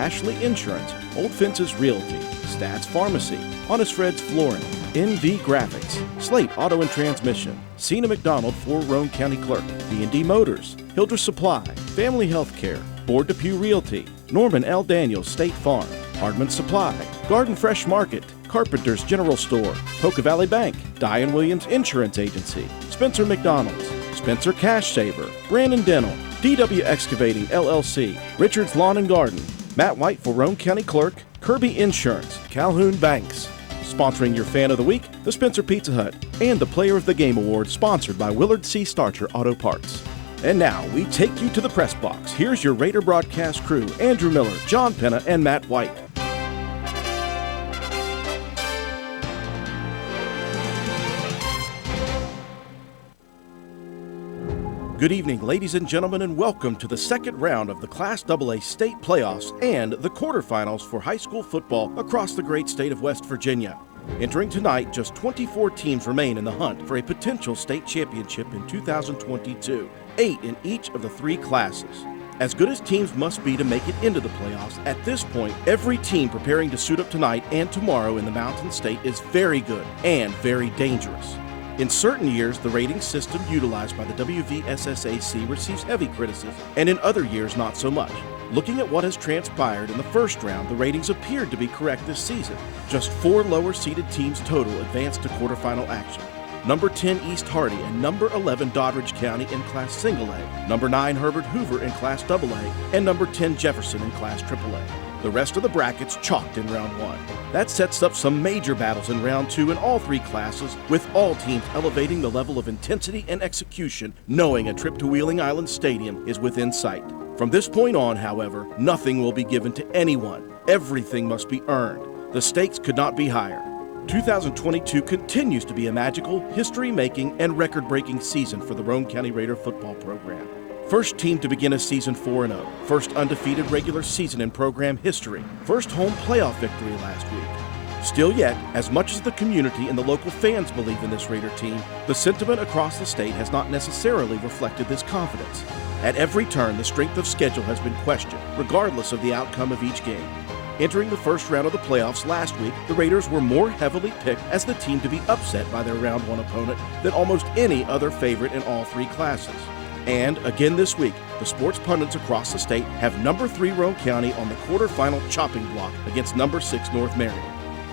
Ashley Insurance, Old Fences Realty, Stats Pharmacy, Honest Fred's Flooring, NV Graphics, Slate Auto and Transmission, Cena McDonald for Roane County Clerk, B&D Motors, Hildreth Supply, Family Healthcare, Board DePue Realty, Norman L. Daniels State Farm, Hardman Supply, Garden Fresh Market, Carpenter's General Store, Poca Valley Bank, Diane Williams Insurance Agency, Spencer McDonald's, Spencer Cash Saver, Brandon Dental, DW Excavating LLC, Richard's Lawn and Garden, Matt White for Roane County Clerk, Kirby Insurance, Calhoun Banks. Sponsoring your Fan of the Week, the Spencer Pizza Hut, and the Player of the Game Award sponsored by Willard C. Starcher Auto Parts. And now, we take you to the press box. Here's your Raider broadcast crew, Andrew Miller, John Penna, and Matt White. Good evening, ladies and gentlemen, and welcome to the second round of the Class AA state playoffs and the quarterfinals for high school football across the great state of West Virginia. Entering tonight, just 24 teams remain in the hunt for a potential state championship in 2022, 8 in each of the 3 classes. As good as teams must be to make it into the playoffs, at this point, every team preparing to suit up tonight and tomorrow in the Mountain State is very good and very dangerous. In certain years, the rating system utilized by the WVSSAC receives heavy criticism, and in other years, not so much. Looking at what has transpired in the first round, the ratings appeared to be correct this season. Just 4 lower-seeded teams total advanced to quarterfinal action. Number 10 East Hardy and number 11 Doddridge County in Class Single A, number 9 Herbert Hoover in Class AA, and number 10 Jefferson in Class AAA. The rest of the brackets chalked in round 1. That sets up some major battles in round 2 in all 3 classes, with all teams elevating the level of intensity and execution, knowing a trip to Wheeling Island Stadium is within sight. From this point on, however, nothing will be given to anyone. Everything must be earned. The stakes could not be higher. 2022 continues to be a magical, history-making, and record-breaking season for the Roane County Raider football program. First team to begin a season 4-0, first undefeated regular season in program history, first home playoff victory last week. Still yet, as much as the community and the local fans believe in this Raider team, the sentiment across the state has not necessarily reflected this confidence. At every turn, the strength of schedule has been questioned, regardless of the outcome of each game. Entering the first round of the playoffs last week, the Raiders were more heavily picked as the team to be upset by their round 1 opponent than almost any other favorite in all 3 classes. And again this week, the sports pundits across the state have number 3 Roane County on the quarterfinal chopping block against number 6 North Marion.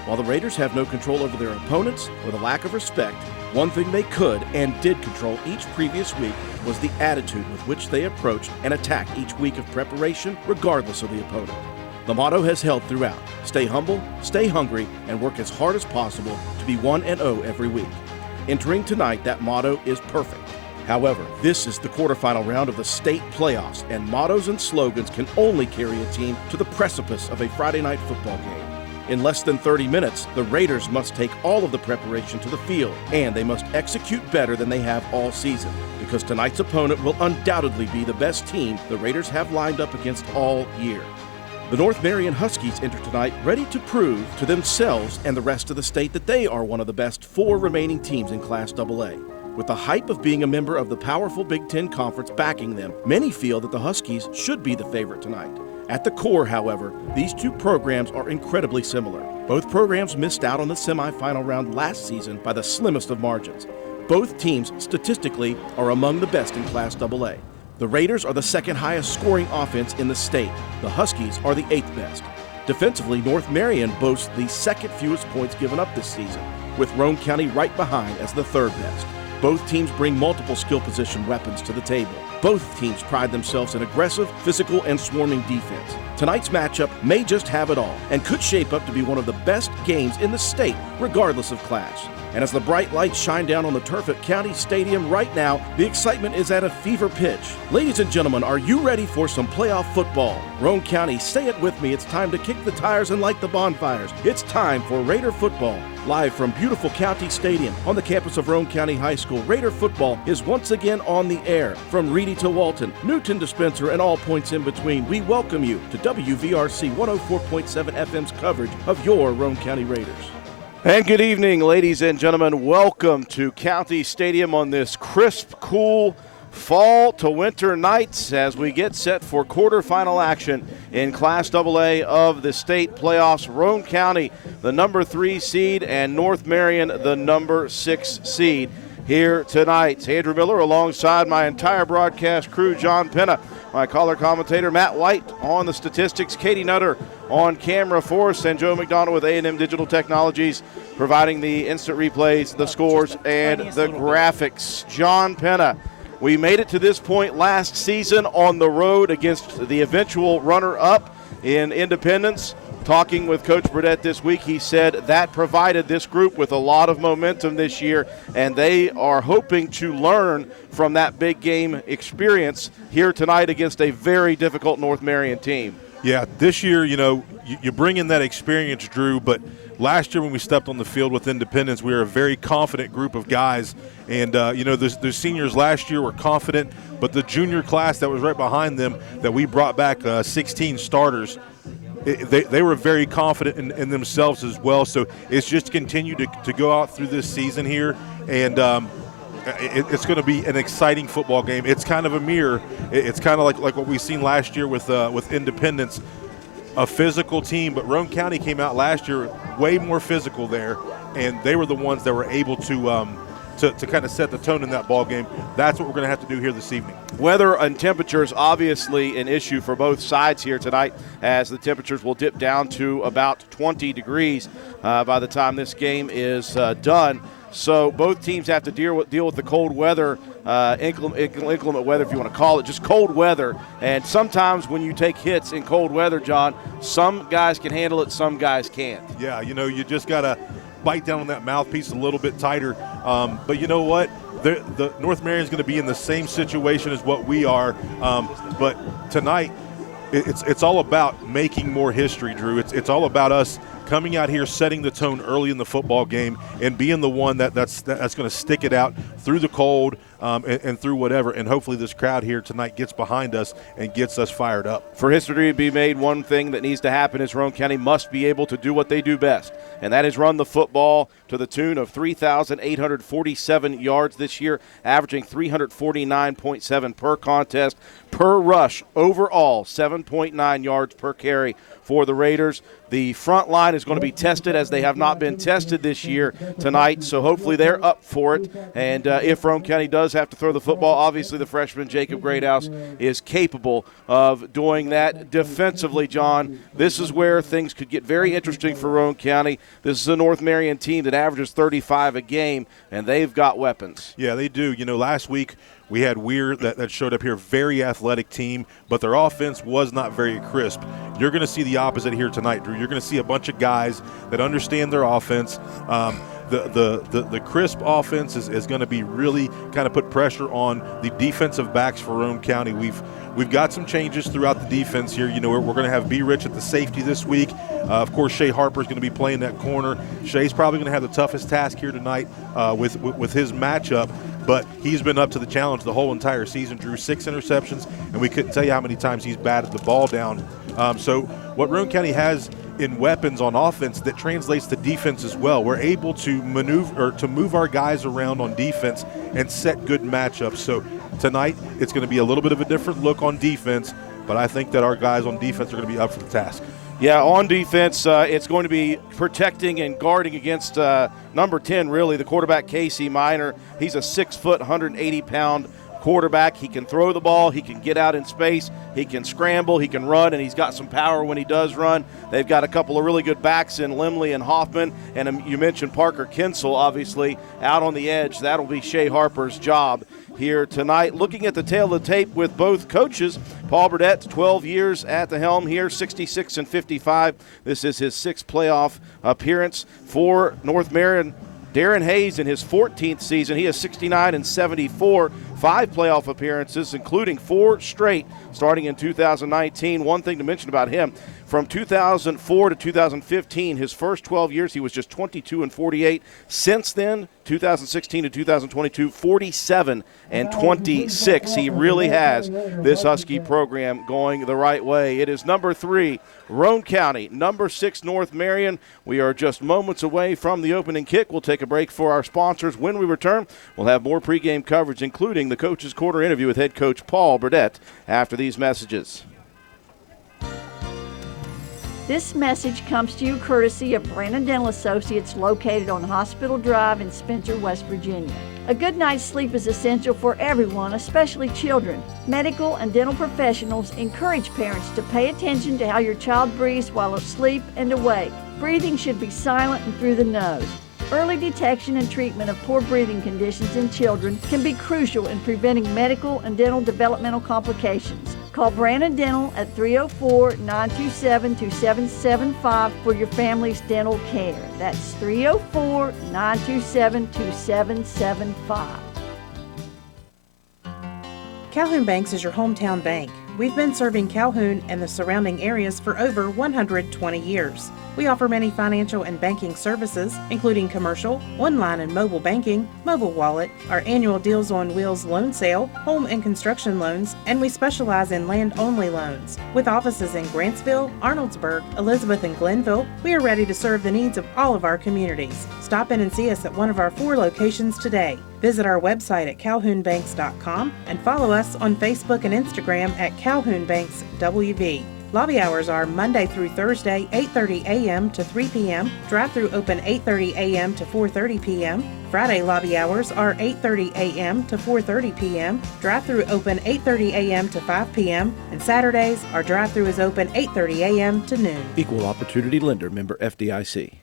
While the Raiders have no control over their opponents or the lack of respect, one thing they could and did control each previous week was the attitude with which they approached and attacked each week of preparation, regardless of the opponent. The motto has held throughout: stay humble, stay hungry, and work as hard as possible to be 1-0 every week. Entering tonight, that motto is perfect. However, this is the quarterfinal round of the state playoffs, and mottos and slogans can only carry a team to the precipice of a Friday night football game. In less than 30 minutes, the Raiders must take all of the preparation to the field, and they must execute better than they have all season, because tonight's opponent will undoubtedly be the best team the Raiders have lined up against all year. The North Marion Huskies enter tonight ready to prove to themselves and the rest of the state that they are one of the best 4 remaining teams in Class AA. With the hype of being a member of the powerful Big Ten Conference backing them, many feel that the Huskies should be the favorite tonight. At the core, however, these 2 programs are incredibly similar. Both programs missed out on the semifinal round last season by the slimmest of margins. Both teams, statistically, are among the best in Class AA. The Raiders are the second highest scoring offense in the state. The Huskies are the 8th best. Defensively, North Marion boasts the second fewest points given up this season, with Roane County right behind as the 3rd best. Both teams bring multiple skill position weapons to the table. Both teams pride themselves in aggressive, physical, and swarming defense. Tonight's matchup may just have it all and could shape up to be one of the best games in the state, regardless of class. And as the bright lights shine down on the turf at County Stadium right now, the excitement is at a fever pitch. Ladies and gentlemen, are you ready for some playoff football? Roane County, say it with me. It's time to kick the tires and light the bonfires. It's time for Raider football. Live from beautiful County Stadium on the campus of Roane County High School, Raider football is once again on the air. From Reedy to Walton, Newton to Spencer, and all points in between, we welcome you to WVRC 104.7 FM's coverage of your Roane County Raiders. And good evening, ladies and gentlemen. Welcome to County Stadium on this crisp, cool fall to winter nights as we get set for quarterfinal action in Class AA of the state playoffs. Roane County, the number 3 seed, and North Marion, the number 6 seed. Here tonight, Andrew Miller alongside my entire broadcast crew, John Penna, my color commentator, Matt White on the statistics, Katie Nutter on camera for us, and Joe McDonald with A&M Digital Technologies providing the instant replays, the scores, and the graphics. John Penna, we made it to this point last season on the road against the eventual runner-up in Independence. Talking with Coach Burdett this week, he said that provided this group with a lot of momentum this year, and they are hoping to learn from that big game experience here tonight against a very difficult North Marion team. Yeah, this year, you bring in that experience, Drew, but last year when we stepped on the field with Independence, we were a very confident group of guys. And, the seniors last year were confident, but the junior class that was right behind them that we brought back 16 starters, they were very confident in themselves as well. So it's just continued to go out through this season here, and it's going to be an exciting football game. It's kind of a mirror. It's kind of like what we've seen last year with Independence, a physical team. But Roane County came out last year way more physical there, and they were the ones that were able to kind of set the tone in that ball game. That's what we're going to have to do here this evening. Weather and temperatures obviously an issue for both sides here tonight, as the temperatures will dip down to about 20 degrees by the time this game is done. So both teams have to deal with the cold weather, inclement weather if you want to call it, just cold weather. And sometimes when you take hits in cold weather, John, some guys can handle it, some guys can't. Yeah, you just got to bite down on that mouthpiece a little bit tighter. But you know what? The North Marion is going to be in the same situation as what we are. But tonight, it's all about making more history, Drew. It's all about us coming out here, setting the tone early in the football game, and being the one that's going to stick it out through the cold and through whatever. And hopefully this crowd here tonight gets behind us and gets us fired up. For history to be made, one thing that needs to happen is Roane County must be able to do what they do best, and that is run the football to the tune of 3,847 yards this year, averaging 349.7 per contest, per rush. Overall, 7.9 yards per carry for the Raiders. The front line is going to be tested as they have not been tested this year tonight, so hopefully they're up for it. And if Roane County does have to throw the football, obviously the freshman Jacob Greathouse is capable of doing that. Defensively, John, this is where things could get very interesting for Roane County. This is a North Marion team that averages 35 a game, and they've got weapons. Yeah, they do. Last week we had Weir that showed up here, very athletic team, but their offense was not very crisp. You're going to see the opposite here tonight, Drew. You're going to see a bunch of guys that understand their offense. The crisp offense is going to be really kind of put pressure on the defensive backs for Roane County. We've got some changes throughout the defense here. We're going to have B. Rich at the safety this week. Of course, Shea Harper is going to be playing that corner. Shea's probably going to have the toughest task here tonight with his matchup, but he's been up to the challenge the whole entire season. Drew 6 interceptions, and we couldn't tell you how many times he's batted the ball down. So what Roane County has in weapons on offense that translates to defense as well. We're able to maneuver or to move our guys around on defense and set good matchups. So tonight it's going to be a little bit of a different look on defense, but I think that our guys on defense are going to be up for the task. Yeah, on defense, it's going to be protecting and guarding against number 10, really, the quarterback Casey Minor. He's a 6-foot, 180-pound quarterback. He can throw the ball, he can get out in space, he can scramble, he can run, and he's got some power when he does run. They've got a couple of really good backs in Limley and Hoffman, and you mentioned Parker Kinsel, obviously, out on the edge. That'll be Shea Harper's job here tonight. Looking at the tail of the tape with both coaches, Paul Burdett, 12 years at the helm here, 66-55. This is his 6th playoff appearance for North Marion. Darren Hayes in his 14th season, he is 69-74, 5 playoff appearances, including 4 straight starting in 2019. One thing to mention about him, from 2004 to 2015, his first 12 years, he was just 22-48. Since then, 2016 to 2022, 47 and 26. He really has this Husky program going the right way. It is number 3, Roane County, number 6, North Marion. We are just moments away from the opening kick. We'll take a break for our sponsors. When we return, we'll have more pregame coverage, including the Coach's Corner interview with head coach Paul Burdett after these messages. This message comes to you courtesy of Brandon Dental Associates located on Hospital Drive in Spencer, West Virginia. A good night's sleep is essential for everyone, especially children. Medical and dental professionals encourage parents to pay attention to how your child breathes while asleep and awake. Breathing should be silent and through the nose. Early detection and treatment of poor breathing conditions in children can be crucial in preventing medical and dental developmental complications. Call Brandon Dental at 304-927-2775 for your family's dental care. That's 304-927-2775. Calhoun Banks is your hometown bank. We've been serving Calhoun and the surrounding areas for over 120 years. We offer many financial and banking services, including commercial, online and mobile banking, mobile wallet, our annual Deals on Wheels loan sale, home and construction loans, and we specialize in land-only loans. With offices in Grantsville, Arnoldsburg, Elizabeth, and Glenville, we are ready to serve the needs of all of our communities. Stop in and see us at one of our 4 locations today. Visit our website at calhounbanks.com and follow us on Facebook and Instagram at Calhoun Banks WV. Lobby hours are Monday through Thursday, 8:30 a.m. to 3 p.m. Drive-through open 8:30 a.m. to 4:30 p.m. Friday lobby hours are 8:30 a.m. to 4:30 p.m. Drive-through open 8:30 a.m. to 5 p.m. And Saturdays, our drive-through is open 8:30 a.m. to noon. Equal Opportunity Lender, member FDIC.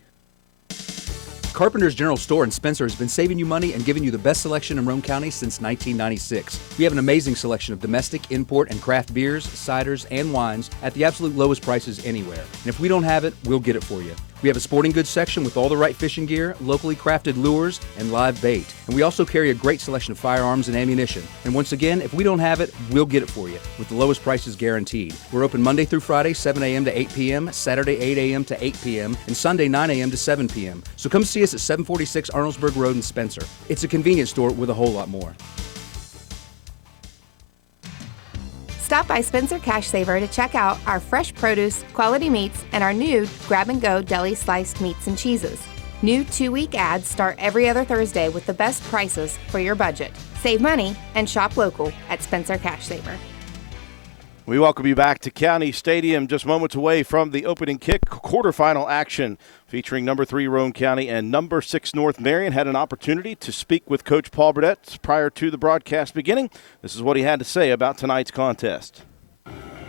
Carpenter's General Store in Spencer has been saving you money and giving you the best selection in Roane County since 1996. We have an amazing selection of domestic, import, and craft beers, ciders, and wines at the absolute lowest prices anywhere. And if we don't have it, we'll get it for you. We have a sporting goods section with all the right fishing gear, locally crafted lures, and live bait. And we also carry a great selection of firearms and ammunition. And once again, if we don't have it, we'll get it for you with the lowest prices guaranteed. We're open Monday through Friday, 7 a.m. to 8 p.m., Saturday, 8 a.m. to 8 p.m., and Sunday, 9 a.m. to 7 p.m. So come see us at 746 Arnoldsburg Road in Spencer. It's a convenience store with a whole lot more. Stop by Spencer Cash Saver to check out our fresh produce, quality meats, and our new grab-and-go deli sliced meats and cheeses. New 2-week ads start every other Thursday with the best prices for your budget. Save money and shop local at Spencer Cash Saver. We welcome you back to County Stadium, just moments away from the opening kick. Quarterfinal action featuring number 3 Roane County and number 6 North Marion. Had an opportunity to speak with Coach Paul Burdett prior to the broadcast beginning. This is what he had to say about tonight's contest.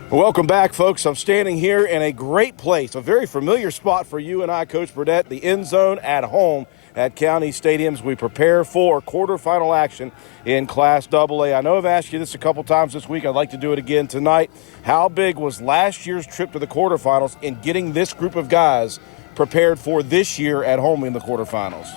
Welcome back, folks. I'm standing here in a great place, a very familiar spot for you and I, Coach Burdett, the end zone at home at County Stadiums. We prepare for quarterfinal action in Class AA. I know I've asked you this a couple times this week. I'd like to do it again tonight. How big was last year's trip to the quarterfinals in getting this group of guys prepared for this year at home in the quarterfinals?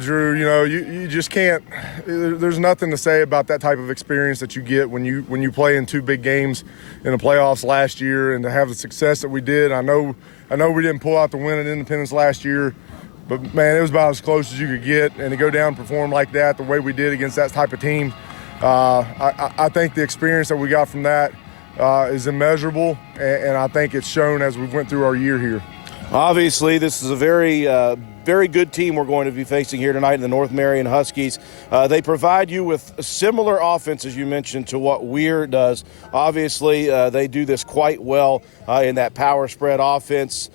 Drew, you just can't – there's nothing to say about that type of experience that you get when you play in 2 big games in the playoffs last year, and to have the success that we did. I know we didn't pull out the win at Independence last year, but, man, it was about as close as you could get. And to go down and perform like that the way we did against that type of team, I think the experience that we got from that is immeasurable, and I think it's shown as we went through our year here. Obviously, this is a very good team we're going to be facing here tonight in the North Marion Huskies. They provide you with a similar offense, as you mentioned, to what Weir does. Obviously, they do this quite well in that power spread offense.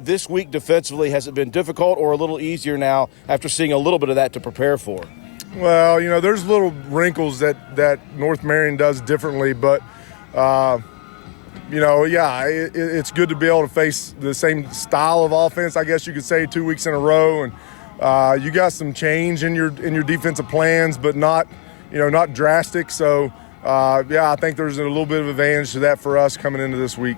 This week defensively, has it been difficult or a little easier now after seeing a little bit of that to prepare for? Well, there's little wrinkles that North Marion does differently, but it's good to be able to face the same style of offense, I guess you could say, 2 weeks in a row. And you got some change in your defensive plans, but not drastic. So, I think there's a little bit of advantage to that for us coming into this week.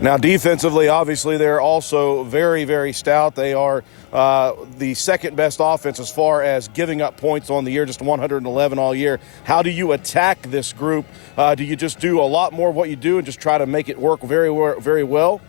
Now, defensively, obviously, they're also very, very stout. They are the second-best offense as far as giving up points on the year, just 111 all year. How do you attack this group? Do you just do a lot more of what you do and just try to make it work very, very well?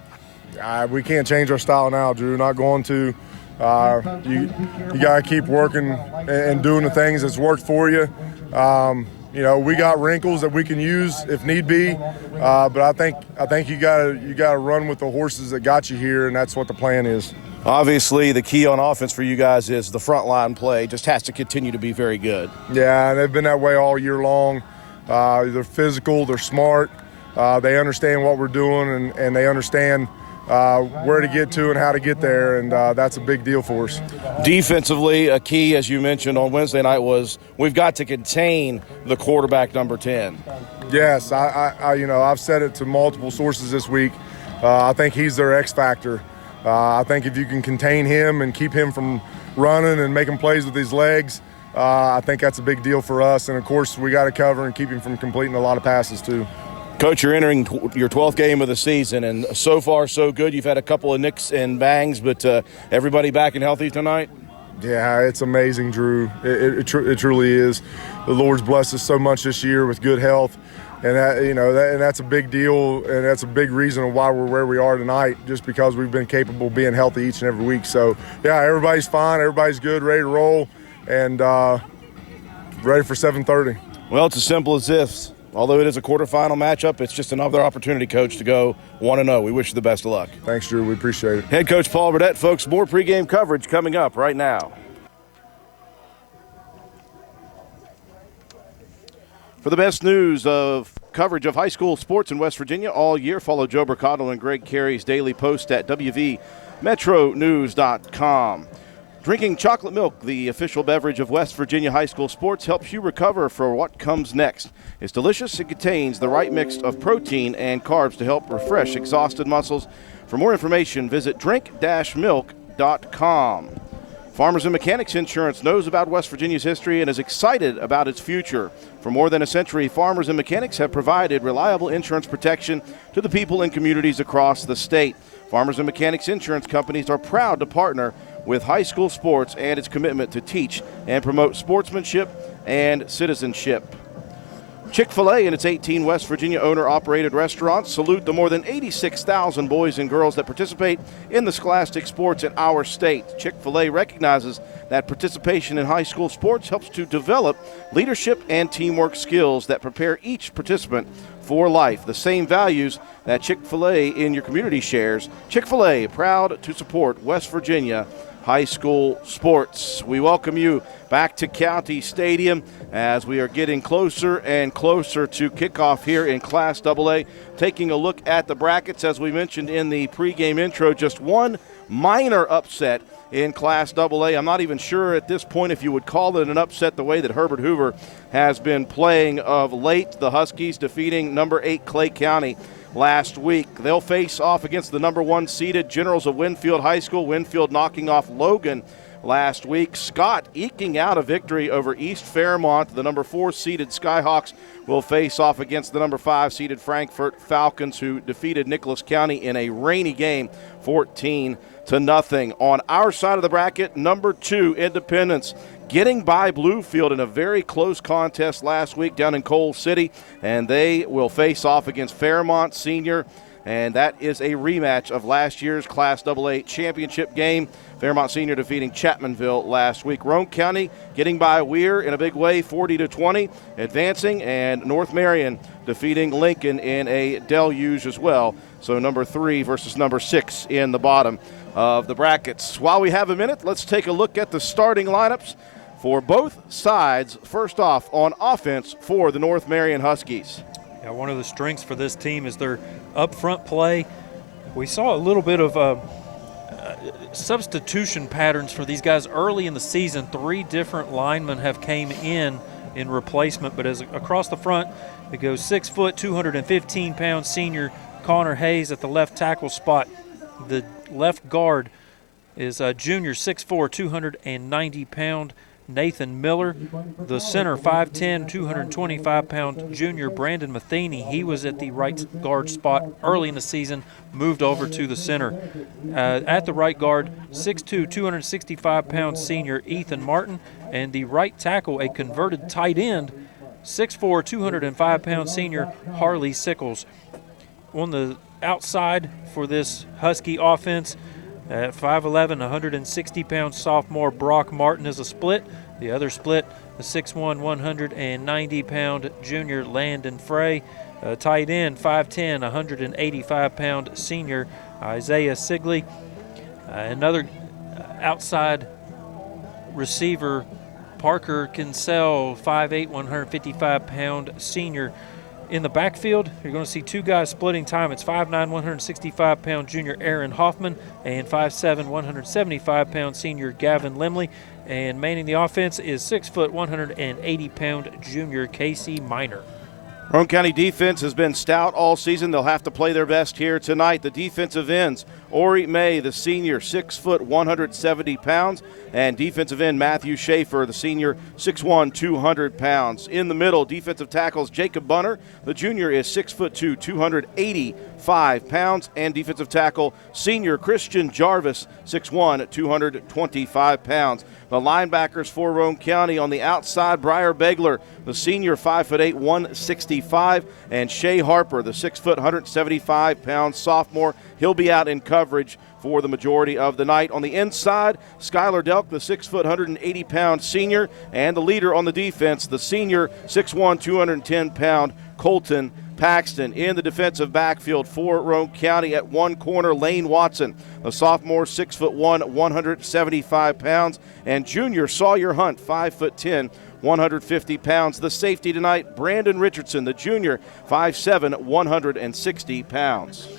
We can't change our style now, Drew. Not going to. You got to keep working and doing the things that's worked for you. You know, we got wrinkles that we can use if need be, but I think you gotta run with the horses that got you here, and that's what the plan is. Obviously, the key on offense for you guys is the front line play. Just has to continue to be very good. Yeah, and they've been that way all year long. They're physical, they're smart, they understand what we're doing, and they understand where to get to and how to get there, and that's a big deal for us. Defensively, a key, as you mentioned on Wednesday night, was we've got to contain the quarterback number 10. Yes, I've said it to multiple sources this week. I think he's their X factor. I think if you can contain him and keep him from running and making plays with his legs, I think that's a big deal for us. And, of course, we got to cover and keep him from completing a lot of passes too. Coach, you're entering your 12th game of the season, and so far so good. You've had a couple of nicks and bangs, but everybody back and healthy tonight? Yeah, it's amazing, Drew. It truly is. The Lord's blessed us so much this year with good health. And that's a big deal, and that's a big reason why we're where we are tonight, just because we've been capable of being healthy each and every week. So, yeah, everybody's fine, everybody's good, ready to roll, and ready for 7:30. Well, it's as simple as this. Although it is a quarterfinal matchup, it's just another opportunity, Coach, to go 1-0. We wish you the best of luck. Thanks, Drew. We appreciate it. Head Coach Paul Burdett, folks, more pregame coverage coming up right now. For the best news of coverage of high school sports in West Virginia all year, follow Joe Mercado and Greg Carey's daily post at wvmetronews.com. Drinking chocolate milk, the official beverage of West Virginia high school sports, helps you recover for what comes next. It's delicious and contains the right mix of protein and carbs to help refresh exhausted muscles. For more information, visit drink-milk.com. Farmers and Mechanics Insurance knows about West Virginia's history and is excited about its future. For more than a century, Farmers and Mechanics have provided reliable insurance protection to the people and communities across the state. Farmers and Mechanics Insurance companies are proud to partner with high school sports and its commitment to teach and promote sportsmanship and citizenship. Chick-fil-A and its 18 West Virginia owner-operated restaurants salute the more than 86,000 boys and girls that participate in the scholastic sports in our state. Chick-fil-A recognizes that participation in high school sports helps to develop leadership and teamwork skills that prepare each participant for life. The same values that Chick-fil-A in your community shares. Chick-fil-A, proud to support West Virginia high school sports. We welcome you back to County Stadium as we are getting closer and closer to kickoff here in Class AA. Taking a look at the brackets, as we mentioned in the pregame intro, just one minor upset in Class AA. I'm not even sure at this point if you would call it an upset the way that Herbert Hoover has been playing of late. The Huskies defeating number 8 Clay County last week. They'll face off against the number 1 seeded Generals of Winfield High School. Winfield knocking off Logan last week. Scott eking out a victory over East Fairmont. The number 4 seeded Skyhawks will face off against the number 5 seeded Frankfort Falcons, who defeated Nicholas County in a rainy game 14-0. On our side of the bracket, number 2 Independence getting by Bluefield in a very close contest last week down in Coal City, and they will face off against Fairmont Senior, and that is a rematch of last year's Class AA championship game. Fairmont Senior defeating Chapmanville last week. Roane County getting by Weir in a big way, 40-20, advancing, and North Marion defeating Lincoln in a deluge as well. So number 3 versus number 6 in the bottom of the brackets. While we have a minute, let's take a look at the starting lineups for both sides. First off, on offense for the North Marion Huskies. Yeah, one of the strengths for this team is their up-front play. We saw a little bit of substitution patterns for these guys early in the season. 3 different linemen have came in replacement, but as across the front, it goes 6 foot, 215-pound senior Connor Hayes at the left tackle spot. The left guard is junior 6'4", 290-pound Nathan Miller. The center, 5'10", 225-pound junior Brandon Matheny. He was at the right guard spot early in the season, moved over to the center. At the right guard, 6'2", 265-pound senior Ethan Martin. And the right tackle, a converted tight end, 6'4", 205-pound senior Harley Sickles. On the outside for this Husky offense, At 5'11", 160-pound sophomore Brock Martin is a split. The other split, the 6'1", 190-pound junior Landon Frey. Tight end, 5'10", 185-pound senior Isaiah Sigley. Another outside receiver, Parker Kinsell, 5'8", 155-pound senior. In the backfield, you're going to see two guys splitting time. It's 5'9", 165-pound junior Aaron Hoffman and 5'7", 175-pound senior Gavin Limley. And manning the offense is 6', 180-pound junior Casey Miner. Roane County defense has been stout all season. They'll have to play their best here tonight. The defensive ends, Ori May, the senior, 6 foot, 170 pounds, and defensive end Matthew Schaefer, the senior, 6'1", 200 pounds. In the middle, defensive tackles Jacob Bunner, the junior, is 6'2", 285 pounds, and defensive tackle senior Christian Jarvis, 6'1", 225 pounds. The linebackers for Roane County on the outside, Briar Begler, the senior, 5'8", 165, and Shea Harper, the 6 foot, 175-pound sophomore. He'll be out in coverage for the majority of the night. On the inside, Skylar Delk, the 6 foot, 180-pound senior, and the leader on the defense, the senior, 6'1", 210-pound Colton Paxton. In the defensive backfield for Roane County at one corner, Lane Watson, the sophomore, 6'1", 175 pounds, and junior Sawyer Hunt, 5'10", 150 pounds. The safety tonight, Brandon Richardson, the junior, 5'7", 160 pounds.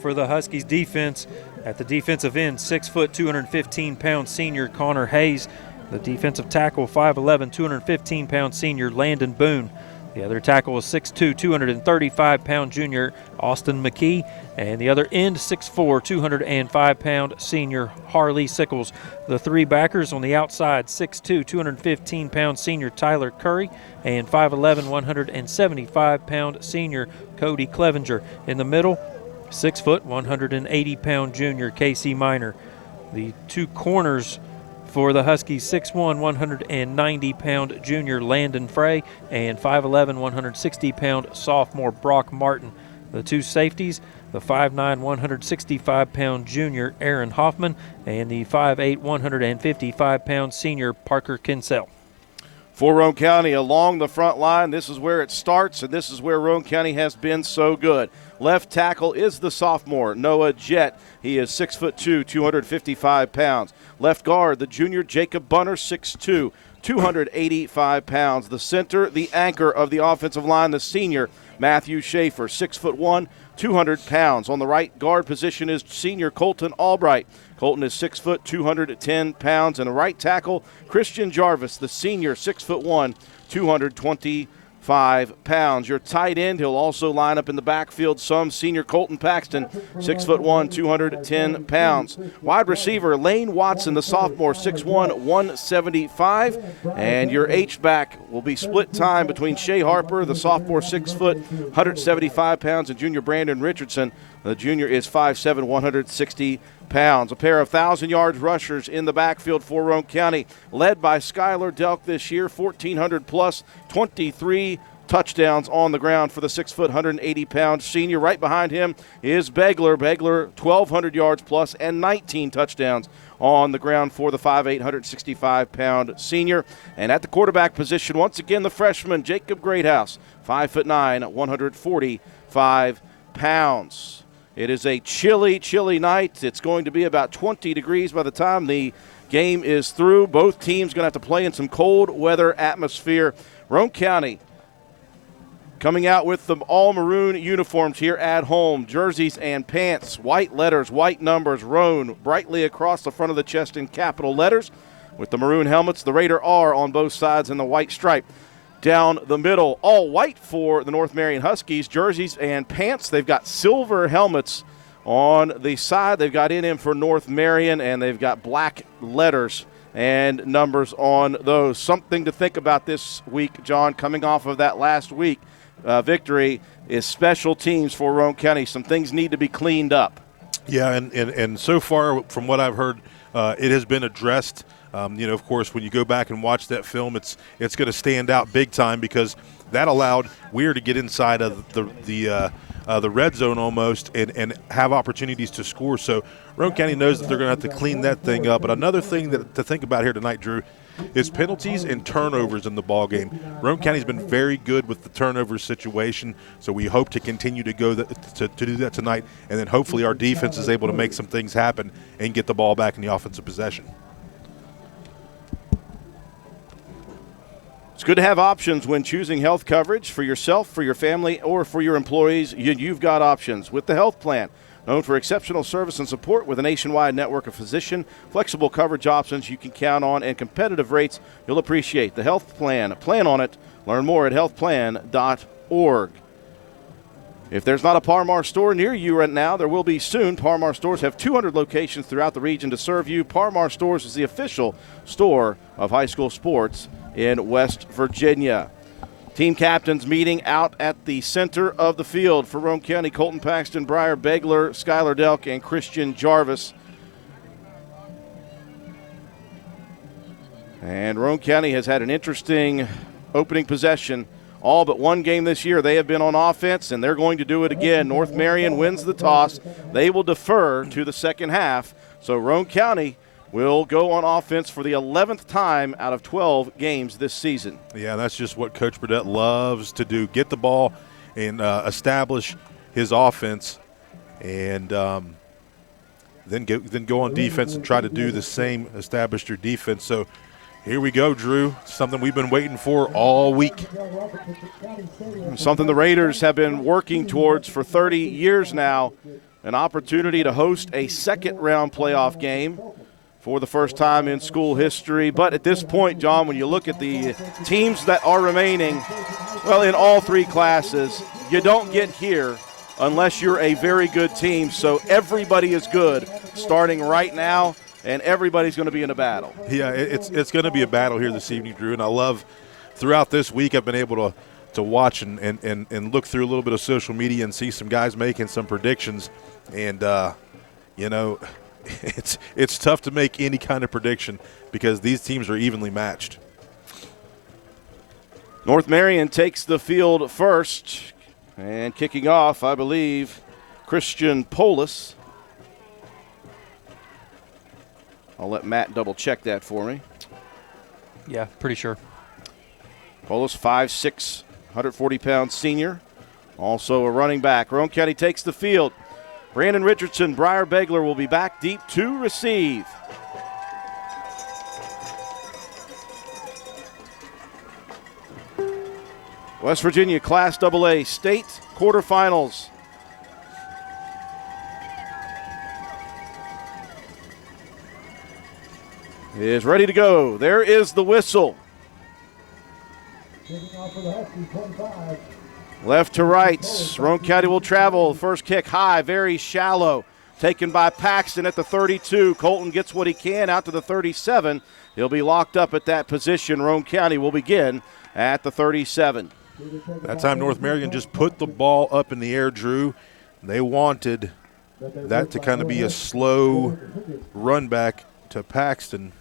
For the Huskies defense, at the defensive end, 6 foot, 215-pound senior Connor Hayes. The defensive tackle, 5'11", 215-pound senior Landon Boone. The other tackle is 6'2", 235-pound junior Austin McKee. And the other end, 6'4", 205-pound senior Harley Sickles. The three backers on the outside, 6'2", 215-pound senior Tyler Curry, and 5'11", 175-pound senior Cody Clevenger. In the middle, 6 foot, 180-pound junior Casey Miner. The two corners for the Huskies, 6'1", 190-pound junior Landon Frey, and 5'11", 160-pound sophomore Brock Martin. The two safeties, the 5'9", 165-pound junior Aaron Hoffman, and the 5'8", 155-pound senior Parker Kinsell. For Roane County along the front line, this is where it starts, and this is where Roane County has been so good. Left tackle is the sophomore, Noah Jett. He is 6'2", 255 pounds. Left guard, the junior Jacob Bunner, 6'2", 285 pounds. The center, the anchor of the offensive line, the senior Matthew Schaefer, 6'1", 200 pounds. On the right guard position is senior Colton Albright. Colton is 6 foot, 210 pounds. And the right tackle, Christian Jarvis, the senior, 6'1", 225 pounds. Your tight end, he'll also line up in the backfield some, senior Colton Paxton, 6'1", 210 pounds. Wide receiver, Lane Watson, the sophomore, 6'1", 175. And your H-back will be split time between Shea Harper, the sophomore, 6 foot, 175 pounds, and junior Brandon Richardson. The junior is 5'7", 160 pounds. A pair of 1,000-yard rushers in the backfield for Roane County, led by Skylar Delk this year, 1,400 plus, 23 touchdowns on the ground for the 6 foot, 180-pound senior. Right behind him is Begler. Begler, 1,200 yards plus and 19 touchdowns on the ground for the 5'8", 165-pound senior. And at the quarterback position, once again, the freshman, Jacob Greathouse, 5'9", 145 pounds. It is a chilly, chilly night. It's going to be about 20 degrees by the time the game is through. Both teams going to have to play in some cold weather atmosphere. Roane County coming out with the all-maroon uniforms here at home, jerseys and pants, white letters, white numbers, Roane brightly across the front of the chest in capital letters. With the maroon helmets, the Raider R on both sides and the white stripe down the middle. All white for the North Marion Huskies, jerseys and pants. They've got silver helmets on the side. They've got NM for North Marion, and they've got black letters and numbers on those. Something to think about this week, John, coming off of that last week victory, is special teams for Roane County. Some things need to be cleaned up. Yeah, and so far from what I've heard, it has been addressed. Of course, when you go back and watch that film, it's going to stand out big time because that allowed Weir to get inside of the the red zone almost and have opportunities to score. So Roane County knows that they're going to have to clean that thing up. But another thing to think about here tonight, Drew, is penalties and turnovers in the ball game. Roane County's been very good with the turnover situation, so we hope to continue to go to do that tonight, and then hopefully our defense is able to make some things happen and get the ball back in the offensive possession. It's good to have options when choosing health coverage for yourself, for your family, or for your employees. You've got options with the health plan. Known for exceptional service and support with a nationwide network of physician, flexible coverage options you can count on, and competitive rates you'll appreciate. The health plan. Plan on it. Learn more at healthplan.org. If there's not a Par-Mar store near you right now, there will be soon. Par-Mar stores have 200 locations throughout the region to serve you. Par-Mar stores is the official store of high school sports in West Virginia. Team captains meeting out at the center of the field for Roane County. Colton Paxton, Briar Begler, Skylar Delk, and Christian Jarvis. And Roane County has had an interesting opening possession. All but one game this year, they have been on offense, and they're going to do it again. North Marion wins the toss. They will defer to the second half. So Roane County will go on offense for the 11th time out of 12 games this season. Yeah, that's just what Coach Burdett loves to do, get the ball and establish his offense, and then go on defense and try to do the same, establish your defense. So here we go, Drew, something we've been waiting for all week. Something the Raiders have been working towards for 30 years now, an opportunity to host a second-round playoff game for the first time in school history. But at this point, John, when you look at the teams that are remaining, well, in all three classes, you don't get here unless you're a very good team. So everybody is good starting right now, and everybody's going to be in a battle. Yeah, it's going to be a battle here this evening, Drew, and I love throughout this week I've been able to watch and look through a little bit of social media and see some guys making some predictions, and it's tough to make any kind of prediction because these teams are evenly matched. North Marion takes the field first, and kicking off, I believe, Christian Polis. I'll let Matt double check that for me. Yeah, pretty sure. Polis, 5'6", 140-pound senior, also a running back. Roane County takes the field. Brandon Richardson, Briar Begler will be back deep to receive. West Virginia Class AA State Quarterfinals. Is ready to go. There is the whistle. Left to right, Roane County will travel. First kick high, very shallow. Taken by Paxton at the 32. Colton gets what he can out to the 37. He'll be locked up at that position. Roane County will begin at the 37. That time North Marion just put the ball up in the air, Drew. They wanted that to kind of be a slow run back to Paxton.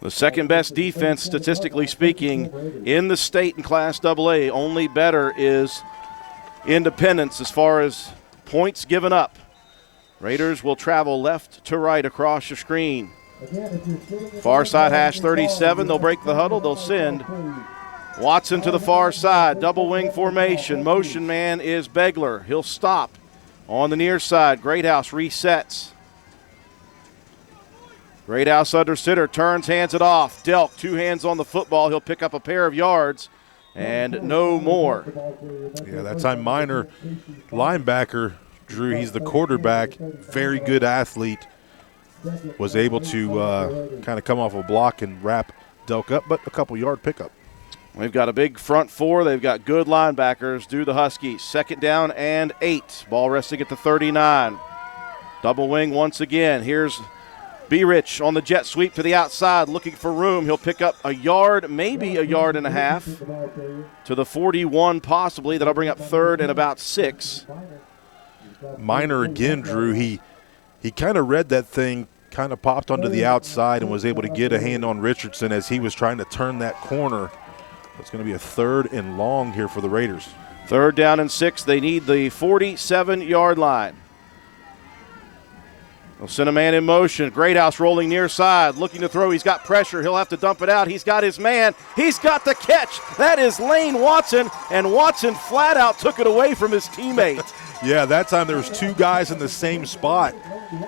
The second best defense, statistically speaking, in the state in Class AA. Only better is Independence as far as points given up. Raiders will travel left to right across the screen. Far side hash 37. They'll break the huddle. They'll send Watson to the far side. Double wing formation. Motion man is Begler. He'll stop on the near side. Greathouse resets. Greathouse under center, turns, hands it off. Delk, two hands on the football. He'll pick up a pair of yards and no more. Yeah, that time Minor linebacker, Drew, he's the quarterback, very good athlete, was able to kind of come off a block and wrap Delk up, but a couple yard pickup. We've got a big front four. They've got good linebackers, do the Huskies. Second down and 8. Ball resting at the 39. Double wing once again. Here's B-Rich on the jet sweep to the outside, looking for room. He'll pick up a yard, maybe a yard and a half, to the 41 possibly. That'll bring up third and about 6. Minor again, Drew, he kind of read that thing, kind of popped onto the outside and was able to get a hand on Richardson as he was trying to turn that corner. It's going to be a third and long here for the Raiders. 3rd down and 6. They need the 47-yard line. They'll send a man in motion. Greathouse rolling near side, looking to throw. He's got pressure. He'll have to dump it out. He's got his man. He's got the catch. That is Lane Watson, and Watson flat out took it away from his teammate. Yeah, that time there was 2 guys in the same spot.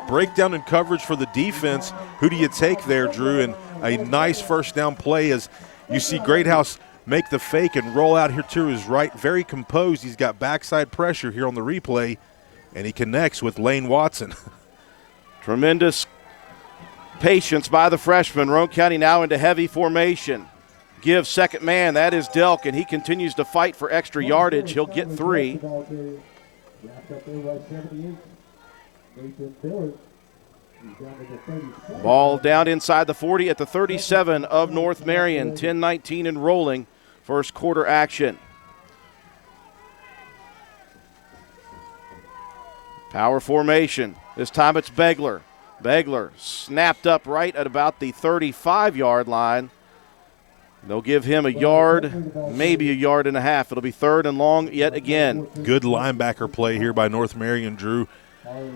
Breakdown and coverage for the defense. Who do you take there, Drew? And a nice first down play as you see Greathouse make the fake and roll out here to his right. Very composed. He's got backside pressure here on the replay, and he connects with Lane Watson. Tremendous patience by the freshman. Roane County now into heavy formation. Gives second man. That is Delk, and he continues to fight for extra yardage. He'll get 3. Ball down inside the 40 at the 37 of North Marion. 10-19 and rolling. First quarter action. Power formation. This time it's Begler. Begler snapped up right at about the 35-yard line. They'll give him a yard, maybe a yard and a half. It'll be 3rd and long yet again. Good linebacker play here by North Marion, Drew.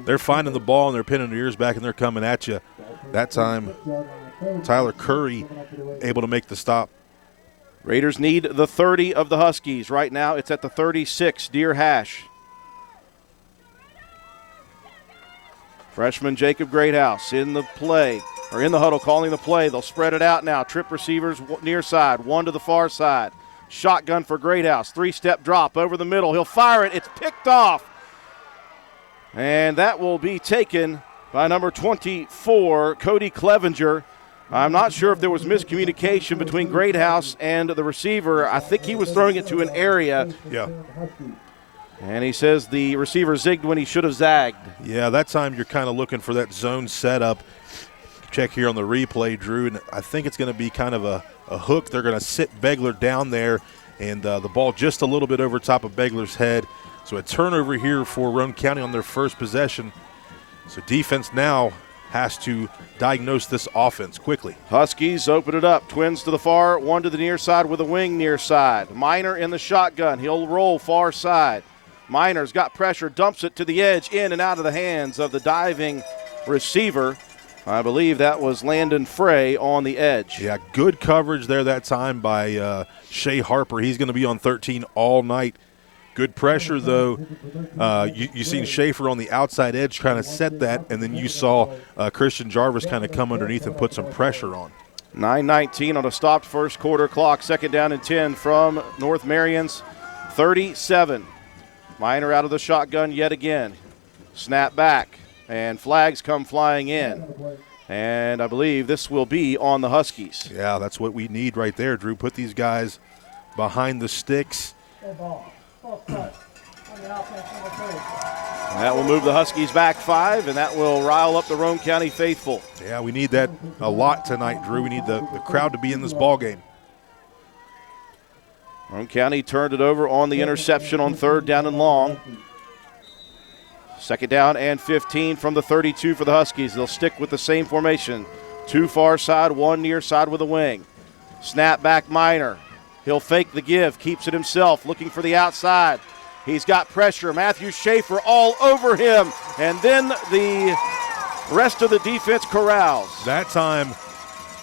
They're finding the ball and they're pinning their ears back and they're coming at you. That time, Tyler Curry able to make the stop. Raiders need the 30 of the Huskies. Right now it's at the 36, Deer Hash. Freshman Jacob Greathouse in the play, or in the huddle calling the play. They'll spread it out now. Trip receivers near side, 1 to the far side. Shotgun for Greathouse. 3-step drop over the middle. He'll fire it. It's picked off. And that will be taken by number 24, Cody Clevenger. I'm not sure if there was miscommunication between Greathouse and the receiver. I think he was throwing it to an area. Yeah. And he says the receiver zigged when he should have zagged. Yeah, that time you're kind of looking for that zone setup. Check here on the replay, Drew, and I think it's going to be kind of a hook. They're going to sit Begler down there, and the ball just a little bit over top of Begler's head. So a turnover here for Roane County on their first possession. So defense now has to diagnose this offense quickly. Huskies open it up. Twins to the far, 1 to the near side with a wing near side. Minor in the shotgun. He'll roll far side. Minor's got pressure, dumps it to the edge, in and out of the hands of the diving receiver. I believe that was Landon Frey on the edge. Yeah, good coverage there that time by Shea Harper. He's going to be on 13 all night. Good pressure, though. You seen Schaefer on the outside edge kind of set that, and then you saw Christian Jarvis kind of come underneath and put some pressure on. 9:19 on a stopped first quarter clock. 2nd down and 10 from North Marion's 37. Minor out of the shotgun yet again. Snap back, and flags come flying in. And I believe this will be on the Huskies. Yeah, that's what we need right there, Drew. Put these guys behind the sticks. That will move the Huskies back 5, and that will rile up the Roane County faithful. Yeah, we need that a lot tonight, Drew. We need the crowd to be in this ball game. Roane County turned it over on the interception on 3rd down and long. 2nd down and 15 from the 32 for the Huskies. They'll stick with the same formation. 2 far side, 1 near side with a wing. Snap back Minor. He'll fake the give, keeps it himself, looking for the outside. He's got pressure. Matthew Schaefer all over him. And then the rest of the defense corrals. That time,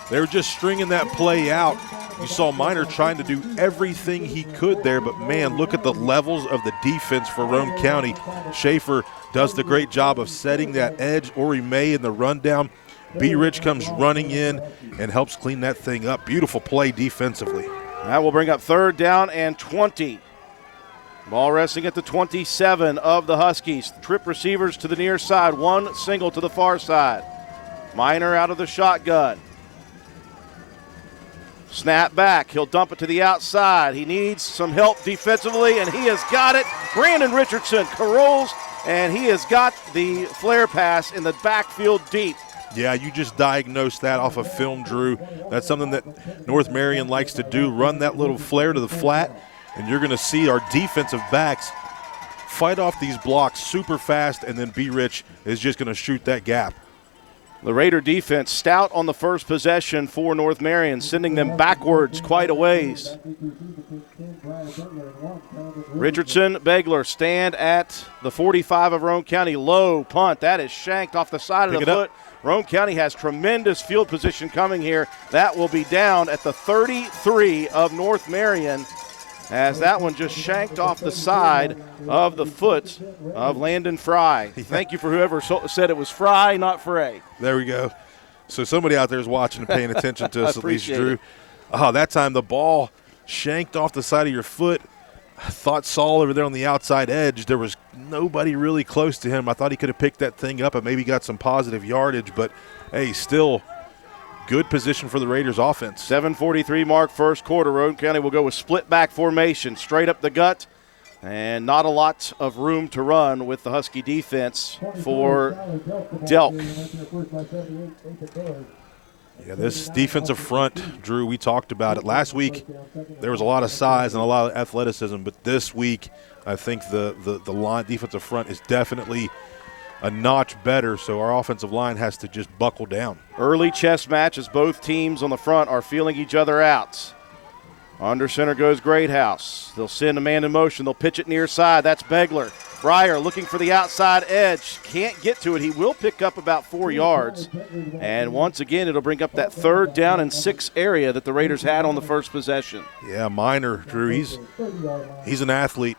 they were just stringing that play out. You saw Minor trying to do everything he could there, but man, look at the levels of the defense for Roane County. Schaefer does the great job of setting that edge. Ori May in the rundown. B. Rich comes running in and helps clean that thing up. Beautiful play defensively. That will bring up 3rd down and 20. Ball resting at the 27 of the Huskies. Trip receivers to the near side, 1 single to the far side. Minor out of the shotgun. Snap back. He'll dump it to the outside. He needs some help defensively, and he has got it. Brandon Richardson carols, and he has got the flare pass in the backfield deep. Yeah, you just diagnosed that off of film, Drew. That's something that North Marion likes to do, run that little flare to the flat, and you're going to see our defensive backs fight off these blocks super fast, and then B. Rich is just going to shoot that gap. The Raider defense stout on the first possession for North Marion, sending them backwards quite a ways. Richardson, Begler stand at the 45 of Roane County. Low punt. That is shanked off the side of the foot. Roane County has tremendous field position coming here. That will be down at the 33 of North Marion, as that one just shanked off the side of the foot of Landon Fry. Thank you for whoever said it was Fry, not Frey. There we go. So somebody out there is watching and paying attention to us, at least, Drew. It. Oh, that time the ball shanked off the side of your foot. I thought Saul over there on the outside edge, there was nobody really close to him. I thought he could have picked that thing up and maybe got some positive yardage, but, hey, still good position for the Raiders offense. 7:43 mark first quarter. Roane County will go with split back formation, straight up the gut, and not a lot of room to run with the Husky defense for Delk. Yeah, this defensive front, Drew, we talked about it. Last week there was a lot of size and a lot of athleticism, but this week I think the line defensive front is definitely a notch better, so our offensive line has to just buckle down. Early chess match as both teams on the front are feeling each other out. Under center goes Greathouse. They'll send a man in motion. They'll pitch it near side. That's Begler. Breyer looking for the outside edge. Can't get to it. He will pick up about 4 yards. And once again, it'll bring up that 3rd down and 6 area that the Raiders had on the first possession. Yeah, Minor, Drew, he's an athlete.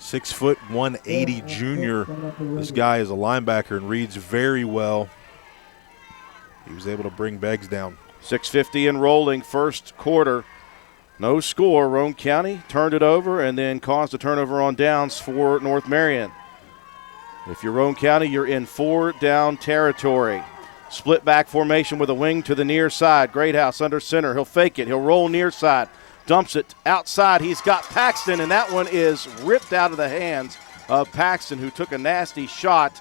6 foot 180 junior. This guy is a linebacker and reads very well. He was able to bring Beggs down. 6:50 and rolling first quarter. No score. Roane County turned it over and then caused a turnover on downs for North Marion. If you're Roane County, you're in 4 down territory. Split back formation with a wing to the near side. Greathouse under center. He'll fake it. He'll roll near side. Dumps it outside. He's got Paxton, and that one is ripped out of the hands of Paxton, who took a nasty shot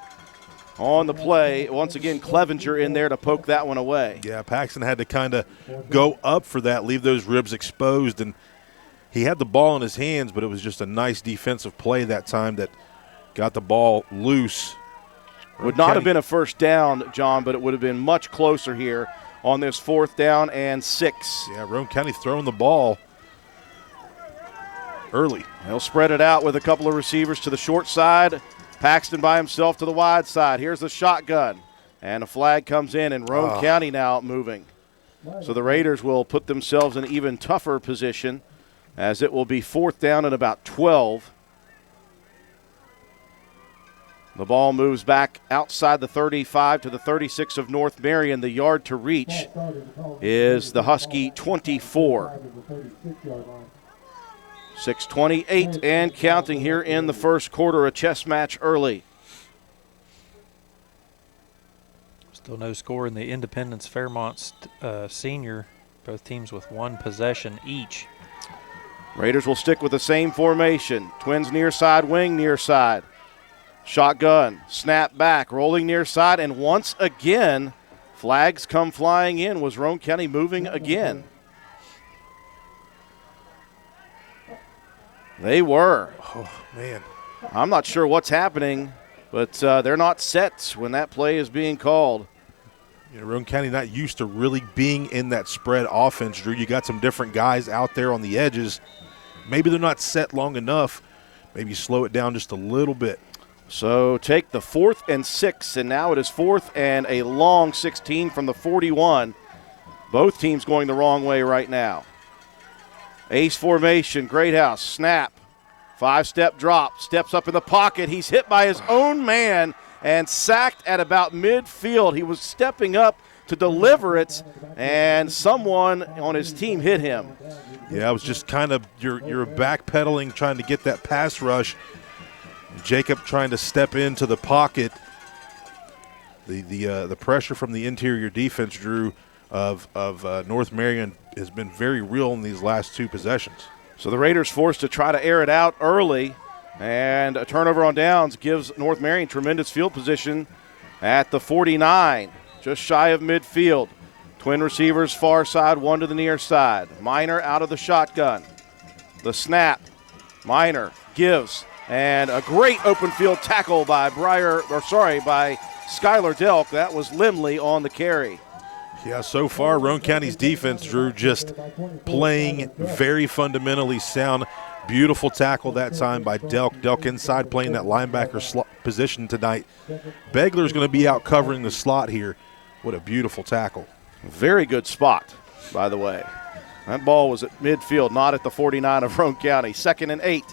on the play. Once again, Clevenger in there to poke that one away. Yeah, Paxton had to kind of go up for that, leave those ribs exposed, and he had the ball in his hands, but it was just a nice defensive play that time that got the ball loose. Would not have been a first down, John, but it would have been much closer here on this 4th down and 6. Yeah, Roane County throwing the ball early. He'll spread it out with a couple of receivers to the short side. Paxton by himself to the wide side. Here's the shotgun. And a flag comes in, and Roane County now moving. So the Raiders will put themselves in an even tougher position, as it will be 4th down and about 12. The ball moves back outside the 35 to the 36 of North Marion. The yard to reach is the Husky 24. 6:28 and counting here in the first quarter, a chess match early. Still no score in the Independence Fairmont Senior. Both teams with 1 possession each. Raiders will stick with the same formation. Twins near side, wing near side. Shotgun, snap back, rolling near side, and once again, flags come flying in. Was Roane County moving again? They were. Oh, man. I'm not sure what's happening, but they're not set when that play is being called. You know, Roane County not used to really being in that spread offense, Drew. You got some different guys out there on the edges. Maybe they're not set long enough. Maybe slow it down just a little bit. So take the 4th and 6, and now it is 4th and a long 16 from the 41. Both teams going the wrong way right now. Ace formation, Greathouse, snap, 5-step drop, steps up in the pocket. He's hit by his own man and sacked at about midfield. He was stepping up to deliver it, and someone on his team hit him. Yeah, it was just kind of you're backpedaling, trying to get that pass rush. Jacob trying to step into the pocket. The pressure from the interior defense, Drew, of North Marion has been very real in these last 2 possessions. So the Raiders forced to try to air it out early, and a turnover on downs gives North Marion tremendous field position at the 49, just shy of midfield. Twin receivers far side, 1 to the near side. Minor out of the shotgun. The snap. Minor gives, And a great open field tackle by Skylar Delk. That was Limley on the carry. Yeah, so far, Roane County's defense, Drew, just playing very fundamentally sound. Beautiful tackle that time by Delk. Delk inside playing that linebacker position tonight. Begler's going to be out covering the slot here. What a beautiful tackle. Very good spot, by the way. That ball was at midfield, not at the 49 of Roane County. 2nd and 8.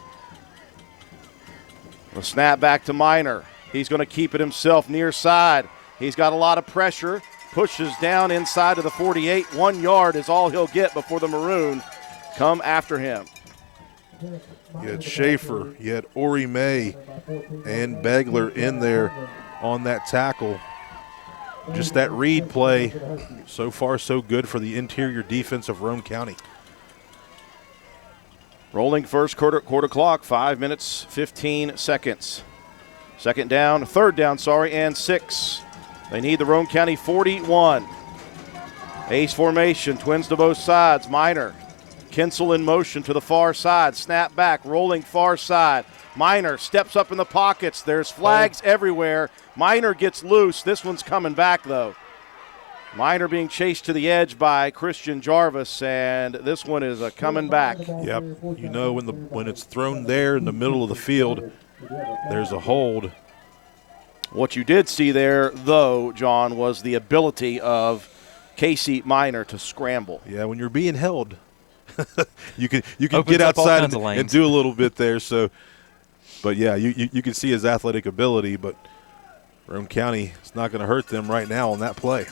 The snap back to Minor. He's going to keep it himself near side. He's got a lot of pressure. Pushes down inside of the 48. 1 yard is all he'll get before the Maroon come after him. You had Schaefer, you had Ori May, and Begler in there on that tackle. Just that read play, so far so good for the interior defense of Roane County. Rolling first quarter clock, 5 minutes, 15 seconds. Third down, and 6. They need the Roane County 41. Ace formation, twins to both sides. Minor, Kinsel in motion to the far side. Snap back, rolling far side. Minor steps up in the pockets. There's flags everywhere. Minor gets loose. This one's coming back, though. Minor being chased to the edge by Christian Jarvis, and this one is coming back. Yep, you know when it's thrown there in the middle of the field, there's a hold. What you did see there, though, John, was the ability of Casey Minor to scramble. Yeah, when you're being held, you can get outside and do a little bit there. So, but yeah, you can see his athletic ability. But Roane County is not going to hurt them right now on that play.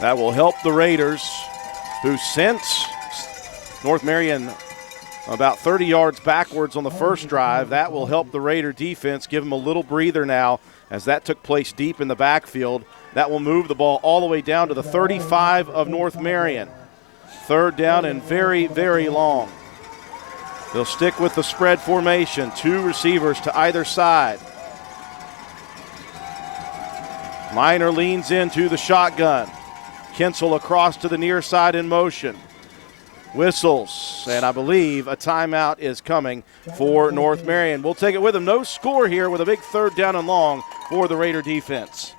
That will help the Raiders, who sent North Marion about 30 yards backwards on the first drive. That will help the Raider defense, give them a little breather now, as that took place deep in the backfield. That will move the ball all the way down to the 35 of North Marion. 3rd down and very, very long. They'll stick with the spread formation. 2 receivers to either side. Minor leans into the shotgun. Kinsel across to the near side in motion. Whistles, and I believe a timeout is coming for North Marion. We'll take it with them. No score here with a big 3rd down and long for the Raider defense.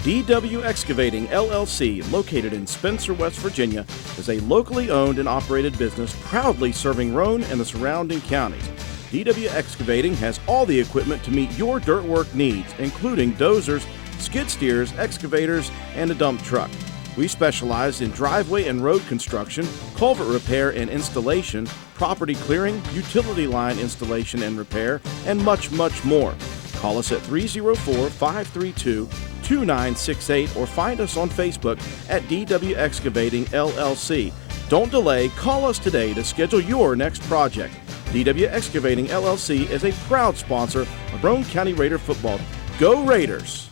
DW Excavating, LLC, located in Spencer, West Virginia, is a locally owned and operated business proudly serving Roane and the surrounding counties. DW Excavating has all the equipment to meet your dirt work needs, including dozers, skid steers, excavators, and a dump truck. We specialize in driveway and road construction, culvert repair and installation, property clearing, utility line installation and repair, and much, much more. Call us at 304-532-2968 or find us on Facebook at DW Excavating LLC. Don't delay, call us today to schedule your next project. DW Excavating LLC is a proud sponsor of Roane County Raider football. Go Raiders!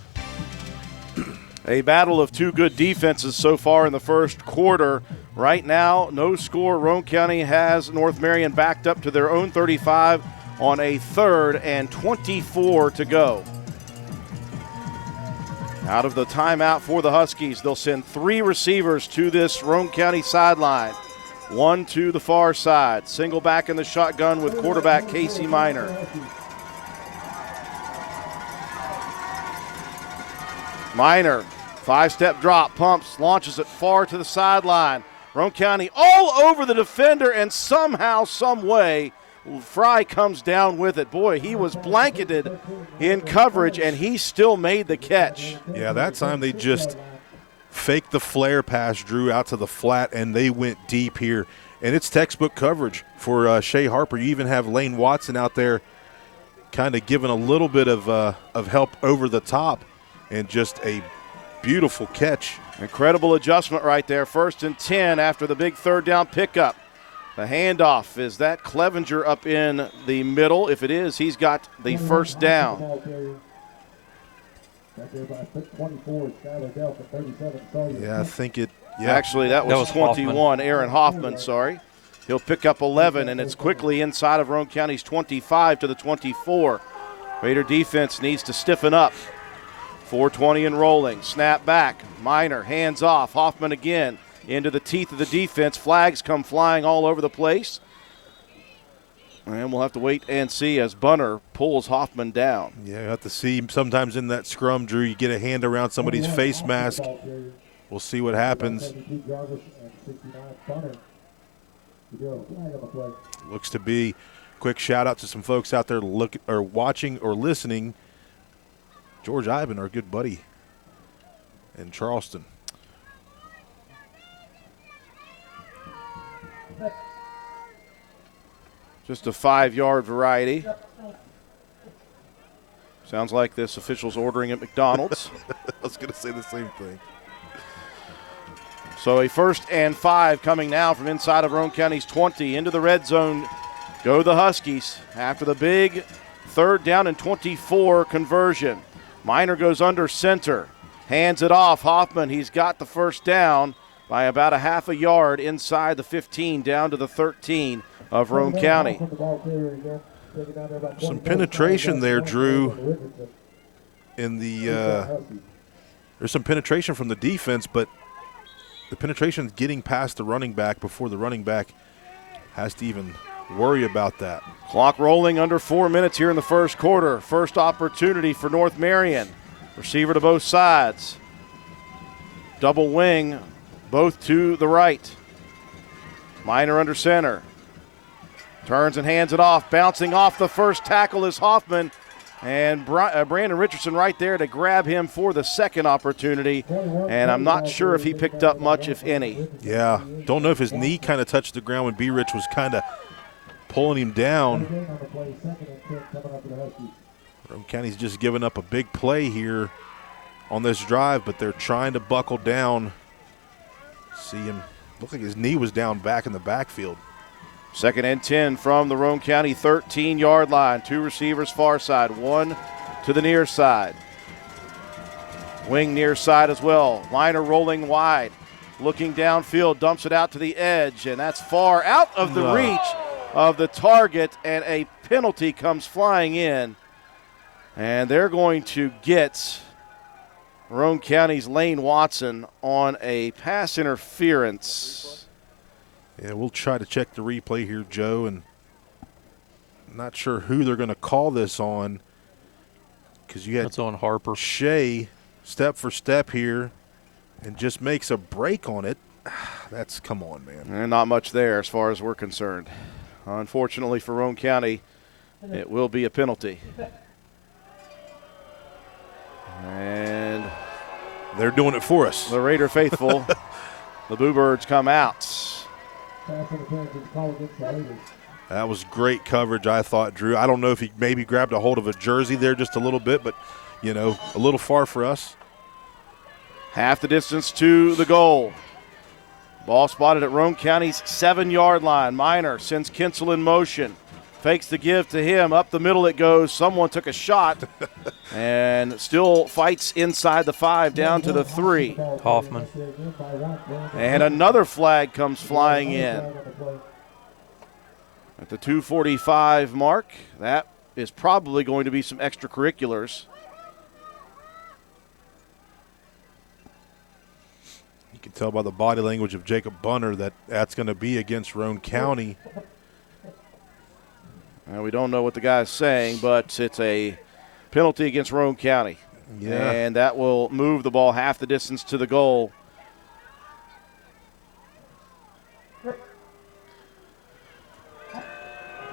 A battle of 2 good defenses so far in the first quarter. Right now, no score. Roane County has North Marion backed up to their own 35 on a 3rd and 24 to go. Out of the timeout for the Huskies, they'll send 3 receivers to this Roane County sideline. 1 to the far side. Single back in the shotgun with quarterback Casey Minor. Minor, 5-step drop, pumps, launches it far to the sideline. Roane County all over the defender, and somehow, some way, Fry comes down with it. Boy, he was blanketed in coverage, and he still made the catch. Yeah, that time they just faked the flare pass, Drew, out to the flat, and they went deep here. And it's textbook coverage for Shea Harper. You even have Lane Watson out there kind of giving a little bit of help over the top, and just a beautiful catch. Incredible adjustment right there. 1st and 10 after the big 3rd down pickup. The handoff, is that Clevenger up in the middle? If it is, he's got the 1st down. Yeah, I think it. Yeah. Actually, that was 21. Hoffman. Aaron Hoffman, sorry. He'll pick up 11, and it's quickly inside of Roane County's 25 to the 24. Raider defense needs to stiffen up. 4:20 and rolling. Snap back. Minor, hands off. Hoffman again into the teeth of the defense. Flags come flying all over the place. And we'll have to wait and see as Bunner pulls Hoffman down. Yeah, you have to see sometimes in that scrum, Drew, you get a hand around somebody's face mask. We'll see what happens. Looks to be. Quick shout out to some folks out there watching or listening. George Ivan, our good buddy in Charleston. Just a 5-yard variety. Sounds like this official's ordering at McDonald's. I was going to say the same thing. So a 1st and 5 coming now from inside of Roane County's 20 into the red zone. Go the Huskies after the big 3rd down and 24 conversion. Miner goes under center, hands it off. Hoffman, he's got the 1st down by about a half a yard inside the 15 down to the 13 of Roane County. Some penetration there, Drew, in the there's some penetration from the defense, but the penetration is getting past the running back before the running back has to even worry about that. Clock rolling under 4 minutes here in the first quarter. First opportunity for North Marion. Receiver to both sides. Double wing, both to the right. Miner under center. Turns and hands it off. Bouncing off the first tackle is Hoffman. And Brandon Richardson right there to grab him for the second opportunity. And I'm not sure if he picked up much, if any. Yeah, don't know if his knee kind of touched the ground when B-Rich was kind of pulling him down. Roane County's just giving up a big play here on this drive, but they're trying to buckle down. See him, looked like his knee was down back in the backfield. 2nd and 10 from the Roane County 13-yard line. 2 receivers far side, 1 to the near side. Wing near side as well. Miner rolling wide, looking downfield, dumps it out to the edge, and that's far out of the reach of the target, and a penalty comes flying in. And they're going to get Roane County's Lane Watson on a pass interference. Yeah, we'll try to check the replay here, Joe, and I'm not sure who they're going to call this on, because you had That's on Harper. Shea step for step here and just makes a break on it. That's, come on, man. And not much there as far as we're concerned. Unfortunately for Roane County, it will be a penalty. And they're doing it for us. The Raider faithful, the Boo Birds come out. That was great coverage, I thought, Drew. I don't know if he maybe grabbed a hold of a jersey there just a little bit, but, you know, a little far for us. Half the distance to the goal. Ball spotted at Roane County's 7-yard line. Miner sends Kinsel in motion. Fakes the give to him. Up the middle it goes. Someone took a shot and still fights inside the 5 down to the 3. Hoffman. And another flag comes flying in. At the 2:45 mark, that is probably going to be some extracurriculars. You can tell by the body language of Jacob Bunner that that's going to be against Roane County. We don't know what the guy's saying, but it's a penalty against Roane County. Yeah. And that will move the ball half the distance to the goal.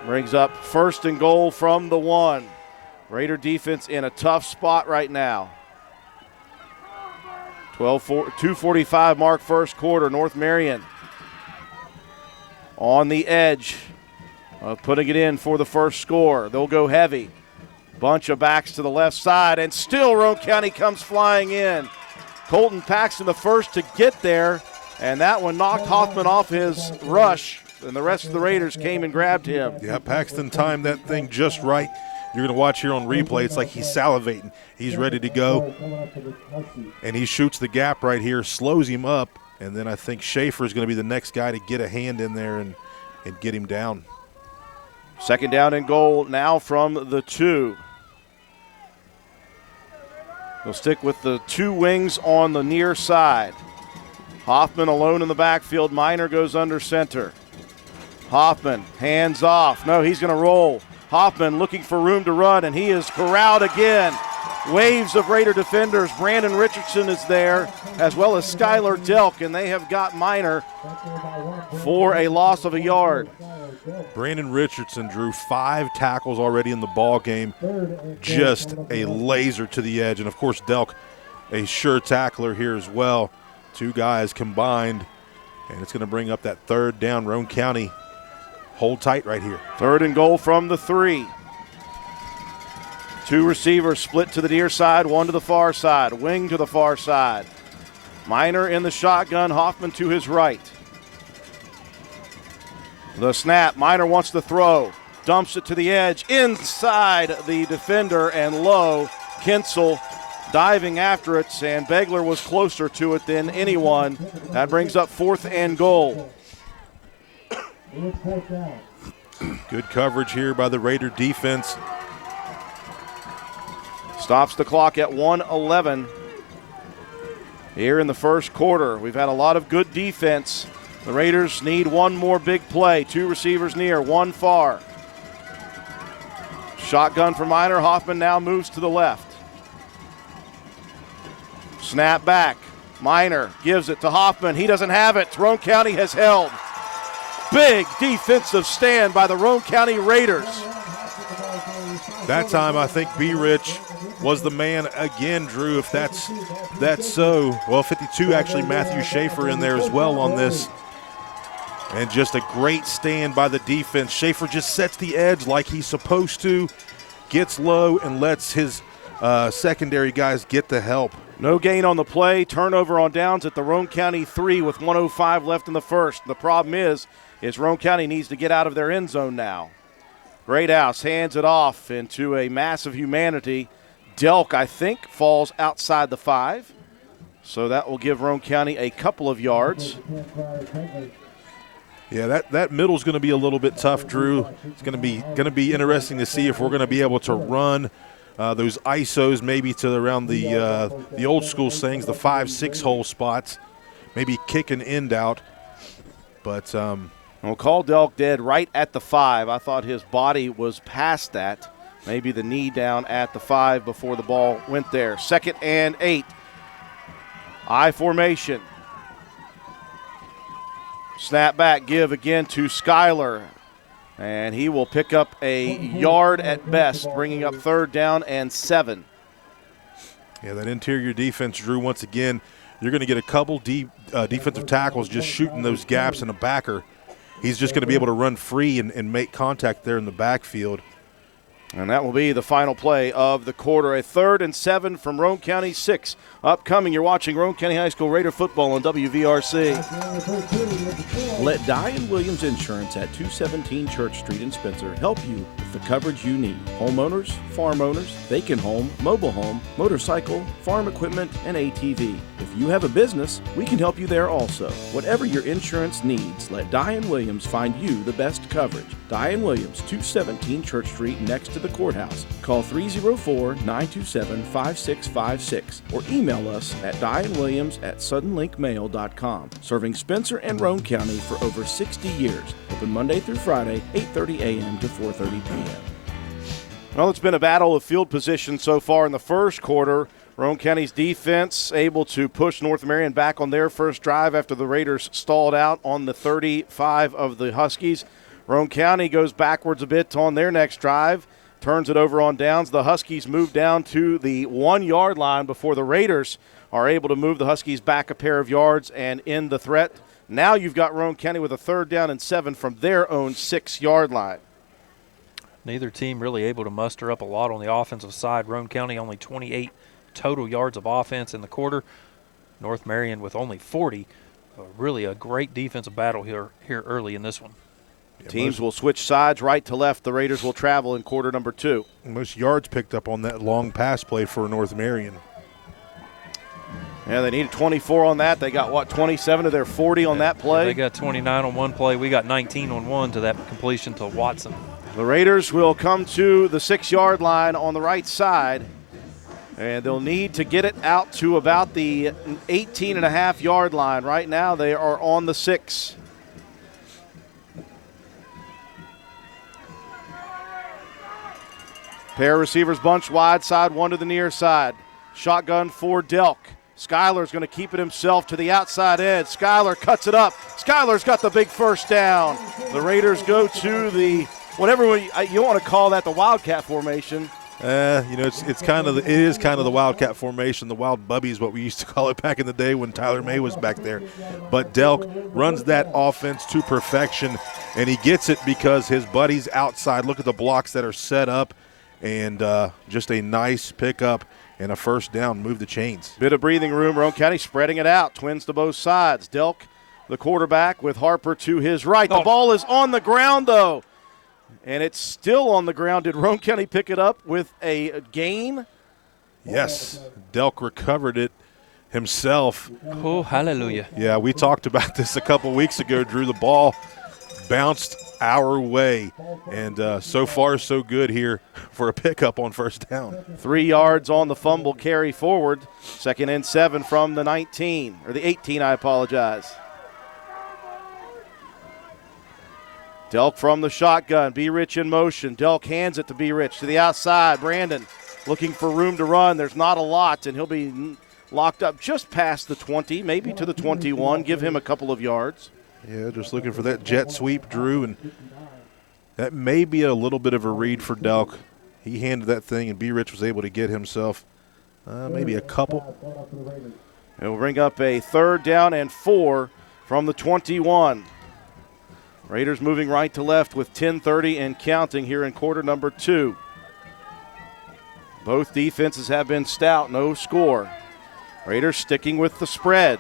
Brings up 1st and goal from the 1. Raider defense in a tough spot right now. 2:45 mark first quarter. North Marion on the edge of putting it in for the first score. They'll go heavy. Bunch of backs to the left side, and still Roane County comes flying in. Colton Paxton the first to get there, and that one knocked Hoffman off his rush, and the rest of the Raiders came and grabbed him. Yeah, Paxton timed that thing just right. You're going to watch here on replay. It's like he's salivating. He's ready to go, and he shoots the gap right here, slows him up, and then I think Schaefer is going to be the next guy to get a hand in there and get him down. 2nd down and goal now from the 2. They'll stick with the 2 wings on the near side. Hoffman alone in the backfield. Miner goes under center. Hoffman, hands off. No, he's going to roll. Hoffman looking for room to run, and he is corralled again. Waves of Raider defenders. Brandon Richardson is there, as well as Skylar Delk, and they have got Minor for a loss of a yard. Brandon Richardson drew 5 tackles already in the ball game. Just a laser to the edge. And, of course, Delk, a sure tackler here as well. 2 guys combined, and it's going to bring up that third down. Roane County, hold tight right here. 3rd and goal from the 3. 2 receivers split to the near side, 1 to the far side, wing to the far side. Minor in the shotgun, Hoffman to his right. The snap, Minor wants to throw, dumps it to the edge, inside the defender and low. Kinsel diving after it, and Begler was closer to it than anyone. That brings up 4th and goal. Good coverage here by the Raider defense. Stops the clock at 1:11 here in the first quarter. We've had a lot of good defense. The Raiders need one more big play. 2 receivers near, 1 far. Shotgun for Minor. Hoffman now moves to the left. Snap back. Minor gives it to Hoffman. He doesn't have it. Roane County has held. Big defensive stand by the Roane County Raiders. That time I think B. Rich was the man again, Drew, if that's so. Well, 52 actually, Matthew Schaefer in there as well on this. And just a great stand by the defense. Schaefer just sets the edge like he's supposed to, gets low, and lets his secondary guys get the help. No gain on the play. Turnover on downs at the Roane County 3 with 1:05 left in the first. The problem is Roane County needs to get out of their end zone now. Greathouse hands it off into a mass of humanity. Delk, I think, falls outside the 5. So that will give Roane County a couple of yards. Yeah, that middle's going to be a little bit tough, Drew. It's going to be interesting to see if we're going to be able to run those ISOs maybe to around the old school things, the 5-6 hole spots, maybe kick an end out. But we'll call Delk dead right at the 5. I thought his body was past that. Maybe the knee down at the 5 before the ball went there. 2nd and 8. I formation. Snap back, give again to Skylar. And he will pick up a yard at best, bringing up 3rd down and 7. Yeah, that interior defense, Drew, once again, you're going to get a couple defensive tackles just shooting those gaps in the backer. He's just going to be able to run free and make contact there in the backfield. And that will be the final play of the quarter. A 3rd and 7 from Roane County 6. Upcoming, you're watching Roane County High School Raider football on WVRC. Let Diane Williams Insurance at 217 Church Street in Spencer help you with the coverage you need. Homeowners, farm owners, vacant home, mobile home, motorcycle, farm equipment, and ATV. If you have a business, we can help you there also. Whatever your insurance needs, let Diane Williams find you the best coverage. Diane Williams, 217 Church Street, next to the courthouse. Call 304-927-5656 or email us at dianewilliams@suddenlinkmail.com. Serving Spencer and Roane County for over 60 years. Open Monday through Friday, 8:30 a.m. to 4:30 p.m. Well, it's been a battle of field position so far in the first quarter. Roane County's defense able to push North Marion back on their first drive after the Raiders stalled out on the 35 of the Huskies. Roane County goes backwards a bit on their next drive, turns it over on downs. The Huskies move down to the 1-yard line before the Raiders are able to move the Huskies back a pair of yards and end the threat. Now you've got Roane County with a 3rd down and 7 from their own 6-yard line. Neither team really able to muster up a lot on the offensive side. Roane County only 28 total yards of offense in the quarter. North Marion with only 40. Really a great defensive battle here early in this one. Yeah, teams will switch sides right to left. The Raiders will travel in quarter number 2. Most yards picked up on that long pass play for North Marion. Yeah, they needed 24 on that. They got, 27 of their 40 on that play? They got 29 on one play. We got 19 on one to that completion to Watson. The Raiders will come to the 6-yard line on the right side, and they'll need to get it out to about the 18.5-yard line. Right now they are on the 6. Pair of receivers bunch wide side, one to the near side. Shotgun for Delk. Skyler's going to keep it himself to the outside edge. Skyler cuts it up. Skyler's got the big first down. The Raiders go to the, whatever you want to call that, the Wildcat formation. It is kind of the Wildcat formation. The Wild Bubby is what we used to call it back in the day when Tyler May was back there. But Delk runs that offense to perfection, and he gets it because his buddy's outside. Look at the blocks that are set up, and just a nice pickup and a first down. Move the chains. Bit of breathing room. Roane County spreading it out. Twins to both sides. Delk, the quarterback, with Harper to his right. The ball is on the ground, though. And it's still on the ground. Did Roane County pick it up with a gain? Yes. Delk recovered it himself. Oh, hallelujah. Yeah, we talked about this a couple weeks ago, Drew. The ball bounced our way. And so far, so good here for a pickup on first down. 3 yards on the fumble carry forward. 2nd and 7 from the 19, or the 18, I apologize. Delk from the shotgun. Be Rich in motion. Delk hands it to Be Rich to the outside. Brandon looking for room to run. There's not a lot, and he'll be locked up just past the 20, maybe to the 21. Give him a couple of yards. Yeah, just looking for that jet sweep, Drew, and that may be a little bit of a read for Delk. He handed that thing, and B. Rich was able to get himself maybe a couple. It will bring up a 3rd down and 4 from the 21. Raiders moving right to left with 10:30 and counting here in quarter number 2. Both defenses have been stout, no score. Raiders sticking with the spread.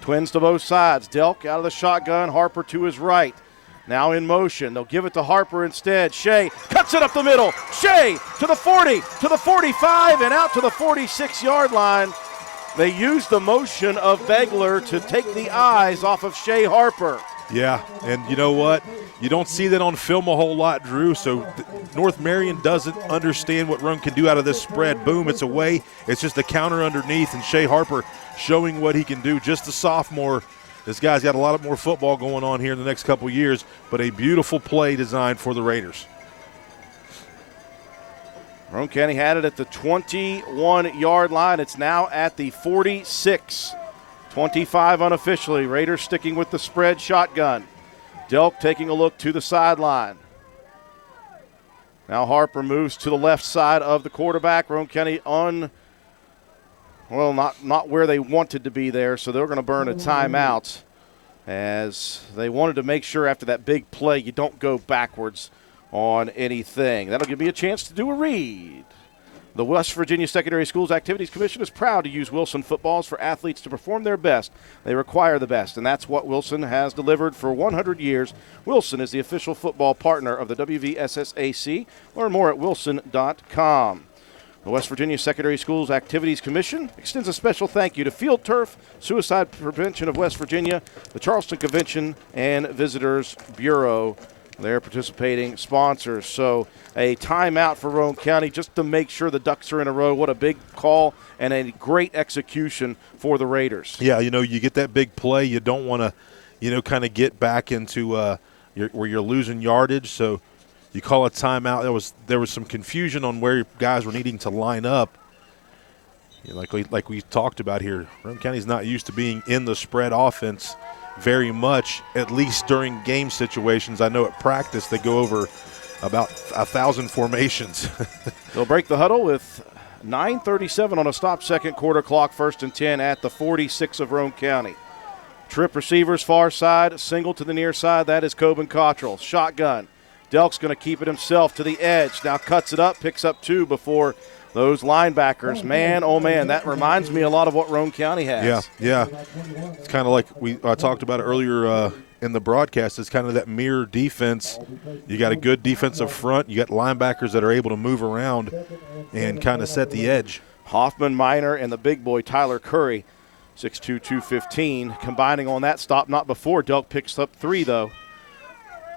Twins to both sides. Delk out of the shotgun, Harper to his right. Now in motion. They'll give it to Harper instead. Shea cuts it up the middle. Shea to the 40, to the 45, and out to the 46-yard line. They used the motion of Begler to take the eyes off of Shea Harper. Yeah, and you know what? You don't see that on film a whole lot, Drew, so North Marion doesn't understand what Roane can do out of this spread. Boom, it's away. It's just a counter underneath, and Shea Harper showing what he can do. Just a sophomore. This guy's got a lot more football going on here in the next couple years, but a beautiful play designed for the Raiders. Roane County had it at the 21-yard line. It's now at the 46. 25 unofficially. Raiders sticking with the spread shotgun. Delk taking a look to the sideline. Now Harper moves to the left side of the quarterback. Roane County not where they wanted to be there, so they're going to burn a timeout as they wanted to make sure after that big play you don't go backwards on anything. That'll give me a chance to do a read. The West Virginia Secondary Schools Activities Commission is proud to use Wilson footballs for athletes to perform their best. They require the best, and that's what Wilson has delivered for 100 years. Wilson is the official football partner of the WVSSAC. Learn more at wilson.com. The West Virginia Secondary Schools Activities Commission extends a special thank you to Field Turf, Suicide Prevention of West Virginia, the Charleston Convention, and Visitors Bureau. They're participating sponsors. So a timeout for Roane County just to make sure the Ducks are in a row. What a big call and a great execution for the Raiders. Yeah, you get that big play. You don't want to, kind of get back into where you're losing yardage. So you call a timeout. There was some confusion on where guys were needing to line up. Like we talked about here, Roane County's not used to being in the spread offense very much, at least during game situations. I know at practice they go over about 1,000 formations. They'll break the huddle with 9:37 on a stop second quarter clock, 1st and 10 at the 46 of Roane County. Trip receivers far side, single to the near side. That is Coben Cottrell. Shotgun. Delk's going to keep it himself to the edge. Now cuts it up, picks up 2 before those linebackers. Man, oh man, that reminds me a lot of what Roane County has. Yeah. It's kind of like I talked about earlier in the broadcast. It's kind of that mirror defense. You got a good defensive front. You got linebackers that are able to move around and kind of set the edge. Hoffman, Minor, and the big boy Tyler Curry, 6'2", 215, combining on that stop. Not before. Delk picks up 3, though.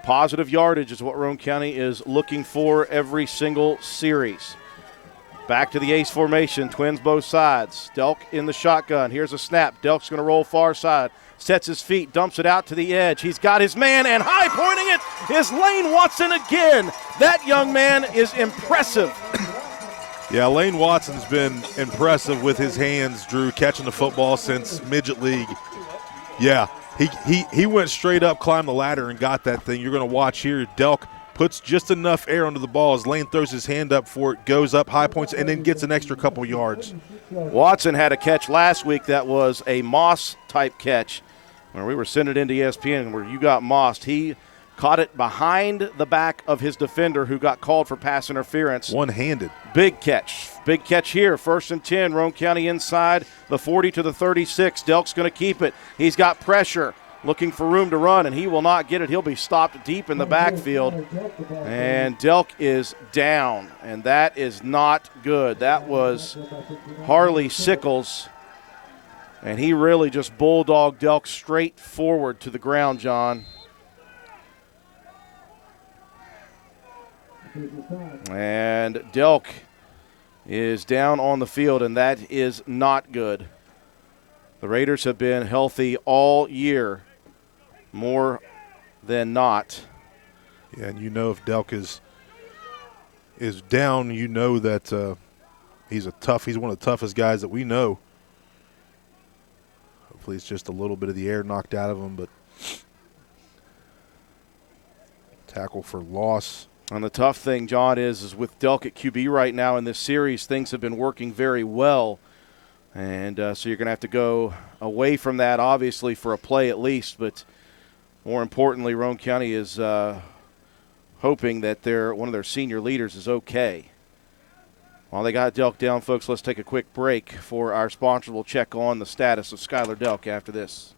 Positive yardage is what Roane County is looking for every single series. Back to the ace formation, Twins both sides. Delk in the shotgun. Here's a snap. Delk's going to roll far side. Sets his feet, dumps it out to the edge. He's got his man, and high pointing it is Lane Watson again. That young man is impressive. Yeah, Lane Watson's been impressive with his hands, Drew, catching the football since midget league. Yeah, he went straight up, climbed the ladder, and got that thing. You're going to watch here. Delk puts just enough air under the ball as Lane throws his hand up for it, goes up, high points, and then gets an extra couple yards. Watson had a catch last week that was a Moss-type catch where we were sending it into ESPN where you got mossed. He caught it behind the back of his defender who got called for pass interference. One-handed. Big catch. Big catch here. 1st and 10. Roane County inside the 40 to the 36. Delk's going to keep it. He's got pressure, looking for room to run, and he will not get it. He'll be stopped deep in the backfield. And Delk is down, and that is not good. That was Harley Sickles, and he really just bulldogged Delk straight forward to the ground, John. And Delk is down on the field, and that is not good. The Raiders have been healthy all year, more than not. Yeah, and you know if Delk is down, you know that he's one of the toughest guys that we know. Hopefully it's just a little bit of the air knocked out of him, but tackle for loss. And the tough thing, John, is with Delk at QB right now in this series, things have been working very well. And so you're going to have to go away from that, obviously, for a play at least. But more importantly, Roane County is hoping that one of their senior leaders is okay. While they got Delk down, folks, let's take a quick break for our sponsor. We'll check on the status of Skylar Delk after this.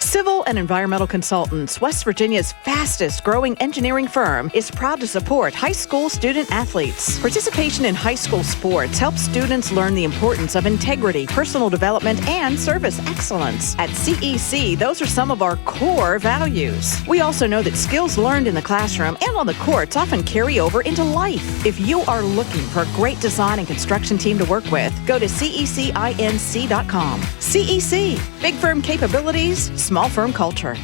Civil and Environmental Consultants, West Virginia's fastest growing engineering firm, is proud to support high school student athletes. Participation in high school sports helps students learn the importance of integrity, personal development, and service excellence. At CEC, those are some of our core values. We also know that skills learned in the classroom and on the courts often carry over into life. If you are looking for a great design and construction team to work with, go to cecinc.com. CEC, big firm capabilities, small firm culture.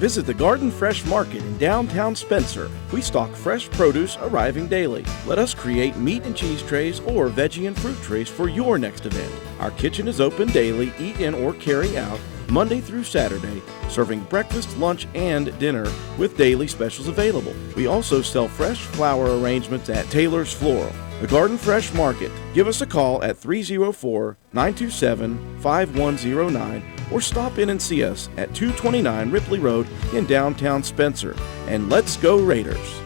Visit the Garden Fresh Market in downtown Spencer. We stock fresh produce arriving daily. Let us create meat and cheese trays or veggie and fruit trays for your next event. Our kitchen is open daily, eat in or carry out, Monday through Saturday, serving breakfast, lunch, and dinner with daily specials available. We also sell fresh flower arrangements at Taylor's Floral. The Garden Fresh Market. Give us a call at 304-927-5109 or stop in and see us at 229 Ripley Road in downtown Spencer. And let's go Raiders.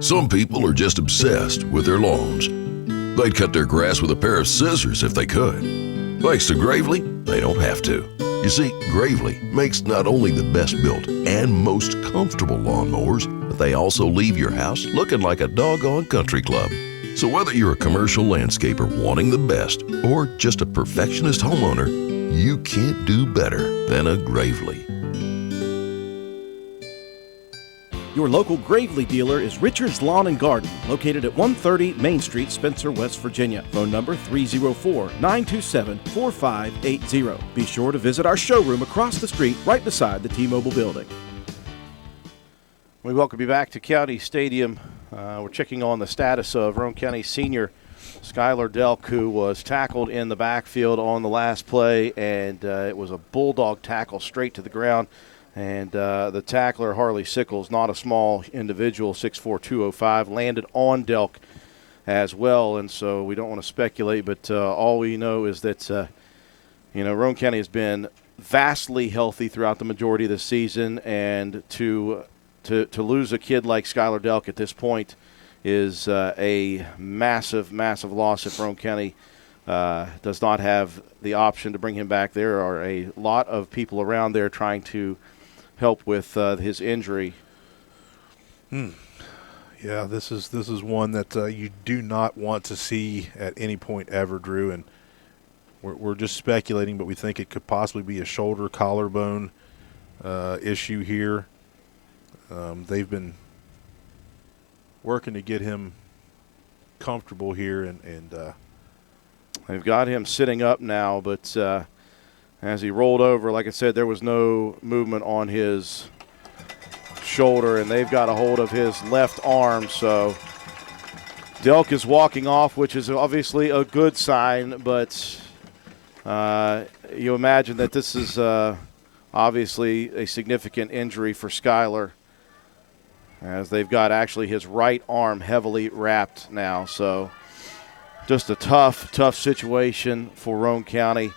Some people are just obsessed with their lawns. They'd cut their grass with a pair of scissors if they could. Thanks to Gravely, they don't have to. You see, Gravely makes not only the best built and most comfortable lawnmowers, but they also leave your house looking like a doggone country club. So whether you're a commercial landscaper wanting the best or just a perfectionist homeowner, you can't do better than a Gravely. Your local Gravely dealer is Richard's Lawn and Garden, located at 130 Main Street, Spencer, West Virginia. Phone number 304-927-4580. Be sure to visit our showroom across the street right beside the T-Mobile building. We welcome you back to County Stadium. We're checking on the status of Roane County senior Skylar Delk, who was tackled in the backfield on the last play, and it was a bulldog tackle straight to the ground. And the tackler, Harley Sickles, not a small individual, 6'4", 205, landed on Delk as well. And so we don't want to speculate, but all we know is that, Roane County has been vastly healthy throughout the majority of the season. And to lose a kid like Skylar Delk at this point is a massive, massive loss if Roane County does not have the option to bring him back. There are a lot of people around there trying to help with his injury. Yeah, this is one that you do not want to see at any point ever, Drew. And we're just speculating, but we think it could possibly be a shoulder collarbone issue here. They've been working to get him comfortable here, and they've got him sitting up now, but as he rolled over. Like I said, there was no movement on his shoulder, and they've got a hold of his left arm. So Delk is walking off, which is obviously a good sign, but you imagine that this is obviously a significant injury for Skyler, as they've got actually his right arm heavily wrapped now. So just a tough situation for Roane County.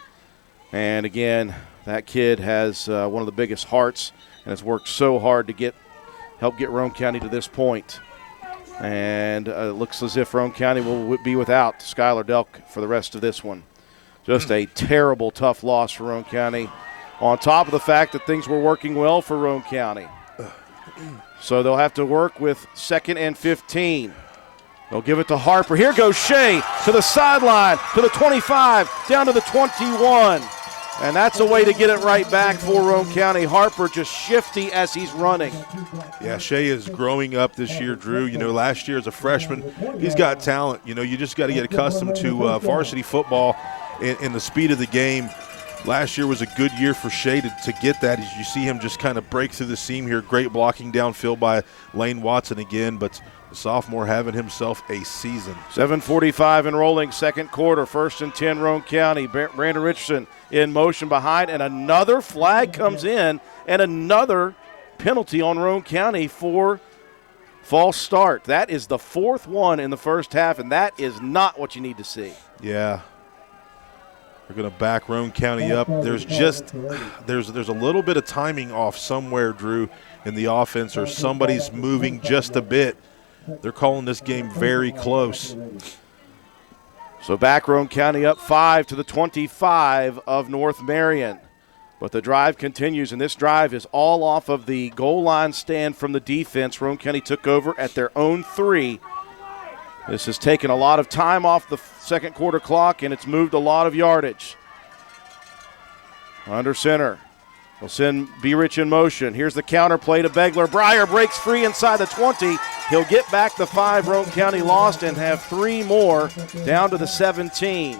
And again, that kid has one of the biggest hearts and has worked so hard to help get Roane County to this point. And it looks as if Roane County will be without Skyler Delk for the rest of this one. Just a terrible, tough loss for Roane County, on top of the fact that things were working well for Roane County. So they'll have to work with 2nd and 15. They'll give it to Harper. Here goes Shea to the sideline, to the 25, down to the 21. And that's a way to get it right back for Roane County. Harper just shifty as he's running. Yeah, Shea is growing up this year, Drew. You know, last year as a freshman, he's got talent. You know, you just got to get accustomed to varsity football and the speed of the game. Last year was a good year for Shea to get that. As you see him just kind of break through the seam here. Great blocking downfield by Lane Watson again, but the sophomore having himself a season. 7:45 and rolling, second quarter, 1st and 10, Roane County. Brandon Richardson in motion behind, and another flag comes in, and another penalty on Roane County for false start. That is the 4th one in the first half, and that is not what you need to see. Yeah. They're going to back Roane County up. There's a little bit of timing off somewhere, Drew, in the offense, or somebody's moving just a bit. They're calling this game very close. So back Roane County up 5 to the 25 of North Marion. But the drive continues, and this drive is all off of the goal line stand from the defense. Roane County took over at their own 3. This has taken a lot of time off the second quarter clock, and it's moved a lot of yardage. Under center. They'll send B. Rich in motion. Here's the counter play to Begler. Breyer breaks free inside the 20. He'll get back the 5 Roane County lost and have 3 more down to the 17.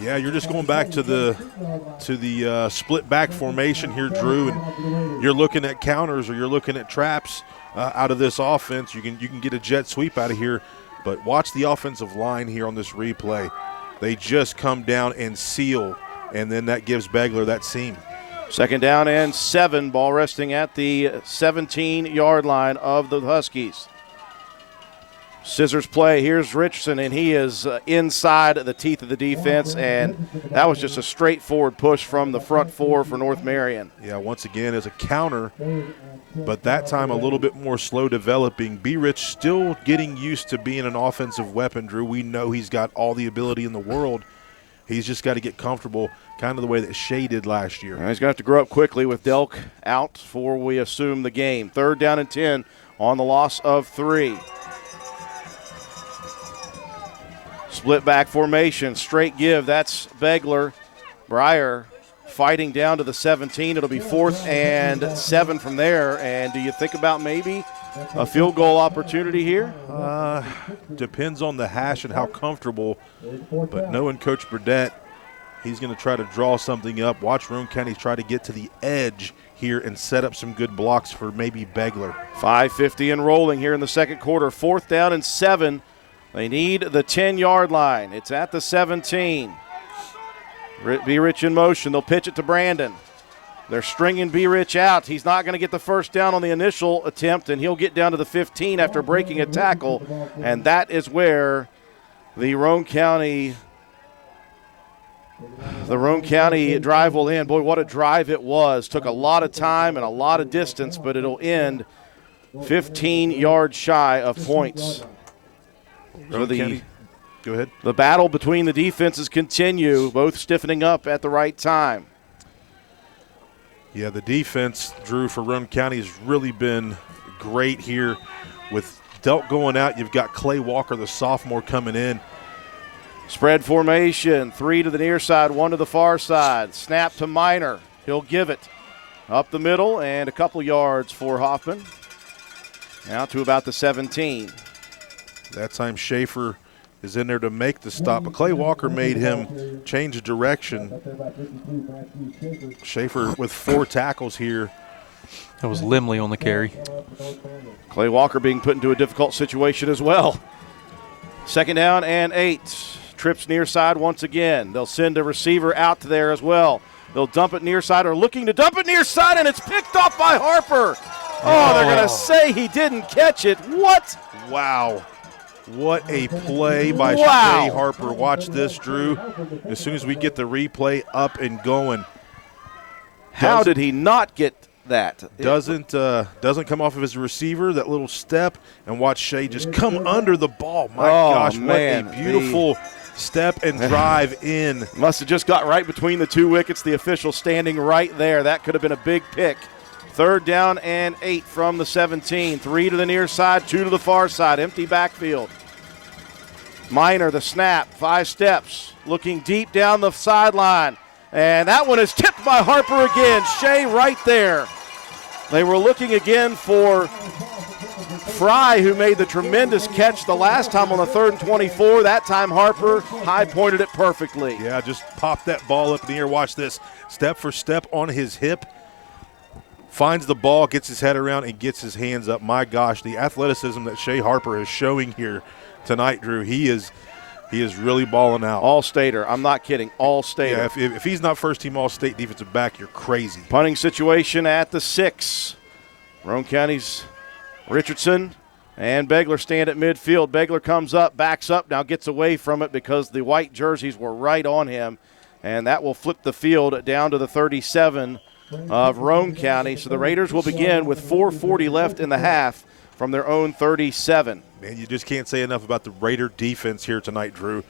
Yeah, you're just going back to the split back formation here, Drew, and you're looking at counters or you're looking at traps out of this offense. You can get a jet sweep out of here, but watch the offensive line here on this replay. They just come down and seal, and then that gives Begler that seam. 2nd down and 7, ball resting at the 17-yard line of the Huskies. Scissors play. Here's Richardson, and he is inside the teeth of the defense, and that was just a straightforward push from the front 4 for North Marion. Yeah, once again, as a counter, but that time a little bit more slow developing. B. Rich still getting used to being an offensive weapon, Drew. We know he's got all the ability in the world. He's just got to get comfortable, kind of the way that Shea did last year. He's going to have to grow up quickly with Delk out before we assume the game. 3rd down and 10 on the loss of 3. Split back formation, straight give. That's Begler. Breyer fighting down to the 17. It'll be 4th and 7 from there. And do you think about maybe a field goal opportunity here? Depends on the hash and how comfortable. But knowing Coach Burdett, he's going to try to draw something up. Watch Roane County try to get to the edge here and set up some good blocks for maybe Begler. 5:50 and rolling here in the second quarter. 4th down and 7. They need the 10-yard line. It's at the 17. B. Rich in motion. They'll pitch it to Brandon. They're stringing B. Rich out. He's not going to get the first down on the initial attempt, and he'll get down to the 15 after breaking a tackle. And that is where the Roane County drive will end. Boy, what a drive it was. Took a lot of time and a lot of distance, but it'll end 15 yards shy of points. So go ahead. The battle between the defenses continue, both stiffening up at the right time. Yeah, the defense, Drew, for Roane County has really been great here. With Delk going out, you've got Clay Walker, the sophomore, coming in. Spread formation, 3 to the near side, 1 to the far side. Snap to Minor. He'll give it up the middle and a couple yards for Hoffman. Now to about the 17. That time Schaefer is in there to make the stop, but Clay Walker made him change direction. Schaefer with 4 tackles here. That was Limley on the carry. Clay Walker being put into a difficult situation as well. 2nd down and 8. Trips near side once again. They'll send a receiver out to there as well. They'll dump it near side or looking to dump it near side, and it's picked off by Harper. Oh, they're going to say he didn't catch it. What? Wow. What a play by Shea Harper. Watch this, Drew. As soon as we get the replay up and going. How did he not get that? Doesn't come off of his receiver, that little step, and watch Shea just come under the ball. My gosh, man. What a beautiful step and drive in. Must have just got right between the 2 wickets. The official standing right there. That could have been a big pick. 3rd down and 8 from the 17. 3 to the near side, 2 to the far side. Empty backfield. Minor, the snap, 5 steps. Looking deep down the sideline. And that one is tipped by Harper again. Shea right there. They were looking again for Fry, who made the tremendous catch the last time on the 3rd and 24. That time Harper high-pointed it perfectly. Yeah, just popped that ball up in the air. Watch this. Step for step on his hip. Finds the ball, gets his head around, and gets his hands up. My gosh, the athleticism that Shea Harper is showing here tonight, Drew, he is really balling out. All-Stater. I'm not kidding. All-Stater. Yeah, if he's not first-team All-State defensive back, you're crazy. Punting situation at the 6. Roane County's Richardson and Begler stand at midfield. Begler comes up, backs up, now gets away from it because the white jerseys were right on him, and that will flip the field down to the 37 of Roane County. So the Raiders will begin with 4:40 left in the half from their own 37. Man, you just can't say enough about the Raider defense here tonight, Drew.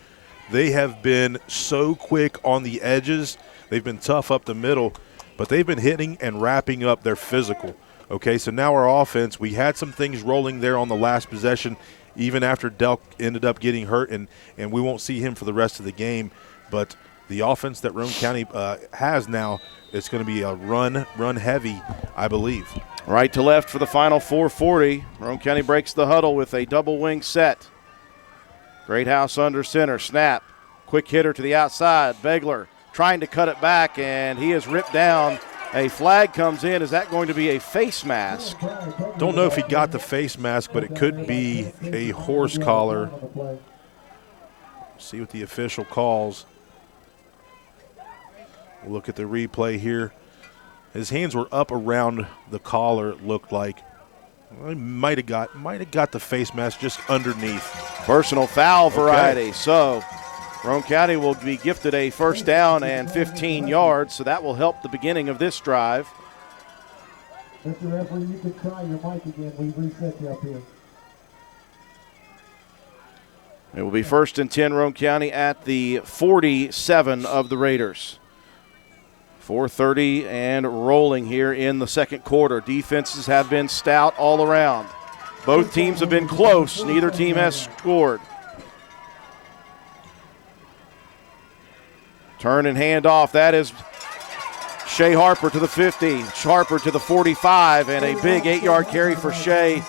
They have been so quick on the edges. They've been tough up the middle, but they've been hitting and wrapping up their physical. Okay, so now our offense, we had some things rolling there on the last possession, even after Delk ended up getting hurt, and we won't see him for the rest of the game. But the offense that Roane County has now, it's going to be a run heavy, I believe. Right to left for the final 4:40. Roane County breaks the huddle with a double wing set. Great House under center. Snap. Quick hitter to the outside. Begler trying to cut it back, and he is ripped down. A flag comes in. Is that going to be a face mask? Don't know if he got the face mask, but it could be a horse collar. See what the official calls. We'll look at the replay here. His hands were up around the collar, it looked like. He might have got the face mask just underneath. Personal foul variety. So Roane County will be gifted a first down and 15 yards, so that will help the beginning of this drive. Mr. Referee, you can try your mic again. We reset you up here. It will be 1st and 10 Roane County at the 47 of the Raiders. 4:30 and rolling here in the second quarter. Defenses have been stout all around. Both teams have been close. Neither team has scored. Turn and hand off. That is Shea Harper to the 50. Harper to the 45, and a big 8-yard carry for Shea.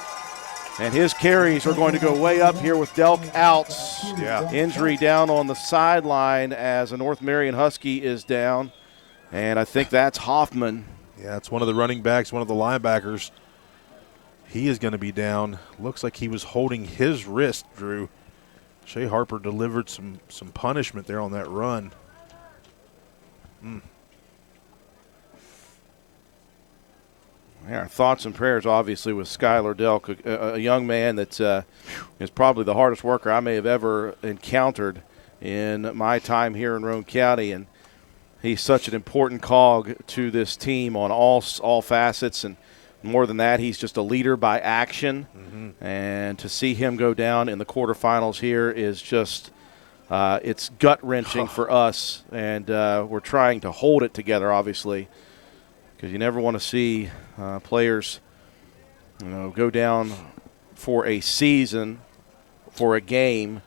And his carries are going to go way up here with Delk out. Yeah. Injury down on the sideline as a North Marion Husky is down. And I think that's Hoffman. Yeah, it's one of the running backs, one of the linebackers. He is going to be down. Looks like he was holding his wrist, Drew. Shea Harper delivered some punishment there on that run. Yeah, our thoughts and prayers, obviously, with Skylar Delk, a young man that is probably the hardest worker I may have ever encountered in my time here in Roane County. And he's such an important cog to this team on all facets, and more than that, he's just a leader by action. And to see him go down in the quarterfinals here is just it's gut-wrenching for us, and we're trying to hold it together, obviously, because you never want to see players go down for a season, for a game.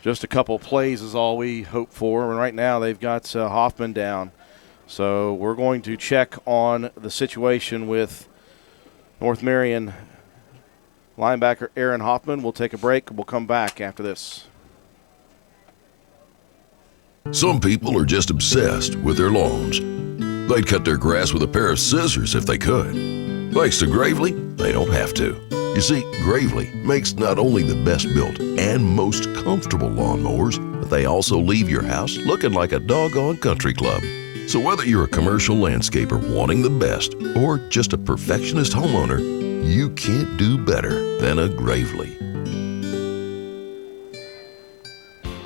Just a couple plays is all we hope for. And right now they've got Hoffman down. So we're going to check on the situation with North Marion linebacker Aaron Hoffman. We'll take a break. We'll come back after this. Some people are just obsessed with their lawns. They'd cut their grass with a pair of scissors if they could. Thanks to Gravely, they don't have to. You see, Gravely makes not only the best built and most comfortable lawnmowers, but they also leave your house looking like a doggone country club. So whether you're a commercial landscaper wanting the best or just a perfectionist homeowner, you can't do better than a Gravely.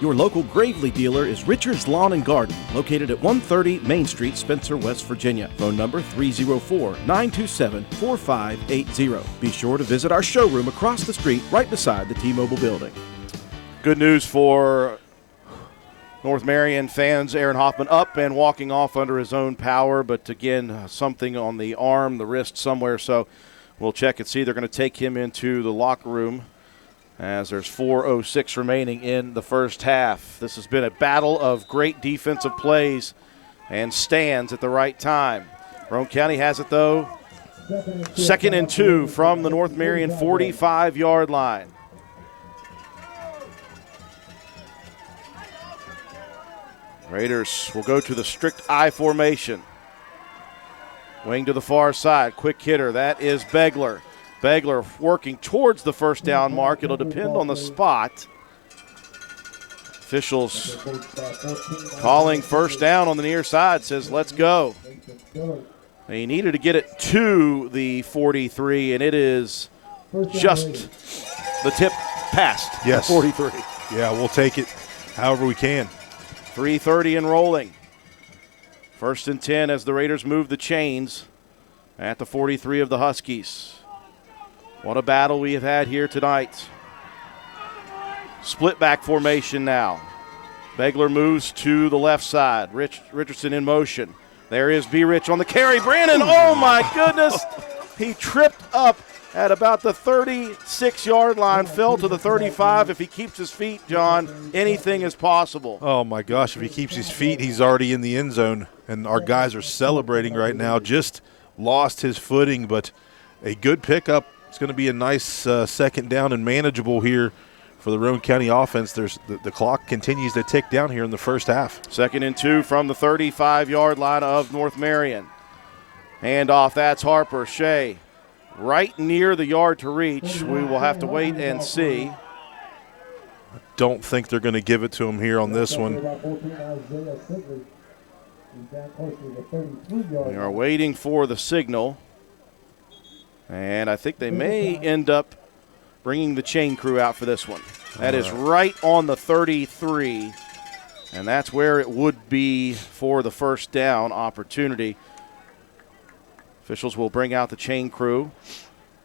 Your local Gravely dealer is Richard's Lawn and Garden, located at 130 Main Street, Spencer, West Virginia. Phone number 304-927-4580. Be sure to visit our showroom across the street right beside the T-Mobile building. Good news for North Marion fans. Aaron Hoffman up and walking off under his own power, but again, something on the arm, the wrist somewhere, so we'll check and see. They're going to take him into the locker room as there's 4:06 remaining in the first half. This has been a battle of great defensive plays and stands at the right time. Roane County has it, though. 2nd and 2 from the North Marion 45-yard line. Raiders will go to the strict I formation. Wing to the far side. Quick hitter. That is Begler. Begler working towards the first down mark. It'll depend on the spot. Officials calling first down on the near side. Says, let's go. He needed to get it to the 43, and it is just the tip past Yes. 43. Yeah, we'll take it however we can. 3:30 and rolling. 1st and 10 as the Raiders move the chains at the 43 of the Huskies. What a battle we have had here tonight. Split back formation now. Begler moves to the left side. Richardson in motion. There is B. Rich on the carry. Brandon, oh my goodness. He tripped up at about the 36-yard line, fell to the 35. If he keeps his feet, John, anything is possible. Oh, my gosh. If he keeps his feet, he's already in the end zone. And our guys are celebrating right now. Just lost his footing, but a good pickup. It's going to be a nice second down and manageable here for the Roane County offense. The clock continues to tick down here in the first half. 2nd and 2 from the 35-yard line of North Marion. Handoff, that's Harper. Shea right near the yard to reach. We will have to wait and see. I don't think they're going to give it to him here on this one. We are waiting for the signal. And I think they may end up bringing the chain crew out for this one. That is right on the 33, and that's where it would be for the first down opportunity. Officials will bring out the chain crew.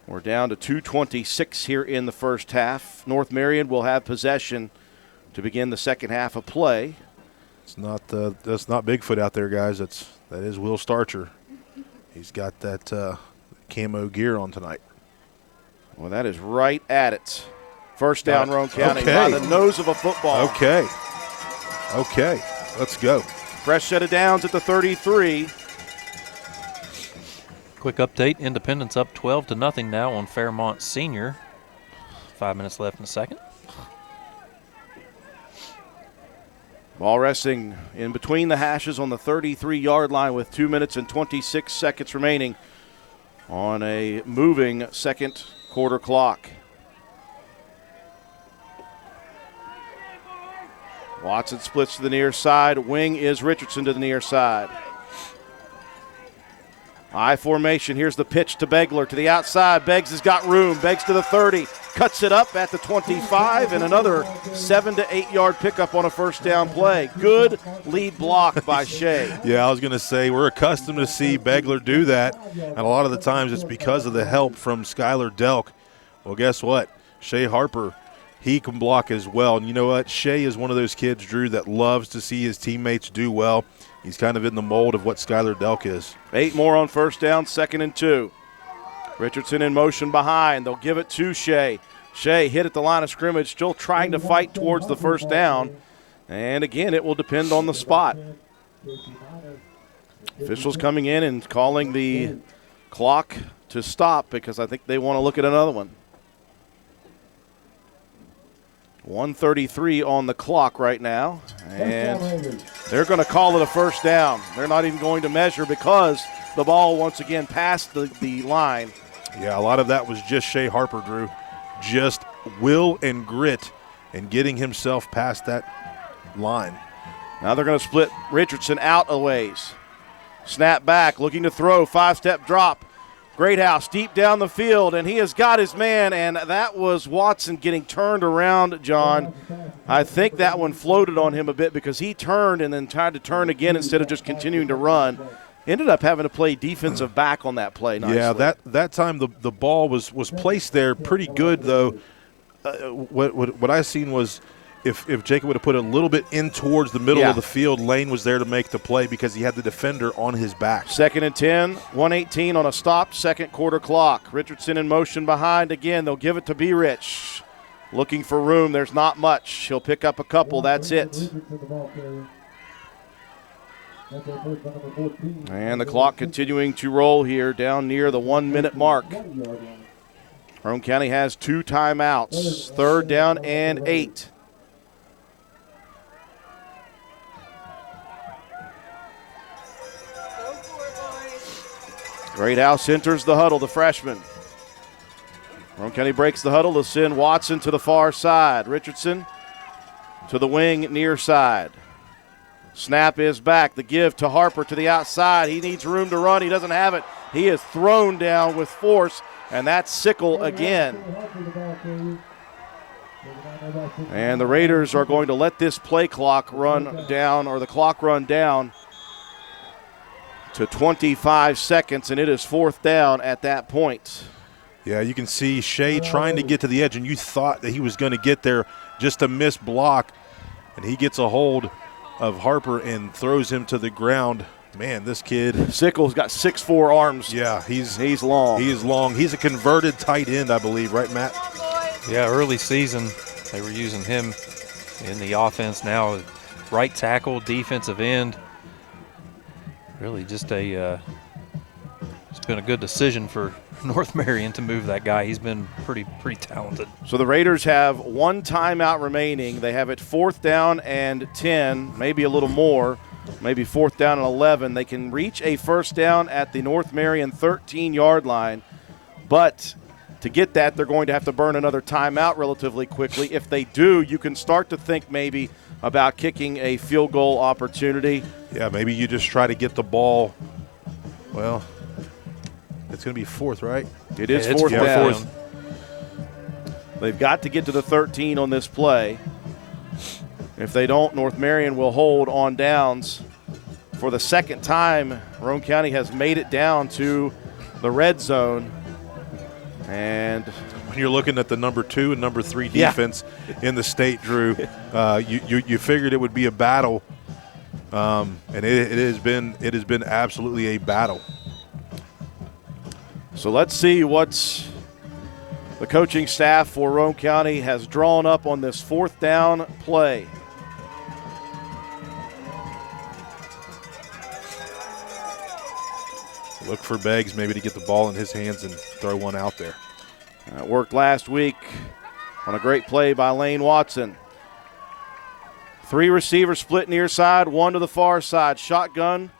We're down to 2:26 here in the first half. North Marion will have possession to begin the second half of play. That's not Bigfoot out there, guys. That is Will Starcher. He's got that camo gear on tonight. Well, that is right at it. First down, Roane County, by the nose of a football. Okay, let's go. Fresh set of downs at the 33. Quick update, Independence up 12-0 now on Fairmont Senior. 5 minutes left in the second. Ball resting in between the hashes on the 33-yard line with 2 minutes and 26 seconds remaining on a moving second quarter clock. Watson splits to the near side. Wing is Richardson to the near side. I formation. Here's the pitch to Begler to the outside. Beggs has got room. Beggs to the 30. Cuts it up at the 25, and another 7 to 8 yard pickup on a first down play. Good lead block by Shea. Yeah, I was going to say we're accustomed to see Begler do that, and a lot of the times it's because of the help from Skylar Delk. Well, guess what? Shea Harper, he can block as well. And you know what? Shea is one of those kids, Drew, that loves to see his teammates do well. He's kind of in the mold of what Skylar Delk is. 8 more on first down, 2nd and 2. Richardson in motion behind. They'll give it to Shea. Shea hit at the line of scrimmage, still trying to fight towards the first down. And again, it will depend on the spot. Officials coming in and calling the clock to stop because I think they want to look at another one. 1:33 on the clock right now, and they're going to call it a first down. They're not even going to measure because the ball once again passed the line. Yeah, a lot of that was just Shea Harper, Drew. Just will and grit and getting himself past that line. Now they're going to split Richardson out a ways. Snap back, looking to throw, 5-step drop. Greathouse deep down the field, and he has got his man, and that was Watson getting turned around, John. I think that one floated on him a bit because he turned and then tried to turn again instead of just continuing to run. Ended up having to play defensive back on that play nicely. Yeah, that time the ball was placed there pretty good, though. What I seen was if Jacob would have put it a little bit in towards the middle of the field, Lane was there to make the play because he had the defender on his back. 2nd and 10, 1:18 on a stopped second quarter clock. Richardson in motion behind again. They'll give it to B-Rich. Looking for room. There's not much. He'll pick up a couple. That's it. And the clock continuing to roll here down near the 1-minute mark. Roane County has 2 timeouts. 3rd down and 8. Greathouse enters the huddle, the freshman. Roane County breaks the huddle to send Watson to the far side. Richardson to the wing near side. Snap is back. The give to Harper to the outside. He needs room to run. He doesn't have it. He is thrown down with force, and that's Sickle again. And the Raiders are going to let this play clock run down, or the clock run down to 25 seconds, and it is 4th down at that point. Yeah, you can see Shea trying to get to the edge, and you thought that he was going to get there, just a missed block, and he gets a hold of Harper and throws him to the ground. Man, this kid. Sickle's got 6'4" arms. Yeah, he's long. He is long. He's a converted tight end, I believe, right, Matt? Yeah, early season they were using him in the offense. Now right tackle, defensive end. Really just it's been a good decision for North Marion to move that guy. He's been pretty talented. So the Raiders have 1 timeout remaining. They have it 4th down and 10, maybe a little more, maybe 4th down and 11. They can reach a first down at the North Marion 13-yard line, but to get that, they're going to have to burn another timeout relatively quickly. If they do, you can start to think maybe about kicking a field goal opportunity. Yeah, maybe you just try to get the ball. Well, it's going to be 4th, right? It is 4th down. They've got to get to the 13 on this play. If they don't, North Marion will hold on downs. For the second time, Roane County has made it down to the red zone. And when you're looking at the number 2 and number 3 defense in the state, Drew, you figured it would be a battle, and it has been absolutely a battle. So let's see what's the coaching staff for Roane County has drawn up on this 4th down play. Look for Beggs maybe to get the ball in his hands and throw one out there. That worked last week on a great play by Lane Watson. 3 receivers split near side, 1 to the far side. Shotgun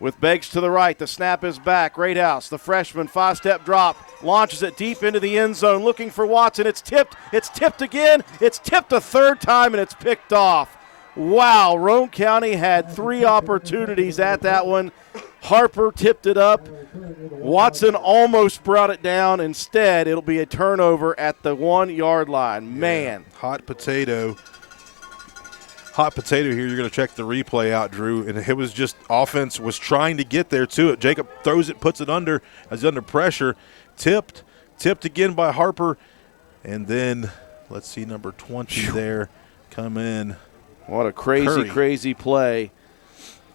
with Beggs to the right. The snap is back. Greathouse, the freshman, 5-step drop, launches it deep into the end zone, looking for Watson. It's tipped. It's tipped again. It's tipped a 3rd time, and it's picked off. Wow, Roane County had 3 opportunities at that one. Harper tipped it up. Watson almost brought it down. Instead, it'll be a turnover at the 1-yard line. Man. Hot potato here. You're going to check the replay out, Drew. And it was just offense was trying to get there to it. Jacob throws it, puts it under, as under pressure. Tipped again by Harper. And then, let's see, number 20 there come in. What a crazy play.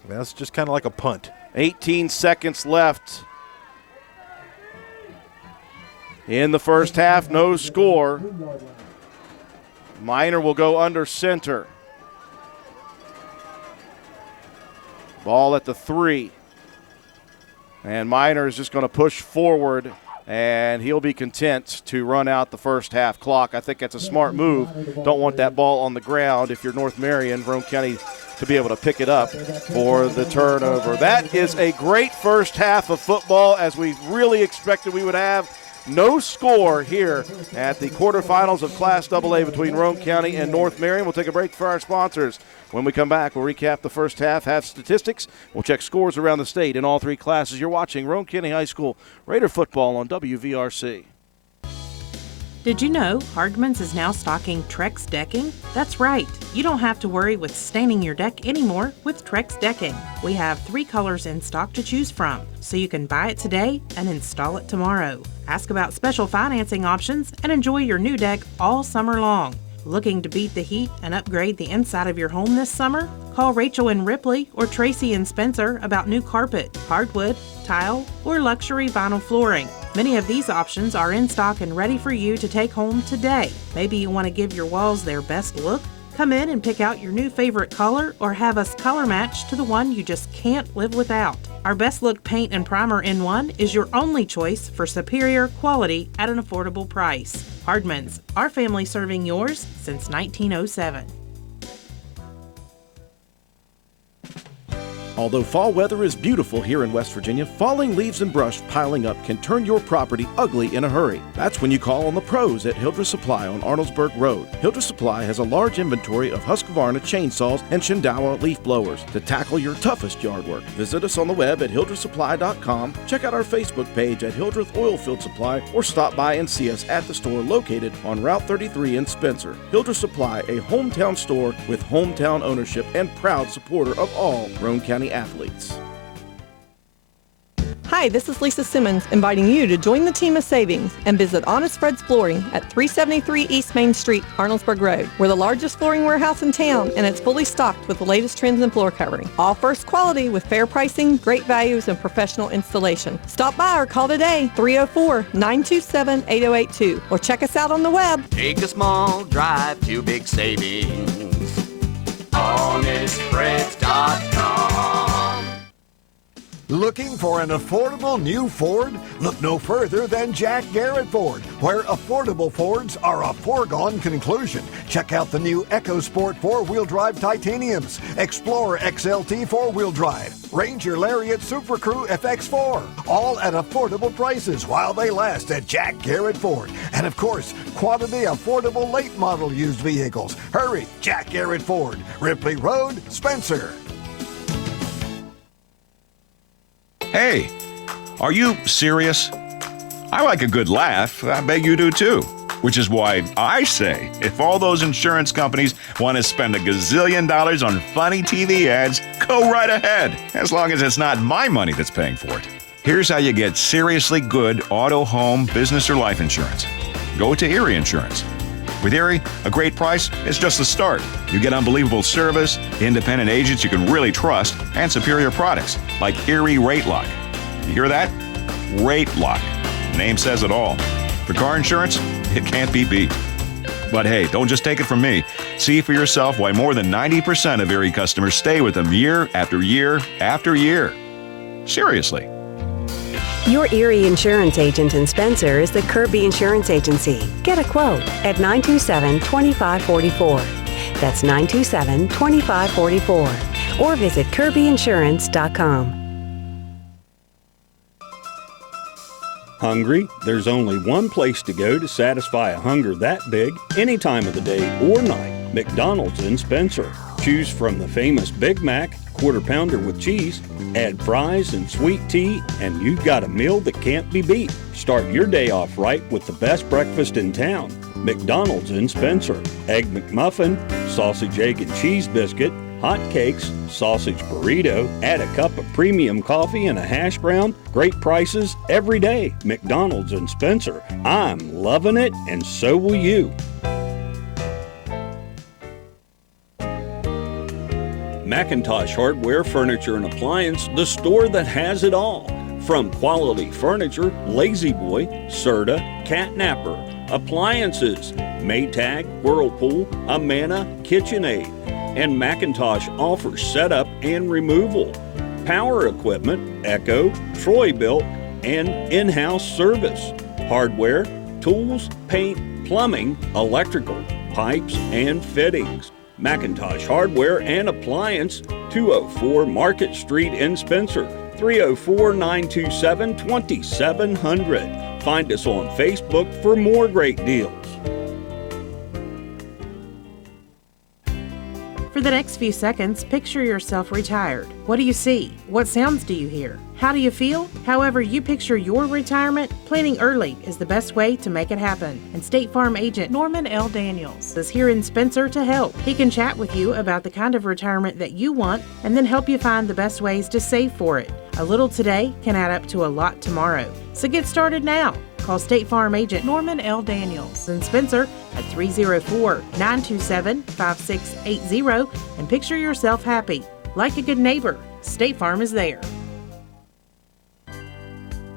That's just kind of like a punt. 18 seconds left in the first half. No score. Minor will go under center. Ball at the 3. And Minor is just going to push forward and he'll be content to run out the first half clock. I think that's a smart move. Don't want that ball on the ground if you're North Marion, Roane County, to be able to pick it up for the turnover. That is a great first half of football, as we really expected we would have. No score here at the quarterfinals of Class AA between Roane County and North Marion. We'll take a break for our sponsors. When we come back, we'll recap the first half, have statistics. We'll check scores around the state in all three classes. You're watching Roane County High School Raider football on WVRC. Did you know Hardman's is now stocking Trex decking? That's right. You don't have to worry with staining your deck anymore with Trex decking. We have 3 colors in stock to choose from, so you can buy it today and install it tomorrow. Ask about special financing options and enjoy your new deck all summer long. Looking to beat the heat and upgrade the inside of your home this summer? Call Rachel and Ripley or Tracy and Spencer about new carpet, hardwood, tile, or luxury vinyl flooring. Many of these options are in stock and ready for you to take home today. Maybe you want to give your walls their best look? Come in and pick out your new favorite color or have us color match to the one you just can't live without. Our Best Look Paint and Primer in One is your only choice for superior quality at an affordable price. Hardman's, our family serving yours since 1907. Although fall weather is beautiful here in West Virginia, falling leaves and brush piling up can turn your property ugly in a hurry. That's when you call on the pros at Hildreth Supply on Arnoldsburg Road. Hildreth Supply has a large inventory of Husqvarna chainsaws and Shindawa leaf blowers to tackle your toughest yard work. Visit us on the web at hildrethsupply.com, check out our Facebook page at Hildreth Oilfield Supply, or stop by and see us at the store located on Route 33 in Spencer. Hildreth Supply, a hometown store with hometown ownership and proud supporter of all Roane County athletes. Hi, this is Lisa Simmons inviting you to join the team of savings and visit Honest Fred's Flooring at 373 East Main Street, Arnoldsburg Road. We're the largest flooring warehouse in town, and it's fully stocked with the latest trends in floor covering. All first quality with fair pricing, great values, and professional installation. Stop by or call today, 304-927-8082, or check us out on the web. Take a small drive to big savings. HonestFreds.com. Looking for an affordable new Ford? Look no further than Jack Garrett Ford, where affordable Fords are a foregone conclusion. Check out the new EcoSport 4-wheel drive Titaniums, Explorer XLT 4-wheel drive, Ranger Lariat Super Crew FX4, all at affordable prices while they last at Jack Garrett Ford. And of course, quality affordable late model used vehicles. Hurry, Jack Garrett Ford, Ripley Road, Spencer. Hey, are you serious? I like a good laugh. I bet you do too. Which is why I say, if all those insurance companies want to spend $1 gazillion on funny TV ads, go right ahead, as long as it's not my money that's paying for it. Here's how you get seriously good auto, home, business, or life insurance. Go to Erie Insurance. With Erie, a great price is just the start. You get unbelievable service, independent agents you can really trust, and superior products like Erie Rate Lock. You hear that? Rate Lock. The name says it all. For car insurance, it can't be beat. But hey, don't just take it from me. See for yourself why more than 90% of Erie customers stay with them year after year after year. Seriously. Your Erie Insurance agent in Spencer is the Kirby Insurance Agency. Get a quote at 927-2544. That's 927-2544. Or visit kirbyinsurance.com. Hungry? There's only one place to go to satisfy a hunger that big any time of the day or night. McDonald's in Spencer. Choose from the famous Big Mac, Quarter Pounder with cheese, add fries and sweet tea, and you've got a meal that can't be beat. Start your day off right with the best breakfast in town. McDonald's in Spencer. Egg McMuffin, sausage, egg, and cheese biscuit, hot cakes, sausage burrito, add a cup of premium coffee and a hash brown. Great prices every day. McDonald's in Spencer. I'm loving it, and so will you. McIntosh Hardware, Furniture, and Appliance, the store that has it all. From quality furniture, Lazy Boy, Serta, Catnapper, appliances, Maytag, Whirlpool, Amana, KitchenAid, and McIntosh offers setup and removal. Power equipment, Echo, Troy-Bilt, and in-house service. Hardware, tools, paint, plumbing, electrical, pipes, and fittings. McIntosh Hardware and Appliance, 204 Market Street in Spencer, 304-927-2700. Find us on Facebook for more great deals. For the next few seconds, picture yourself retired. What do you see? What sounds do you hear? How do you feel? However you picture your retirement, planning early is the best way to make it happen. And State Farm agent Norman L. Daniels is here in Spencer to help. He can chat with you about the kind of retirement that you want and then help you find the best ways to save for it. A little today can add up to a lot tomorrow. So get started now. Call State Farm agent Norman L. Daniels in Spencer at 304-927-5680 and picture yourself happy. Like a good neighbor, State Farm is there.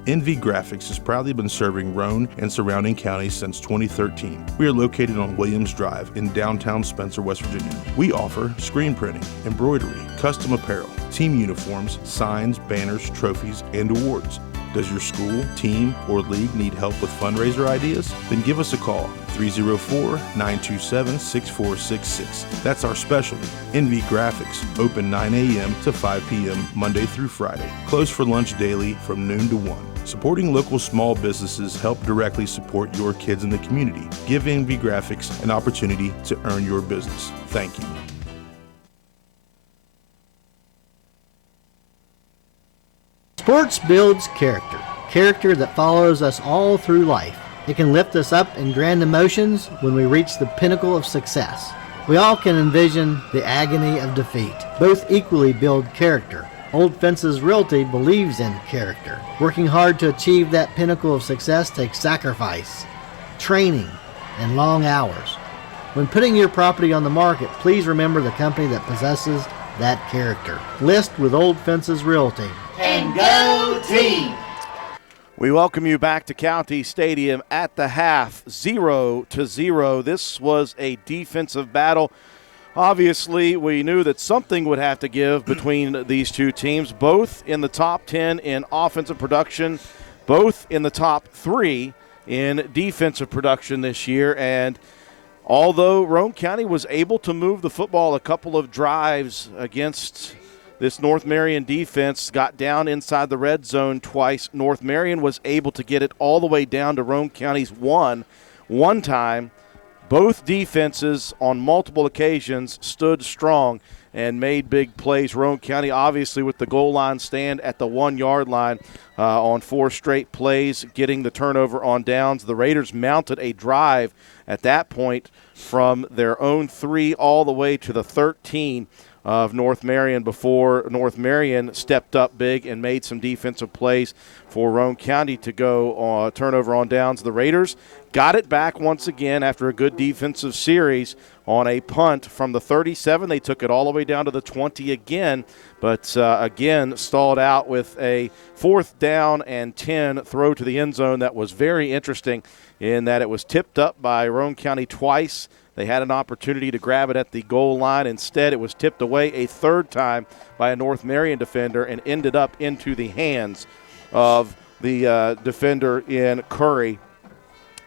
NV Graphics has proudly been serving Roane and surrounding counties since 2013. We are located on Williams Drive in downtown Spencer, West Virginia. We offer screen printing, embroidery, custom apparel, team uniforms, signs, banners, trophies, and awards. Does your school, team, or league need help with fundraiser ideas? Then give us a call, 304-927-6466. That's our specialty. NV Graphics, open 9 a.m. to 5 p.m. Monday through Friday. Closed for lunch daily from noon to 1. Supporting local small businesses help directly support your kids in the community. Give NV Graphics an opportunity to earn your business. Thank you. Sports builds character, character that follows us all through life. It can lift us up in grand emotions when we reach the pinnacle of success. We all can envision the agony of defeat. Both equally build character. Old Fences Realty believes in character. Working hard to achieve that pinnacle of success takes sacrifice, training, and long hours. When putting your property on the market, please remember the company that possesses that character. List with Old Fences Realty. And go team! We welcome you back to County Stadium at the half, 0-0. This was a defensive battle. Obviously, we knew that something would have to give between these two teams, both in the top 10 in offensive production, both in the top 3 in defensive production this year. And although Roane County was able to move the football a couple of drives against this North Marion defense, got down inside the red zone twice, North Marion was able to get it all the way down to Roane County's one time. Both defenses on multiple occasions stood strong and made big plays. Roane County obviously with the goal line stand at the 1-yard line on 4 straight plays, getting the turnover on downs. The Raiders mounted a drive at that point from their own 3 all the way to the 13 of North Marion before North Marion stepped up big and made some defensive plays for Roane County to go turnover on downs. The Raiders got it back once again after a good defensive series on a punt from the 37. They took it all the way down to the 20 again, but again stalled out with a 4th down and 10 throw to the end zone that was very interesting in that it was tipped up by Roane County twice. They had an opportunity to grab it at the goal line. Instead, it was tipped away a 3rd time by a North Marion defender and ended up into the hands of the defender in Curry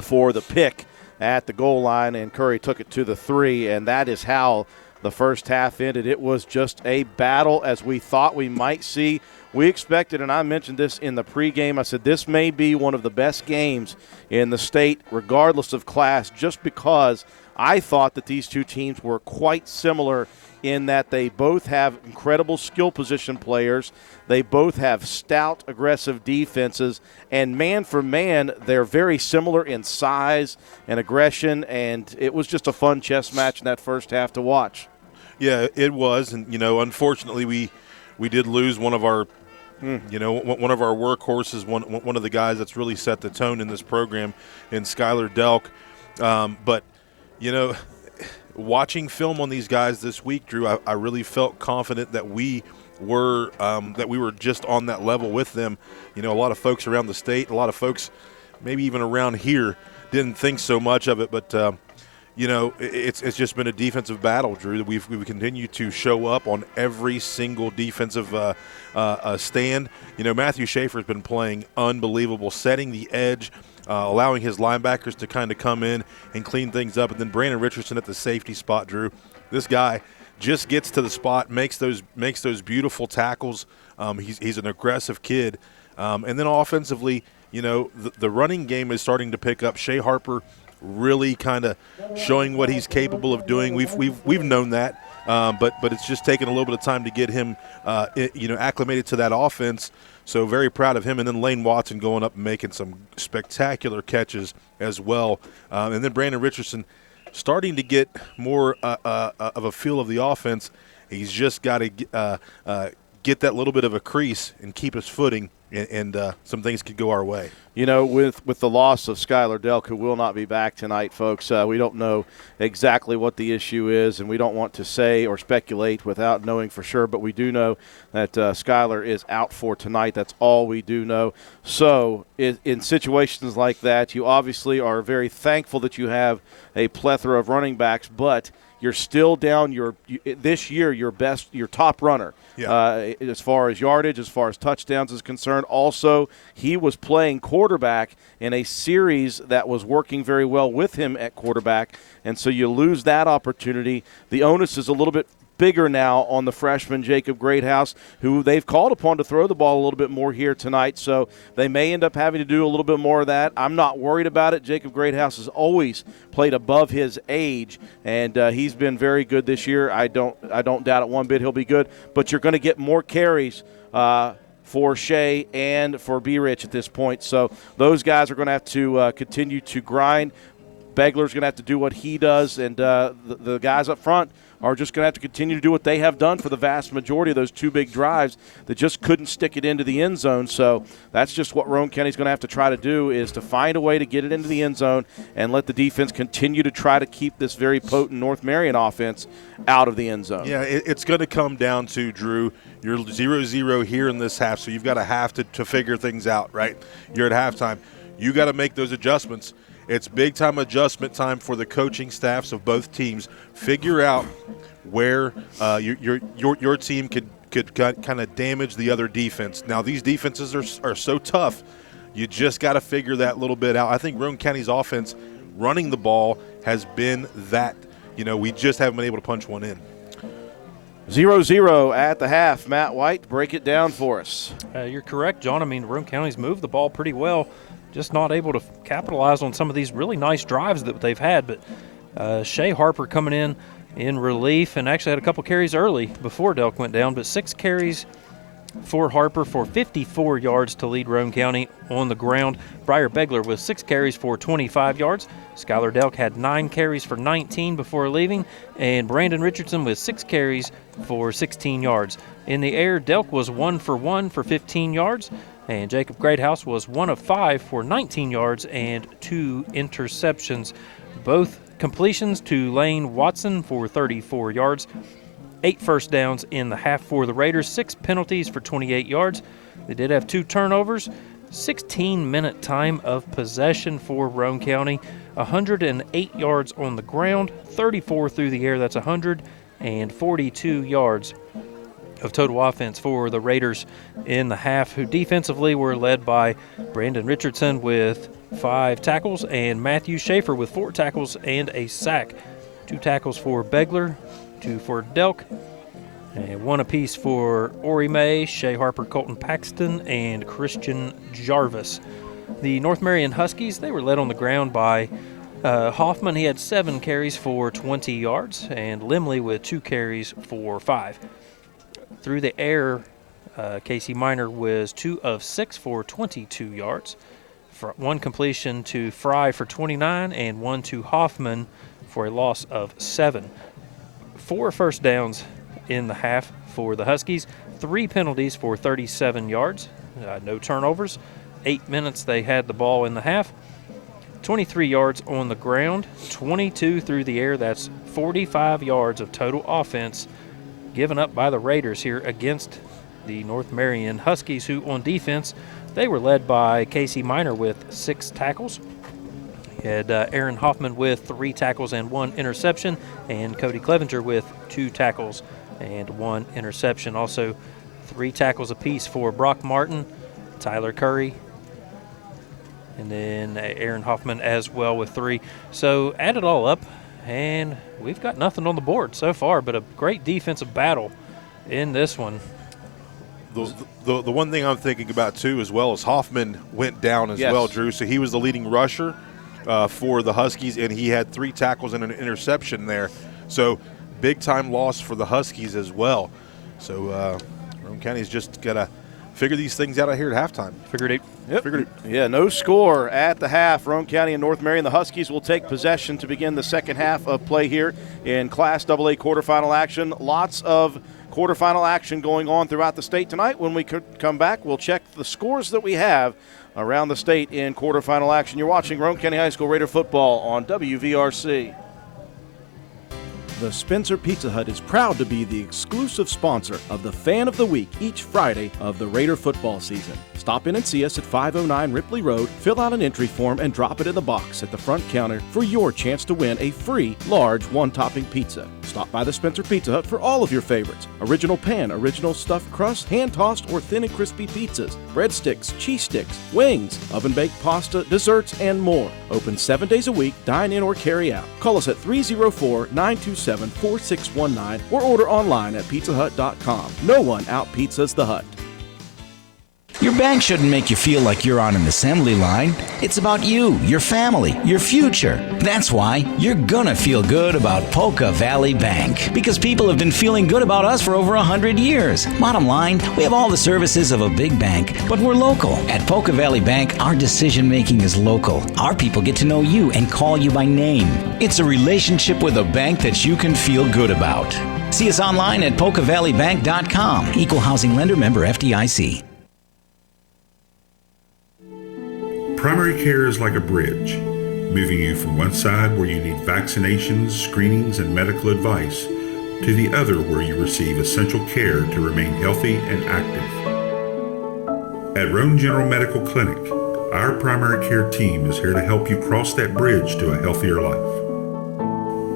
for the pick at the goal line, and Curry took it to the 3, and that is how the first half ended. It was just a battle as we thought we might see. We expected, and I mentioned this in the pregame, I said this may be one of the best games in the state regardless of class, just because I thought that these two teams were quite similar in that they both have incredible skill position players. They both have stout, aggressive defenses. And man for man, they're very similar in size and aggression. And it was just a fun chess match in that first half to watch. Yeah, it was. And, unfortunately, we did lose one of our one of our workhorses, one of the guys that's really set the tone in this program in Skylar Delk. But watching film on these guys this week, Drew, I really felt confident that we were just on that level with them. A lot of folks around the state, a lot of folks maybe even around here didn't think so much of it, but you know, it's just been a defensive battle, Drew. We've continued to show up on every single defensive stand. You know, Matthew Schaefer's been playing unbelievable, setting the edge, allowing his linebackers to kind of come in and clean things up. And then Brandon Richardson at the safety spot, Drew. This guy just gets to the spot, makes those beautiful tackles. He's an aggressive kid. And then offensively, you know, the running game is starting to pick up. Shea Harper really kind of showing what he's capable of doing. We've known that, but it's just taken a little bit of time to get him, acclimated to that offense. So very proud of him. And then Lane Watson going up and making some spectacular catches as well. And then Brandon Richardson starting to get more of a feel of the offense. He's just got to get that little bit of a crease and keep his footing, and some things could go our way. You know, with the loss of Skylar Delk, who will not be back tonight, folks, we don't know exactly what the issue is, and we don't want to say or speculate without knowing for sure, but we do know that Skylar is out for tonight. That's all we do know. So in situations like that, you obviously are very thankful that you have a plethora of running backs, but you're still down this year your top runner. Yeah. As far as yardage, as far as touchdowns is concerned. Also, he was playing quarterback in a series that was working very well with him at quarterback, and so you lose that opportunity. The onus is a little bit bigger now on the freshman Jacob Greathouse, who they've called upon to throw the ball a little bit more here tonight, so they may end up having to do a little bit more of that. I'm not worried about it. Jacob Greathouse has always played above his age, and he's been very good this year. I don't doubt it one bit he'll be good, but you're going to get more carries for Shea and for B-Rich at this point, so those guys are going to have to continue to grind. Begler's going to have to do what he does, and the guys up front are just going to have to continue to do what they have done for the vast majority of those two big drives that just couldn't stick it into the end zone. So that's just what Roane County's going to have to try to do, is to find a way to get it into the end zone and let the defense continue to try to keep this very potent North Marion offense out of the end zone. Yeah, it's going to come down to, Drew, you're 0-0 here in this half, so you've got to have to figure things out, right? You're at halftime. You got to make those adjustments. It's big-time adjustment time for the coaching staffs of both teams. Figure out where your team could kind of damage the other defense. Now, these defenses are so tough, you just got to figure that little bit out. I think Roane County's offense running the ball has been that. You know, we just haven't been able to punch one in. 0-0 at the half. Matt White, break it down for us. You're correct, John. I mean, Roane County's moved the ball pretty well. Just not able to capitalize on some of these really nice drives that they've had. But Shea Harper coming in relief, and actually had a couple carries early before Delk went down, but 6 carries for Harper for 54 yards to lead Roane County on the ground. Briar Begler with 6 carries for 25 yards. Skylar Delk had 9 carries for 19 before leaving, and Brandon Richardson with 6 carries for 16 yards. In the air, Delk was 1 for 1 for 15 yards. And Jacob Greathouse was 1 of 5 for 19 yards and 2 interceptions. Both completions to Lane Watson for 34 yards. 8 first downs in the half for the Raiders. 6 penalties for 28 yards. They did have 2 turnovers. 16-minute time of possession for Roane County. 108 yards on the ground. 34 through the air. That's 142 yards of total offense for the Raiders in the half, who defensively were led by Brandon Richardson with 5 tackles and Matthew Schaefer with 4 tackles and a sack. 2 tackles for Begler, 2 for Delk, and 1 apiece for Ori May, Shea Harper, Colton Paxton, and Christian Jarvis. The North Marion Huskies, they were led on the ground by Hoffman. He had 7 carries for 20 yards, and Limley with 2 carries for 5. Through the air, Casey Miner was 2 of 6 for 22 yards. 1 completion to Fry for 29 and 1 to Hoffman for a loss of 7. 4 first downs in the half for the Huskies. 3 penalties for 37 yards. No turnovers. 8 minutes they had the ball in the half. 23 yards on the ground. 22 through the air. That's 45 yards of total offense given up by the Raiders here against the North Marion Huskies, who on defense, they were led by Casey Miner with 6 tackles. You had Aaron Hoffman with 3 tackles and 1 interception, and Cody Clevenger with 2 tackles and 1 interception. Also, 3 tackles apiece for Brock Martin, Tyler Curry, and then Aaron Hoffman as well with 3. So add it all up, and we've got nothing on the board so far, but a great defensive battle in this one. The one thing I'm thinking about, too, as well, is Hoffman went down as well, Drew. So he was the leading rusher for the Huskies, and he had 3 tackles and an interception there. So big-time loss for the Huskies as well. So Roane County's just got to figure these things out here at halftime. Figured it. Yep. Yeah, no score at the half. Roane County and North Marion. The Huskies will take possession to begin the second half of play here in Class AA quarterfinal action. Lots of quarterfinal action going on throughout the state tonight. When we come back, we'll check the scores that we have around the state in quarterfinal action. You're watching Roane County High School Raider football on WVRC. The Spencer Pizza Hut is proud to be the exclusive sponsor of the Fan of the Week each Friday of the Raider football season. Stop in and see us at 509 Ripley Road, fill out an entry form, and drop it in the box at the front counter for your chance to win a free large one-topping pizza. Stop by the Spencer Pizza Hut for all of your favorites. Original pan, original stuffed crust, hand-tossed or thin and crispy pizzas, breadsticks, cheese sticks, wings, oven-baked pasta, desserts, and more. Open 7 days a week, dine in or carry out. Call us at 304-927-4619 or order online at pizzahut.com. No one out-pizzas the Hut. Your bank shouldn't make you feel like you're on an assembly line. It's about you, your family, your future. That's why you're gonna feel good about Polka Valley Bank, because people have been feeling good about us for over 100 years. Bottom line, we have all the services of a big bank, but we're local. At Polka Valley Bank, our decision making is local. Our people get to know you and call you by name. It's a relationship with a bank that you can feel good about. See us online at polkavalleybank.com. Equal housing lender, member FDIC. Primary care is like a bridge, moving you from one side where you need vaccinations, screenings, and medical advice to the other where you receive essential care to remain healthy and active. At Roane General Medical Clinic, our primary care team is here to help you cross that bridge to a healthier life.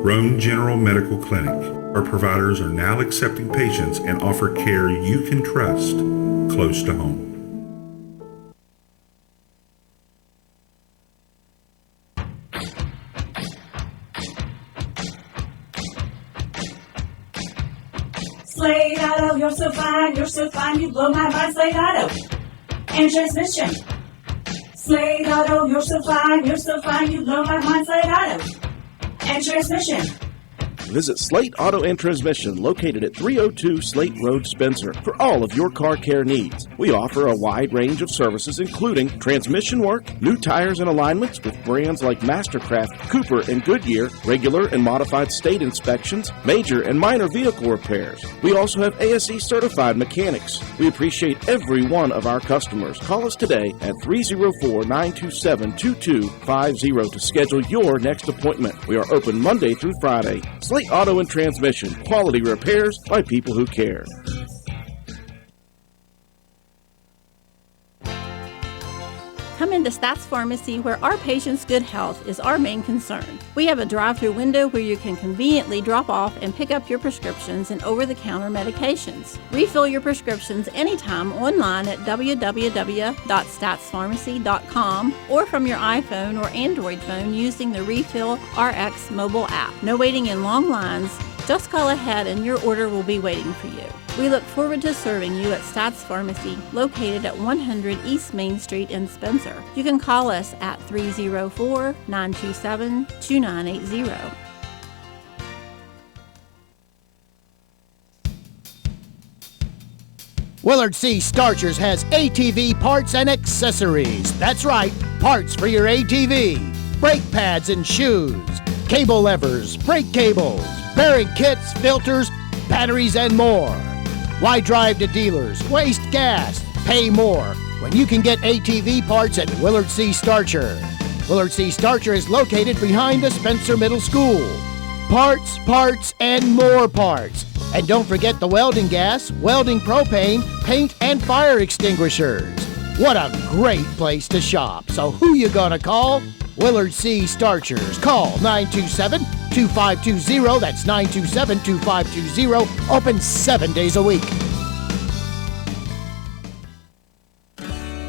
Roane General Medical Clinic. Our providers are now accepting patients and offer care you can trust close to home. Slade Auto, you're so fine, you blow my mind, Slade Auto. And transmission. Slade Auto, you're so fine, you blow my mind, Slade Auto. And transmission. Visit Slate Auto and Transmission, located at 302 Slate Road, Spencer, for all of your car care needs. We offer a wide range of services, including transmission work, new tires and alignments with brands like Mastercraft, Cooper, and Goodyear, regular and modified state inspections, major and minor vehicle repairs. We also have ASE certified mechanics. We appreciate every one of our customers. Call us today at 304-927-2250 to schedule your next appointment. We are open Monday through Friday. Slate Auto and Transmission, quality repairs by people who care. Come into Stats Pharmacy, where our patients' good health is our main concern. We have a drive-through window where you can conveniently drop off and pick up your prescriptions and over-the-counter medications. Refill your prescriptions anytime online at www.statspharmacy.com or from your iPhone or Android phone using the Refill RX mobile app. No waiting in long lines. Just call ahead and your order will be waiting for you. We look forward to serving you at Stats Pharmacy, located at 100 East Main Street in Spencer. You can call us at 304-927-2980. Willard C. Starchers has ATV parts and accessories. That's right, parts for your ATV. Brake pads and shoes, cable levers, brake cables, bearing kits, filters, batteries, and more. Why drive to dealers, waste gas, pay more when you can get ATV parts at Willard C. Starcher? Willard C. Starcher is located behind the Spencer Middle School. Parts, parts, and more parts. And don't forget the welding gas, welding propane, paint, and fire extinguishers. What a great place to shop. So who you gonna call? Willard C. Starchers. Call 927-2520. That's 927-2520. Open 7 days a week.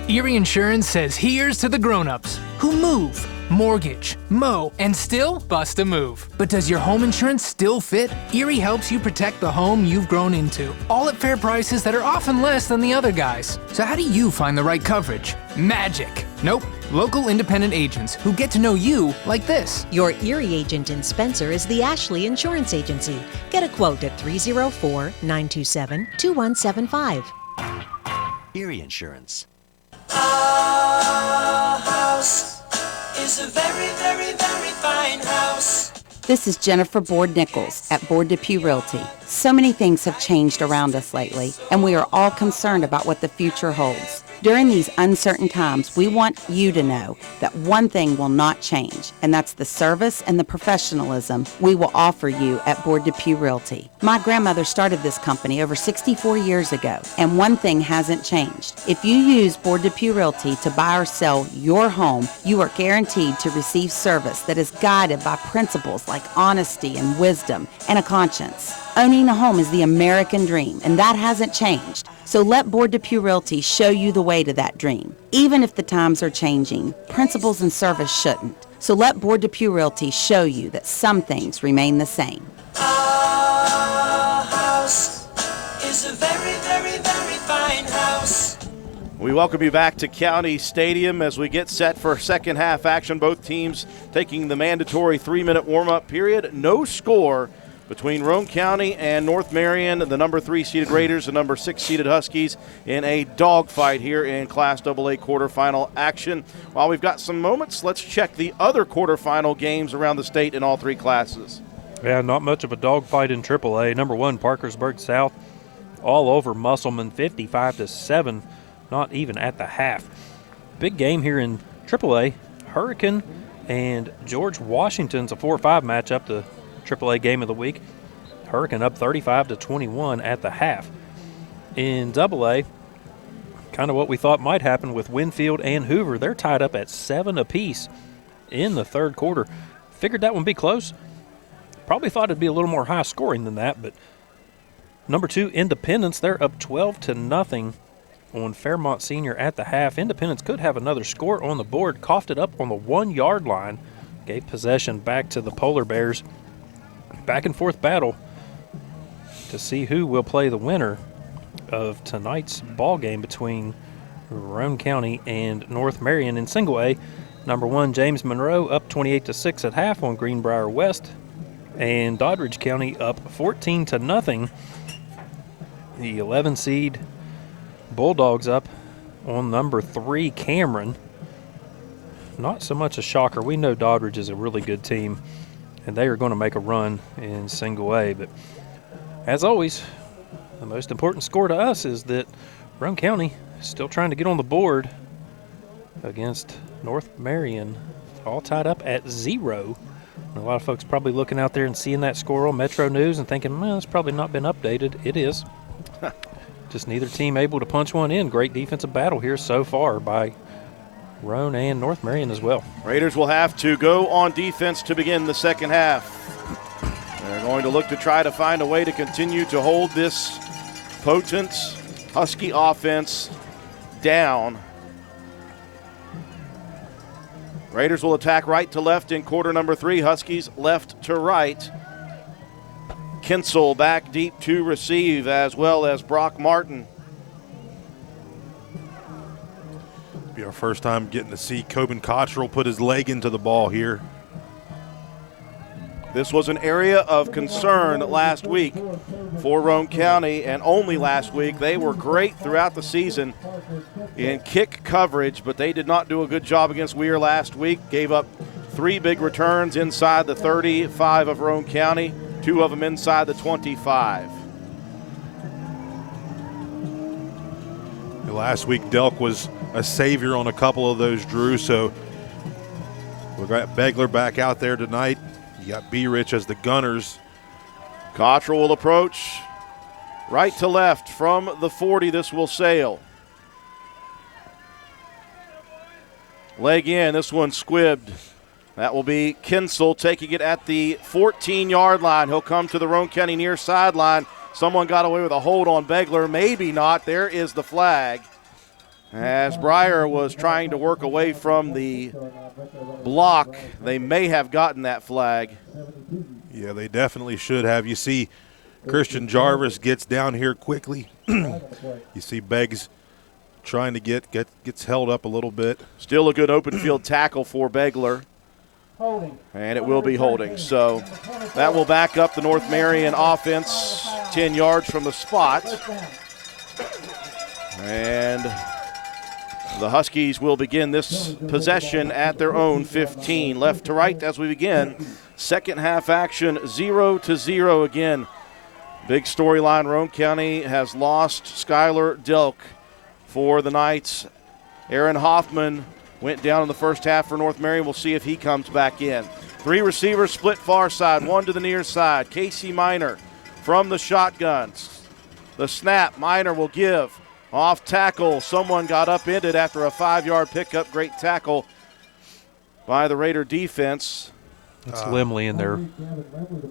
Erie Insurance says here's to the grown-ups who move, mortgage, mow, and still bust a move. But does your home insurance still fit? Erie helps you protect the home you've grown into, all at fair prices that are often less than the other guys. So how do you find the right coverage? Magic. Nope. Local independent agents who get to know you like this. Your Erie agent in Spencer is the Ashley Insurance Agency. Get a quote at 304-927-2175. Erie Insurance. Our house is a very, very, very fine house. This is Jennifer Board-Nichols at Board-Depew Realty. So many things have changed around us lately, and we are all concerned about what the future holds. During these uncertain times, we want you to know that one thing will not change, and that's the service and the professionalism we will offer you at Board-Depew Realty. My grandmother started this company over 64 years ago, and one thing hasn't changed. If you use Board-Depew Realty to buy or sell your home, you are guaranteed to receive service that is guided by principles like honesty and wisdom and a conscience. Owning a home is the American dream, and that hasn't changed. So let Board-Depew Realty show you the way to that dream. Even if the times are changing, principles and service shouldn't. So let Board-Depew Realty show you that some things remain the same. Our house is a very, very, very fine house. We welcome you back to County Stadium as we get set for second half action. Both teams taking the mandatory 3-minute warm-up period. No score between Roane County and North Marion, the number 3 seeded Raiders, the number 6 seeded Huskies, in a dogfight here in Class AA quarterfinal action. While we've got some moments, let's check the other quarterfinal games around the state in all 3 classes. Yeah, not much of a dogfight in AAA. Number 1, Parkersburg South, all over Musselman, 55-7, not even at the half. Big game here in AAA. Hurricane and George Washington's a 4-5 matchup, the AAA game of the week. Hurricane up 35-21 at the half. In AA, kind of what we thought might happen with Winfield and Hoover. They're tied up at 7 apiece in the third quarter. Figured that one would be close. Probably thought it'd be a little more high scoring than that, but number 2, Independence, they're up 12-0 on Fairmont Senior at the half. Independence could have another score on the board, coughed it up on the 1-yard line, gave possession back to the Polar Bears. Back and forth battle to see who will play the winner of tonight's ball game between Roane County and North Marion. In single A, number 1, James Monroe up 28-6 at half on Greenbrier West, and Doddridge County up 14-0. The 11 seed Bulldogs up on number 3, Cameron. Not so much a shocker. We know Doddridge is a really good team, and they are going to make a run in single A. But as always, the most important score to us is that Roane County is still trying to get on the board against North Marion, all tied up at 0. And a lot of folks probably looking out there and seeing that score on Metro News and thinking, well, it's probably not been updated. It is. Just neither team able to punch one in. Great defensive battle here so far by Roane and North Marion as well. Raiders will have to go on defense to begin the second half. They're going to look to try to find a way to continue to hold this potent Husky offense down. Raiders will attack right to left in quarter number 3. Huskies left to right. Kinsel back deep to receive, as well as Brock Martin. Be our first time getting to see Coben Cottrell put his leg into the ball here. This was an area of concern last week for Roane County, and only last week. They were great throughout the season in kick coverage, but they did not do a good job against Weir last week. Gave up 3 big returns inside the 35 of Roane County, 2 of them inside the 25. Last week, Delk was a savior on a couple of those, Drew, so we got Begler back out there tonight. You got B-Rich as the gunners. Cottrell will approach right to left from the 40. This will sail. Leg in. This one squibbed That will be Kinsel taking it at the 14-yard line. He'll come to the Roane County near sideline. Someone got away with a hold on Begler. Maybe not. There is the flag. As Breyer was trying to work away from the block, they may have gotten that flag. Yeah, they definitely should have. You see Christian Jarvis gets down here quickly. You see Beggs trying to gets held up a little bit. Still a good open field tackle for Begler. And it will be holding. So that will back up the North Marion offense 10 yards from the spot. And the Huskies will begin this possession at their own 15. Left to right as we begin. Second half action, 0-0 again. Big storyline, Roane County has lost Skylar Dilk for the Knights. Aaron Hoffman went down in the first half for North Marion. We'll see if he comes back in. 3 receivers split far side, 1 to the near side. Casey Miner from the shotgun. The snap, Miner will give. Off tackle, someone got upended after a 5-yard pickup. Great tackle by the Raider defense. It's Limley in there,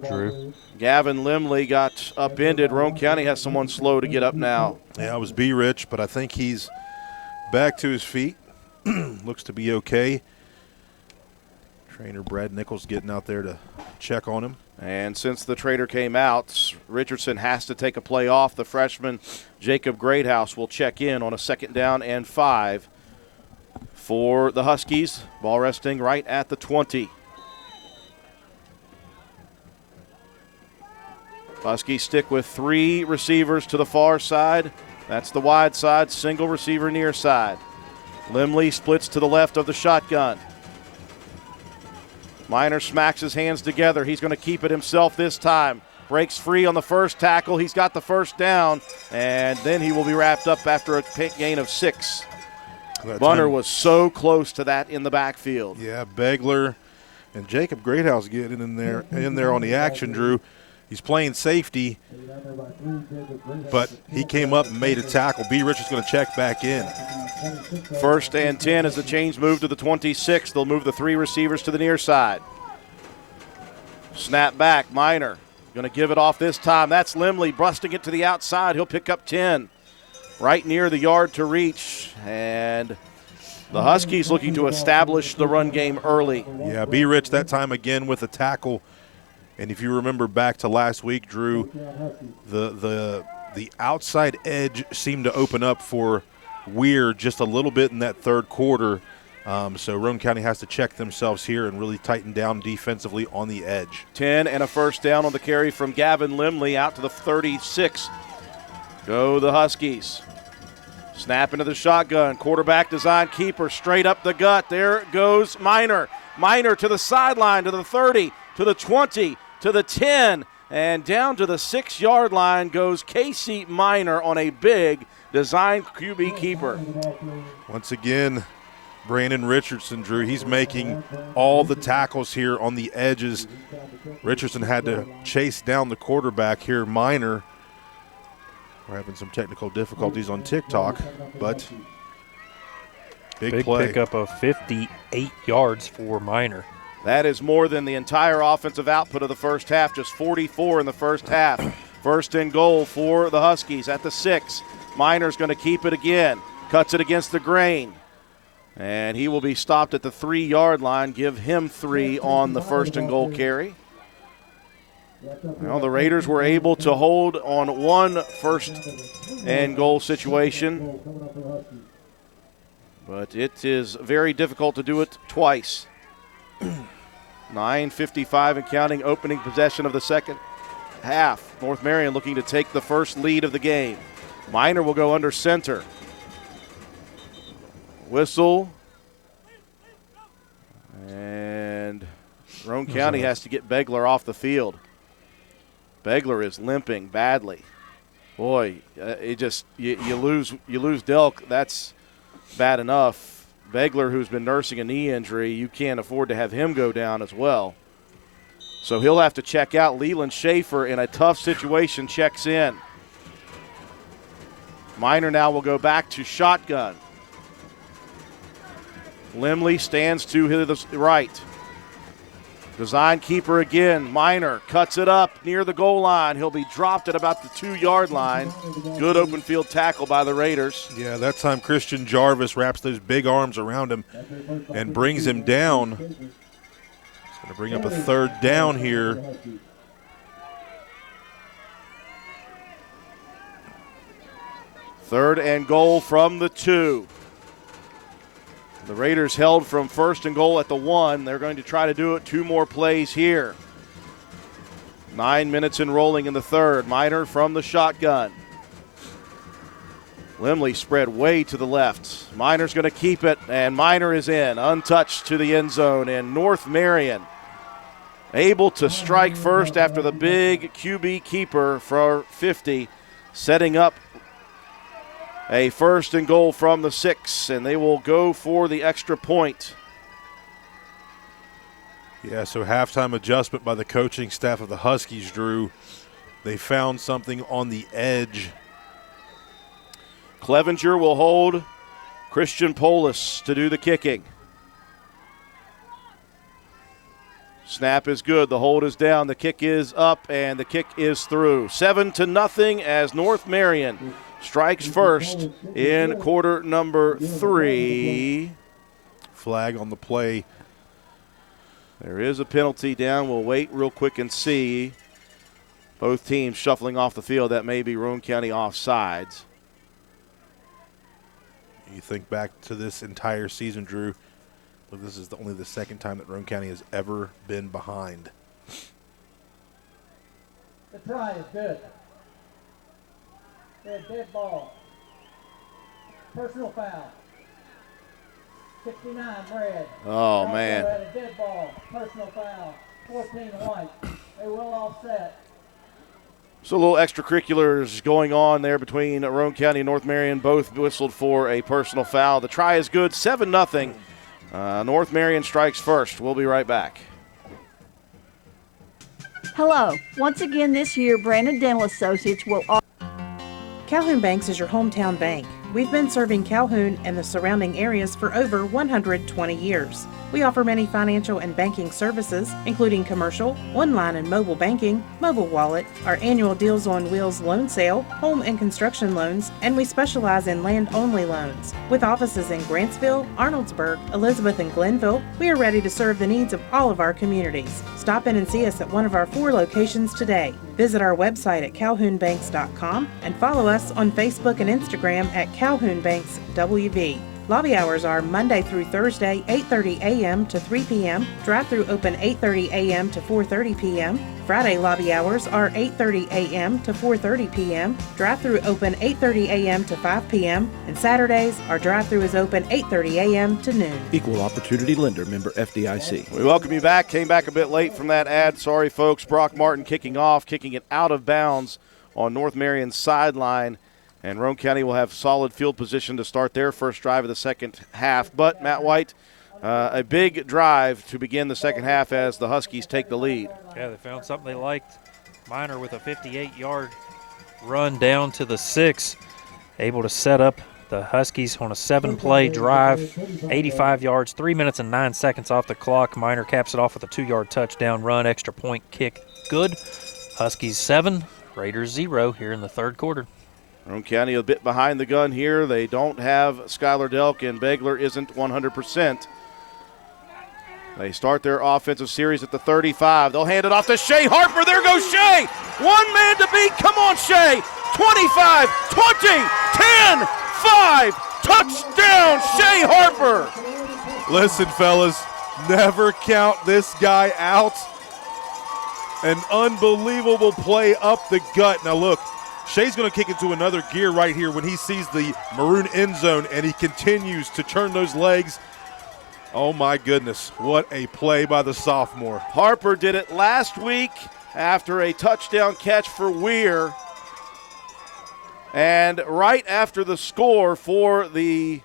Drew. Gavin Limley got upended. Roane County has someone slow to get up now. Yeah, it was B. Rich, but I think he's back to his feet. Looks to be okay. Trainer Brad Nichols getting out there to check on him. And since the trainer came out, Richardson has to take a play off. The freshman Jacob Greathouse will check in on a 2nd down and 5 for the Huskies. Ball resting right at the 20. Huskies stick with 3 receivers to the far side. That's the wide side, single receiver near side. Limley splits to the left of the shotgun. Miner smacks his hands together. He's going to keep it himself this time. Breaks free on the first tackle. He's got the first down, and then he will be wrapped up after a gain of 6. Bunner was so close to that in the backfield. Yeah, Begler and Jacob Greathouse getting in there on the action, Drew. He's playing safety, but he came up and made a tackle. B. Rich is going to check back in. 1st and 10 as the chains move to the 26. They'll move the 3 receivers to the near side. Snap back, Miner. Going to give it off this time. That's Limley busting it to the outside. He'll pick up 10. Right near the yard to reach. And the Huskies looking to establish the run game early. Yeah, B. Rich that time again with a tackle. And if you remember back to last week, Drew, the outside edge seemed to open up for Weir just a little bit in that 3rd quarter. So Roane County has to check themselves here and really tighten down defensively on the edge. 10 and a 1st down on the carry from Gavin Limley out to the 36. Go the Huskies. Snap into the shotgun. Quarterback design keeper straight up the gut. There goes Miner. Miner to the sideline, to the 30, to the 20, to the 10, and down to the 6-yard line goes Casey Miner on a big design QB keeper. Once again, Brandon Richardson, Drew, he's making all the tackles here on the edges. Richardson had to chase down the quarterback here, Miner. We're having some technical difficulties on TikTok, but big play. Pickup of 58 yards for Miner. That is more than the entire offensive output of the first half, just 44 in the first half. 1st and goal for the Huskies at the 6. Miner's going to keep it again. Cuts it against the grain. And he will be stopped at the 3-yard line. Give him 3 on the 1st and goal carry. Well, the Raiders were able to hold on 1 1st and goal situation. But it is very difficult to do it twice. 9:55 and counting, opening possession of the second half. North Marion looking to take the first lead of the game. Miner will go under center. Whistle. And Roane County has to get Begler off the field. Begler is limping badly. Boy, you lose Delk. That's bad enough. Begler, who's been nursing a knee injury, you can't afford to have him go down as well. So he'll have to check out. Leland Schaefer in a tough situation checks in. Miner now will go back to shotgun. Limley stands to his right. Design keeper again. Minor cuts it up near the goal line. He'll be dropped at about the 2-yard line. Good open field tackle by the Raiders. Yeah, that time Christian Jarvis wraps those big arms around him and brings him down. It's going to bring up a 3rd down here. Third and goal from the 2. The Raiders held from 1st and goal at the 1. They're going to try to do it 2 more plays here. 9 minutes in rolling in the 3rd. Minor from the shotgun. Limley spread way to the left. Minor's going to keep it, and Minor is in, untouched to the end zone. And North Marion able to strike first after the big QB keeper for 50, setting up a 1st and goal from the 6, and they will go for the extra point. Yeah, so halftime adjustment by the coaching staff of the Huskies, Drew. They found something on the edge. Clevenger will hold Christian Polis to do the kicking. Snap is good. The hold is down. The kick is up, and the kick is through. 7-0 as North Marion strikes first in quarter number 3. Flag on the play. There is a penalty down. We'll wait real quick and see. Both teams shuffling off the field. That may be Roane County offsides. You think back to this entire season, Drew. Look, this is only the 2nd time that Roane County has ever been behind. The try is good. Dead ball. Personal foul. 69 red. Oh, man. Dead ball. Personal foul. 14 white. They will offset. So a little extracurriculars going on there between Roane County and North Marion. Both whistled for a personal foul. The try is good. 7-0. North Marion strikes first. We'll be right back. Hello. Once again this year, Brandon Dental Associates will offer. Calhoun Banks is your hometown bank. We've been serving Calhoun and the surrounding areas for over 120 years. We offer many financial and banking services, including commercial, online and mobile banking, mobile wallet, our annual Deals on Wheels loan sale, home and construction loans, and we specialize in land-only loans. With offices in Grantsville, Arnoldsburg, Elizabeth, and Glenville, we are ready to serve the needs of all of our communities. Stop in and see us at one of our 4 locations today. Visit our website at calhounbanks.com and follow us on Facebook and Instagram at Calhoun Banks WV. Lobby hours are Monday through Thursday, 8:30 a.m. to 3 p.m. Drive-through open 8:30 a.m. to 4:30 p.m. Friday lobby hours are 8:30 a.m. to 4:30 p.m. Drive-through open 8:30 a.m. to 5 p.m. And Saturdays, our drive-through is open 8:30 a.m. to noon. Equal Opportunity Lender, member FDIC. We welcome you back. Came back a bit late from that ad. Sorry, folks. Brock Martin kicking it out of bounds on North Marion's sideline. And Roane County will have solid field position to start their first drive of the second half. But, Matt White, a big drive to begin the second half as the Huskies take the lead. Yeah, they found something they liked. Minor with a 58-yard run down to the 6, able to set up the Huskies on a 7-play drive, 85 yards, 3 minutes and 9 seconds off the clock. Minor caps it off with a 2-yard touchdown run, extra point kick good. Huskies 7, Raiders 0 here in the third quarter. Roane County a bit behind the gun here. They don't have Skylar Delk, and Begler isn't 100%. They start their offensive series at the 35. They'll hand it off to Shea Harper. There goes Shea. 1 man to beat. Come on, Shea. 25, 20, 10, 5. Touchdown, Shea Harper. Listen, fellas, never count this guy out. An unbelievable play up the gut. Now, look. Shea's going to kick into another gear right here when he sees the maroon end zone, and he continues to turn those legs. Oh, my goodness. What a play by the sophomore. Harper did it last week after a touchdown catch for Weir. And right after the score for the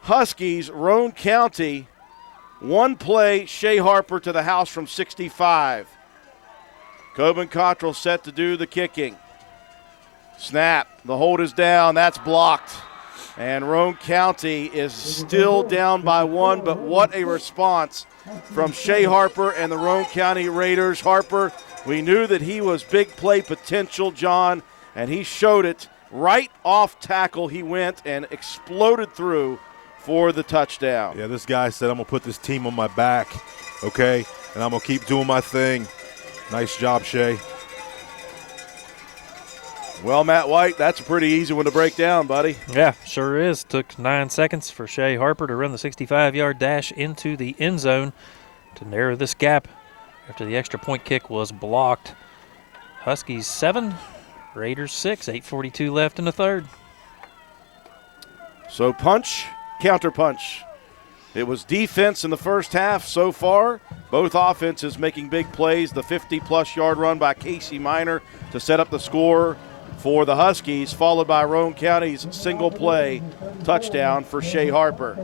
Huskies, Roane County, 1 play, Shea Harper to the house from 65. Coben Cottrell set to do the kicking. Snap. The hold is down. That's blocked. And Roane County is still down by 1, but what a response from Shea Harper and the Roane County Raiders. Harper, we knew that he was big play potential, John, and he showed it. Right off tackle he went and exploded through for the touchdown. Yeah, this guy said, I'm going to put this team on my back, okay, and I'm going to keep doing my thing. Nice job, Shea. Well, Matt White, that's a pretty easy one to break down, buddy. Yeah, sure is. Took 9 seconds for Shea Harper to run the 65-yard dash into the end zone to narrow this gap after the extra point kick was blocked. Huskies 7, Raiders 6, 8:42 left in the third. So punch, counter punch. It was defense in the first half so far. Both offenses making big plays. The 50-plus yard run by Casey Minor to set up the score for the Huskies, followed by Roane County's single play touchdown for Shea Harper.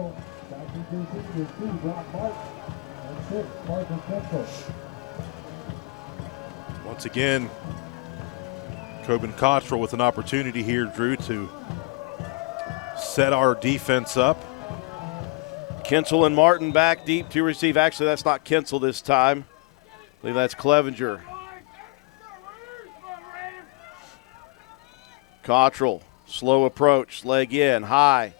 Once again, Coben Cottrell with an opportunity here, Drew, to set our defense up. Kinsel and Martin back deep to receive. Actually, that's not Kinsel this time. I believe that's Clevenger. Cottrell, slow approach, leg in, high,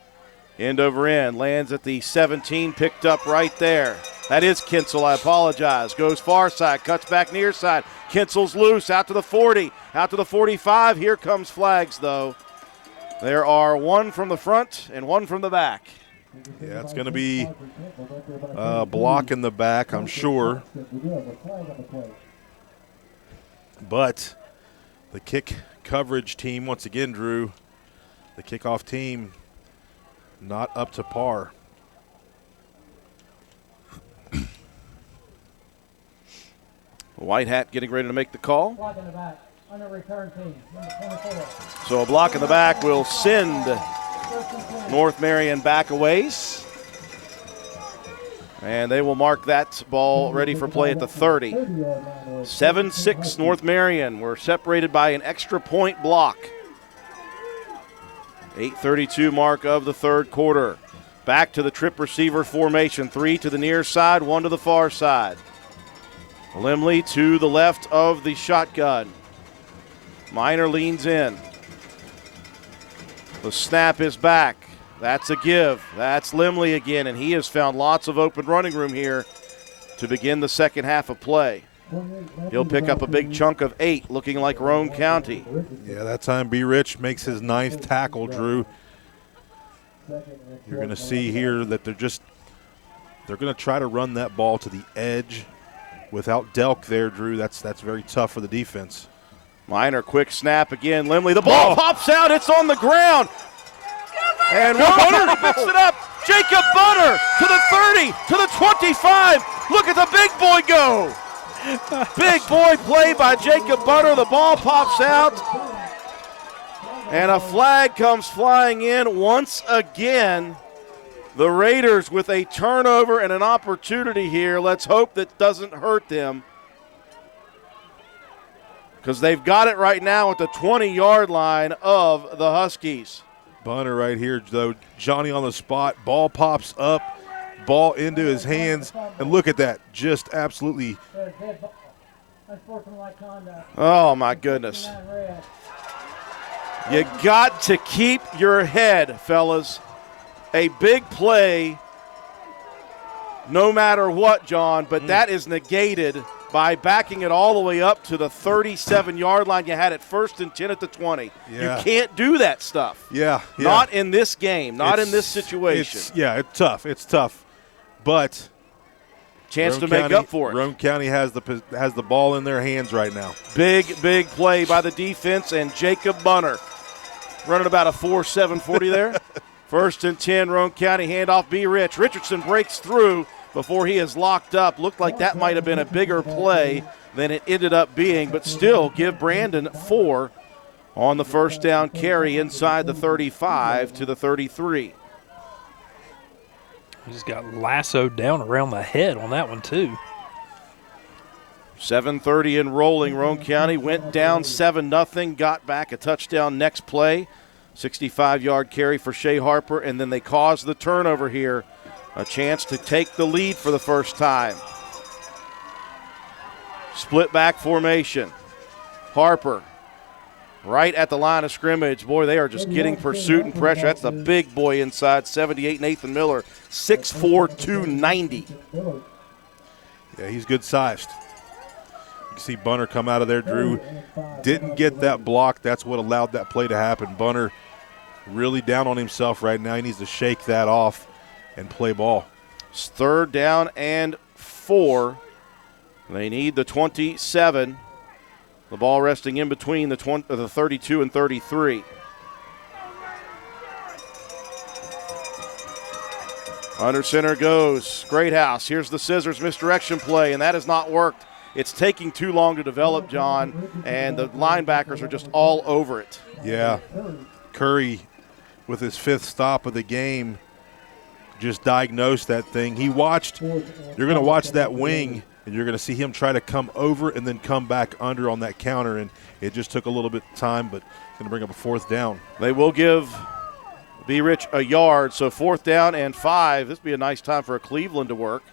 end over end, lands at the 17, picked up right there. That is Kinsel, I apologize. Goes far side, cuts back near side. Kinsel's loose, out to the 40, out to the 45. Here comes flags, though. There are one from the front and one from the back. Yeah, it's going to be a block in the back, I'm sure. But the kick coverage team, once again, Drew, the kickoff team, not up to par. White Hat getting ready to make the call. Block in the back, under return team, number 24. So a block in the back will send North Marion back a ways. And they will mark that ball ready for play at the 30. 7-6 North Marion. We're separated by an extra point block. 8:32 mark of the third quarter. Back to the trip receiver formation. 3 to the near side, 1 to the far side. Limley to the left of the shotgun. Minor leans in. The snap is back. That's a give. That's Limley again, and he has found lots of open running room here to begin the second half of play. He'll pick up a big chunk of 8, looking like Roane County. Yeah, that time B. Rich makes his 9th tackle, Drew. You're going to see here that they're going to try to run that ball to the edge without Delk there, Drew. That's very tough for the defense. Minor, quick snap again. Limley, the ball pops out. It's on the ground. And Butter picks it up. Jacob Butter to the 30, to the 25. Look at the big boy go. Big boy play by Jacob Butter. The ball pops out. And a flag comes flying in once again. The Raiders with a turnover and an opportunity here. Let's hope that doesn't hurt them, because they've got it right now at the 20-yard line of the Huskies. Bunner right here, though. Johnny on the spot. Ball pops up. Ball into his hands. And look at that. Just absolutely. Oh, my goodness. You got to keep your head, fellas. A big play, no matter what, John, but that is negated by backing it all the way up to the 37-yard line. You had it 1st and 10 at the 20. Yeah. You can't do that stuff. Yeah. Not in this game, not in this situation. It's tough. It's tough. But chance to make up for it. Roane County has the ball in their hands right now. Big play by the defense, and Jacob Bunner running about a 4.7 40 there. 1st and 10, Roane County, handoff B. Rich. Richardson breaks through before he is locked up. Looked like that might have been a bigger play than it ended up being, but still give Brandon 4 on the first down carry inside the 35 to the 33. He just got lassoed down around the head on that one, too. 7:30 and rolling. Roane County went down 7-0, got back a touchdown next play 65-yard carry for Shea Harper, and then they cause the turnover here. A chance to take the lead for the first time. Split back formation. Harper right at the line of scrimmage. Boy, they are just getting pursuit and pressure. That's the big boy inside, 78 Nathan Miller, 6'4", 290. Yeah, he's good sized. You can see Bunner come out of there. Drew didn't get that block. That's what allowed that play to happen. Bunner really down on himself right now. He needs to shake that off and play ball. It's 3rd down and 4. They need the 27. The ball resting in between the 32 and 33. Under center goes Greathouse. Here's the scissors misdirection play, and that has not worked. It's taking too long to develop, John, and the linebackers are just all over it. Yeah. Curry, with his 5th stop of the game, just diagnosed that thing. He watched, you're going to watch that wing, and you're going to see him try to come over and then come back under on that counter, and it just took a little bit of time, but it's going to bring up a 4th down. They will give B. Rich a yard, so 4th down and 5. This would be a nice time for a Cleveland to work.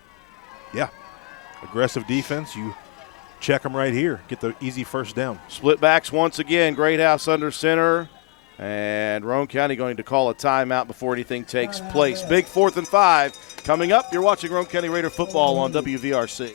Yeah. Aggressive defense. You check them right here. Get the easy 1st down. Split backs once again. Greathouse under center. And Roane County going to call a timeout before anything takes place. Big 4th and 5 coming up. You're watching Roane County Raider football on WVRC.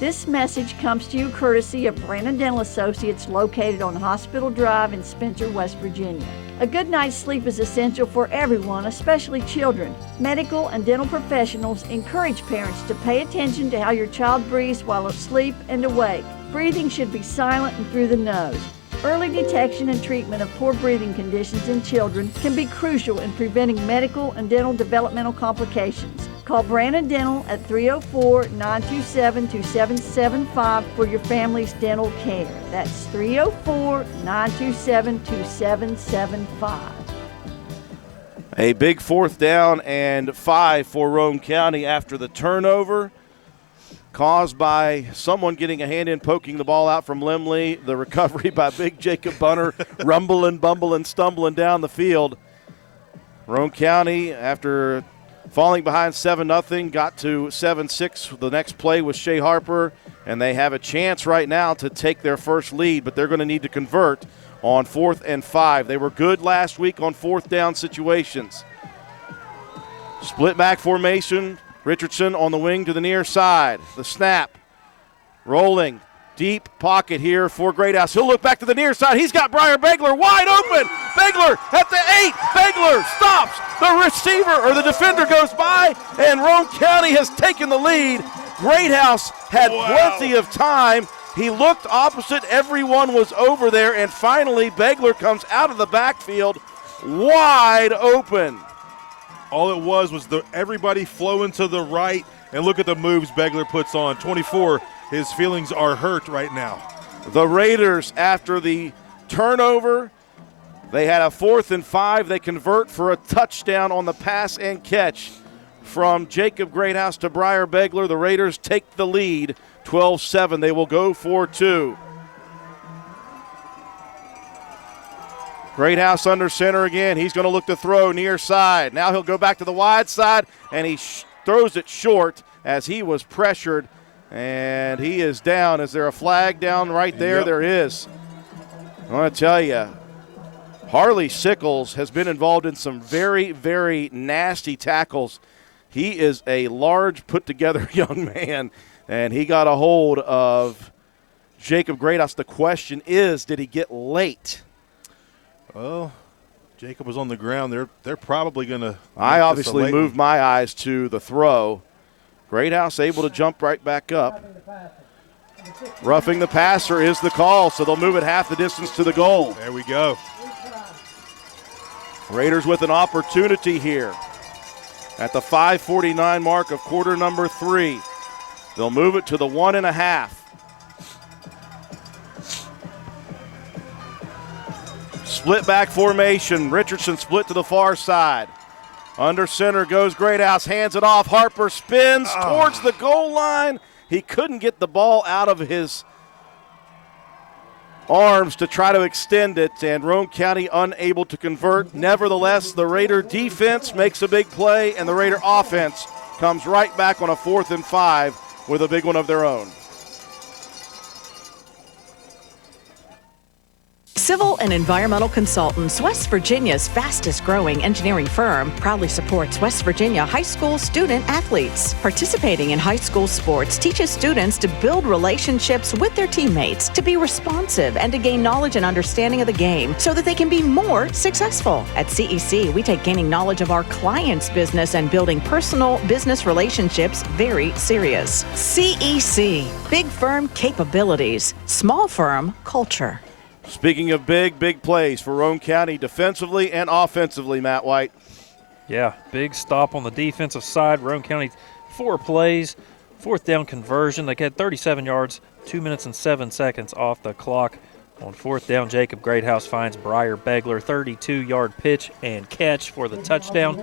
This message comes to you courtesy of Brandon Dental Associates located on Hospital Drive in Spencer, West Virginia. A good night's sleep is essential for everyone, especially children. Medical and dental professionals encourage parents to pay attention to how your child breathes while asleep and awake. Breathing should be silent and through the nose. Early detection and treatment of poor breathing conditions in children can be crucial in preventing medical and dental developmental complications. Call Brandon Dental at 304-927-2775 for your family's dental care. That's 304-927-2775. A big 4th down and 5 for Roane County after the turnover caused by someone getting a hand in, poking the ball out from Limley. The recovery by big Jacob Bunner, rumbling, bumbling, stumbling down the field. Roane County, after falling behind 7-0, got to 7-6. The next play was Shea Harper, and they have a chance right now to take their first lead, but they're going to need to convert on 4th and 5. They were good last week on 4th down situations. Split back formation. Richardson on the wing to the near side. The snap. Rolling. Deep pocket here for Greathouse. He'll look back to the near side. He's got Briar Begler wide open. Begler at the 8. Begler stops. The receiver or the defender goes by, and Roane County has taken the lead. Greathouse had plenty of time. He looked opposite. Everyone was over there, and finally Begler comes out of the backfield wide open. All it was everybody flowing to the right, and look at the moves Begler puts on. 24, his feelings are hurt right now. The Raiders, after the turnover, they had a 4th and 5. They convert for a touchdown on the pass and catch from Jacob Greathouse to Briar Begler. The Raiders take the lead, 12-7. They will go for 2. Greathouse under center again. He's going to look to throw near side. Now he'll go back to the wide side, and he throws it short as he was pressured, and he is down. Is there a flag down right there? Yep. There is. I want to tell you, Harley Sickles has been involved in some very, very nasty tackles. He is a large, put-together young man, and he got a hold of Jacob Greathouse. The question is, did he get late? Well, Jacob was on the ground. They're probably going to. I obviously moved my eyes to the throw. Greathouse able to jump right back up. Roughing the passer is the call, so they'll move it half the distance to the goal. There we go. Raiders with an opportunity here at the 5:49 mark of quarter number 3. They'll move it to the 1.5. Split back formation. Richardson split to the far side. Under center goes Greathouse, hands it off. Harper spins towards the goal line. He couldn't get the ball out of his arms to try to extend it, and Roane County unable to convert. Nevertheless, the Raider defense makes a big play, and the Raider offense comes right back on a 4th and 5 with a big one of their own. Civil and Environmental Consultants, West Virginia's fastest growing engineering firm, proudly supports West Virginia high school student athletes. Participating in high school sports teaches students to build relationships with their teammates, to be responsive, and to gain knowledge and understanding of the game so that they can be more successful. At CEC, we take gaining knowledge of our clients' business and building personal business relationships very serious. CEC, big firm capabilities, small firm culture. Speaking of big plays for Roane County defensively and offensively, Matt White. Yeah, big stop on the defensive side. Roane County, 4 plays, 4th down conversion. They had 37 yards, 2 minutes and 7 seconds off the clock. On 4th down, Jacob Greathouse finds Briar Begler, 32-yard pitch and catch for the touchdown.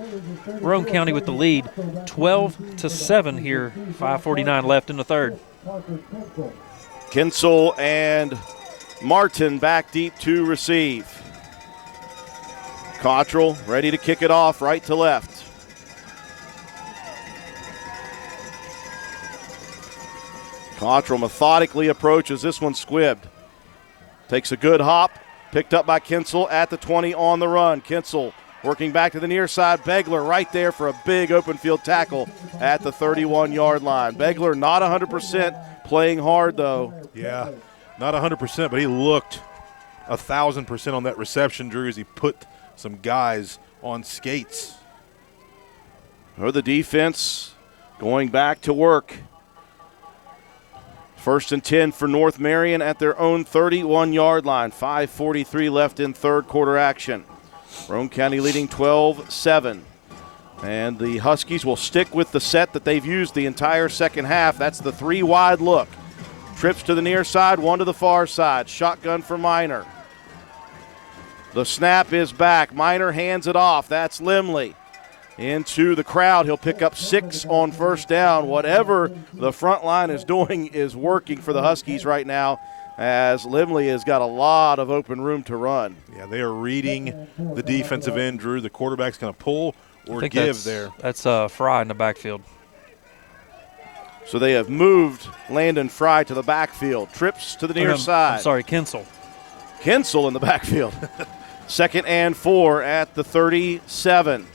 Roane County with the lead, 12-7 here, 5:49 left in the third. Kinsel and Martin back deep to receive. Cottrell ready to kick it off right to left. Cottrell methodically approaches. This one squibbed. Takes a good hop. Picked up by Kinsel at the 20 on the run. Kinsel working back to the near side. Begler right there for a big open field tackle at the 31-yard line. Begler not 100%, playing hard though. Yeah. Not 100%, but he looked 1,000% on that reception, Drew, as he put some guys on skates. Or the defense going back to work. 1st and 10 for North Marion at their own 31-yard line. 5:43 left in third quarter action. Roane County leading 12-7. And the Huskies will stick with the set that they've used the entire second half. That's the 3-wide look. Trips to the near side, one to the far side. Shotgun for Minor. The snap is back. Minor hands it off. That's Limley. Into the crowd. He'll pick up 6 on 1st down. Whatever the front line is doing is working for the Huskies right now, as Limley has got a lot of open room to run. Yeah, they are reading the defensive end, Drew. The quarterback's going to pull or give there. That's Fry in the backfield. So they have moved Landon Fry to the backfield. Trips to the near side. I'm sorry, Kinsel. Kinsel in the backfield. 2nd and 4 at the 37.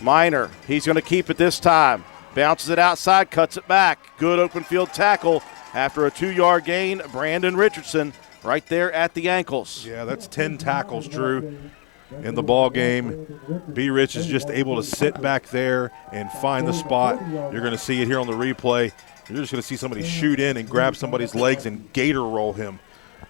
Minor, he's going to keep it this time. Bounces it outside, cuts it back. Good open field tackle after a 2-yard gain. Brandon Richardson right there at the ankles. Yeah, that's 10 tackles, Drew, in the ball game. B. Rich is just able to sit back there and find the spot. You're going to see it here on the replay. You're just going to see somebody shoot in and grab somebody's legs and gator roll him.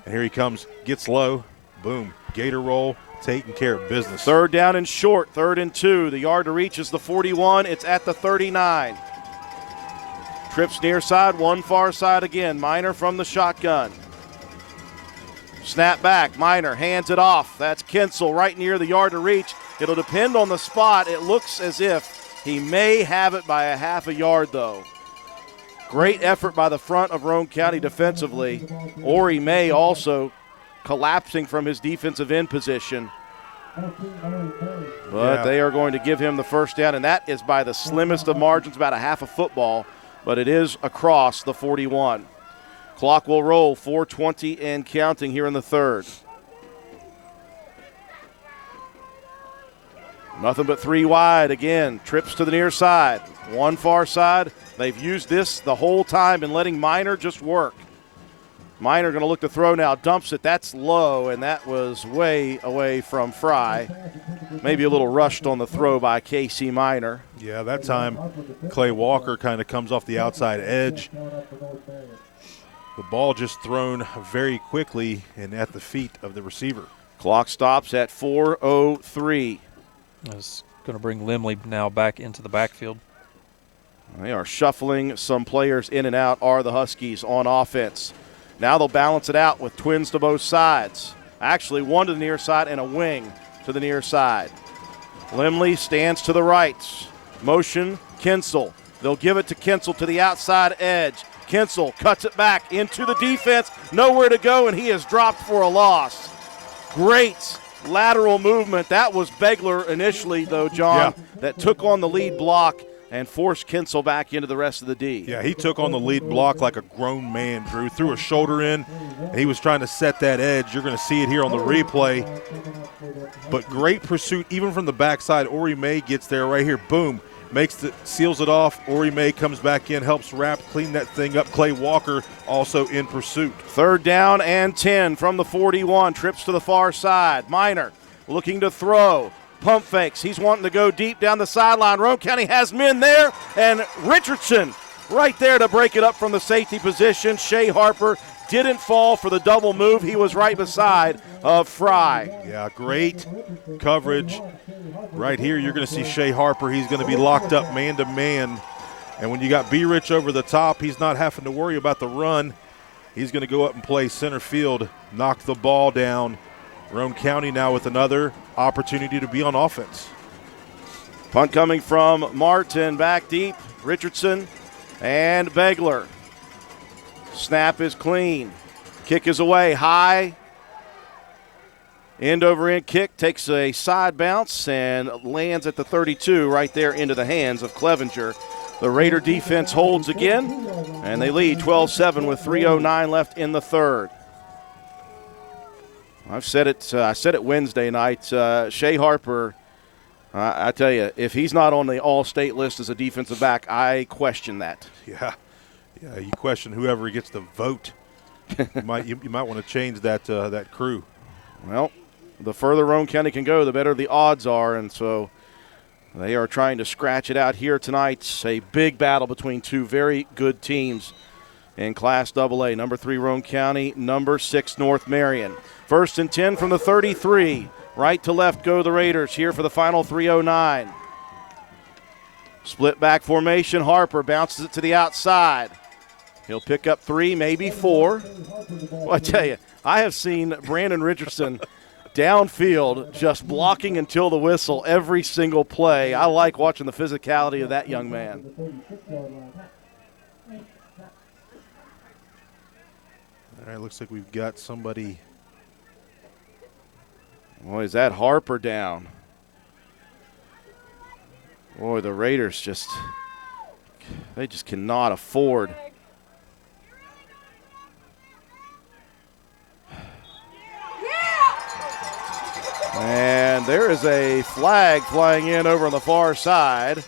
And here he comes, gets low, boom, gator roll, taking care of business. 3rd down and short, 3rd and 2. The yard to reach is the 41. It's at the 39. Trips near side, one far side again. Minor from the shotgun. Snap back, Minor hands it off. That's Kinsel right near the yard to reach. It'll depend on the spot. It looks as if he may have it by a half a yard though. Great effort by the front of Roane County defensively. Or he may also collapsing from his defensive end position. But they are going to give him the 1st down, and that is by the slimmest of margins, about a half a football, but it is across the 41. Clock will roll, 4:20 and counting here in the third. Nothing but 3 wide again. Trips to the near side. One far side. They've used this the whole time and letting Minor just work. Minor going to look to throw now. Dumps it. That's low, and that was way away from Fry. Maybe a little rushed on the throw by Casey Minor. Yeah, that time Clay Walker kind of comes off the outside edge. The ball just thrown very quickly and at the feet of the receiver. Clock stops at 4:03. That's going to bring Limley now back into the backfield. They are shuffling some players in and out, are the Huskies on offense. Now they'll balance it out with twins to both sides. Actually, one to the near side and a wing to the near side. Limley stands to the right. Motion, Kinsel. They'll give it to Kinsel to the outside edge. Kinsel cuts it back into the defense. Nowhere to go, and he is dropped for a loss. Great lateral movement. That was Begler initially, though, John, that took on the lead block and forced Kinsel back into the rest of the D. Yeah, he took on the lead block like a grown man, Drew. Threw a shoulder in, and he was trying to set that edge. You're going to see it here on the replay. But great pursuit, even from the backside. Ori May gets there right here. Boom. Seals it off. Ori May comes back in, helps wrap, clean that thing up. Clay Walker also in pursuit. 3rd down and 10 from the 41. Trips to the far side. Minor looking to throw. Pump fakes. He's wanting to go deep down the sideline. Roane County has men there, and Richardson right there to break it up from the safety position. Shea Harper didn't fall for the double move. He was right beside of Fry. Yeah, great coverage. Right here, you're going to see Shea Harper. He's going to be locked up man-to-man. And when you got B-Rich over the top, he's not having to worry about the run. He's going to go up and play center field, knock the ball down. Roane County now with another opportunity to be on offense. Punt coming from Martin, back deep. Richardson and Begler. Snap is clean. Kick is away, high. End over end kick, takes a side bounce and lands at the 32 right there into the hands of Clevenger. The Raider defense holds again, and they lead 12-7 with 3:09 left in the 3rd. I've said it. I said it Wednesday night. Shea Harper, I tell you, if he's not on the all-state list as a defensive back, I question that. Yeah, you question whoever gets the vote. you might want to change that crew. Well, the further Roane County can go, the better the odds are, and so they are trying to scratch it out here tonight. It's a big battle between two very good teams in Class AA. Number 3 Roane County, number 6 North Marion. 1st and 10 from the 33. Right to left go the Raiders here for the final 3:09. Split back formation. Harper bounces it to the outside. He'll pick up 3, maybe 4. Well, I tell you, I have seen Brandon Richardson downfield just blocking until the whistle every single play. I like watching the physicality of that young man. All right, looks like we've got somebody. Boy, is that Harper down. Boy, the Raiders they just cannot afford. And there is a flag flying in over on the far side.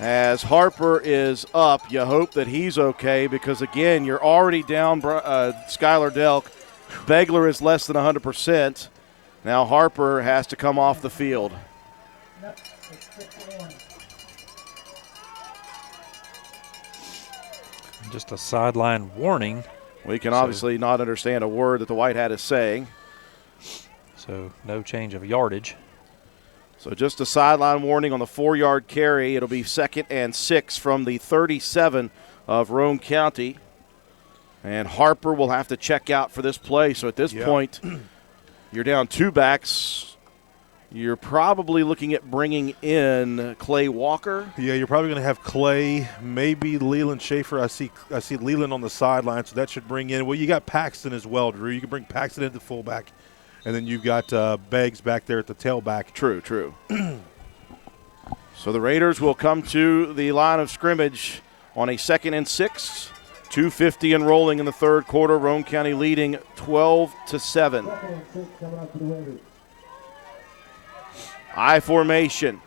As Harper is up, you hope that he's okay because, again, you're already down Skylar Delk. Begler is less than 100%. Now Harper has to come off the field. Just a sideline warning. We can obviously not understand a word that the white hat is saying. So no change of yardage. So just a sideline warning on the 4-yard carry. It'll be 2nd and 6 from the 37 of Roane County. And Harper will have to check out for this play. So at this point, you're down 2 backs. You're probably looking at bringing in Clay Walker. Yeah, you're probably going to have Clay, maybe Leland Schaefer. I see Leland on the sideline, so that should bring in. Well, you got Paxton as well, Drew. You can bring Paxton into fullback. And then you've got Beggs back there at the tailback. True. So the Raiders will come to the line of scrimmage on a 2nd and 6. 2:50 and rolling in the 3rd quarter. Roane County leading 12-7. I formation.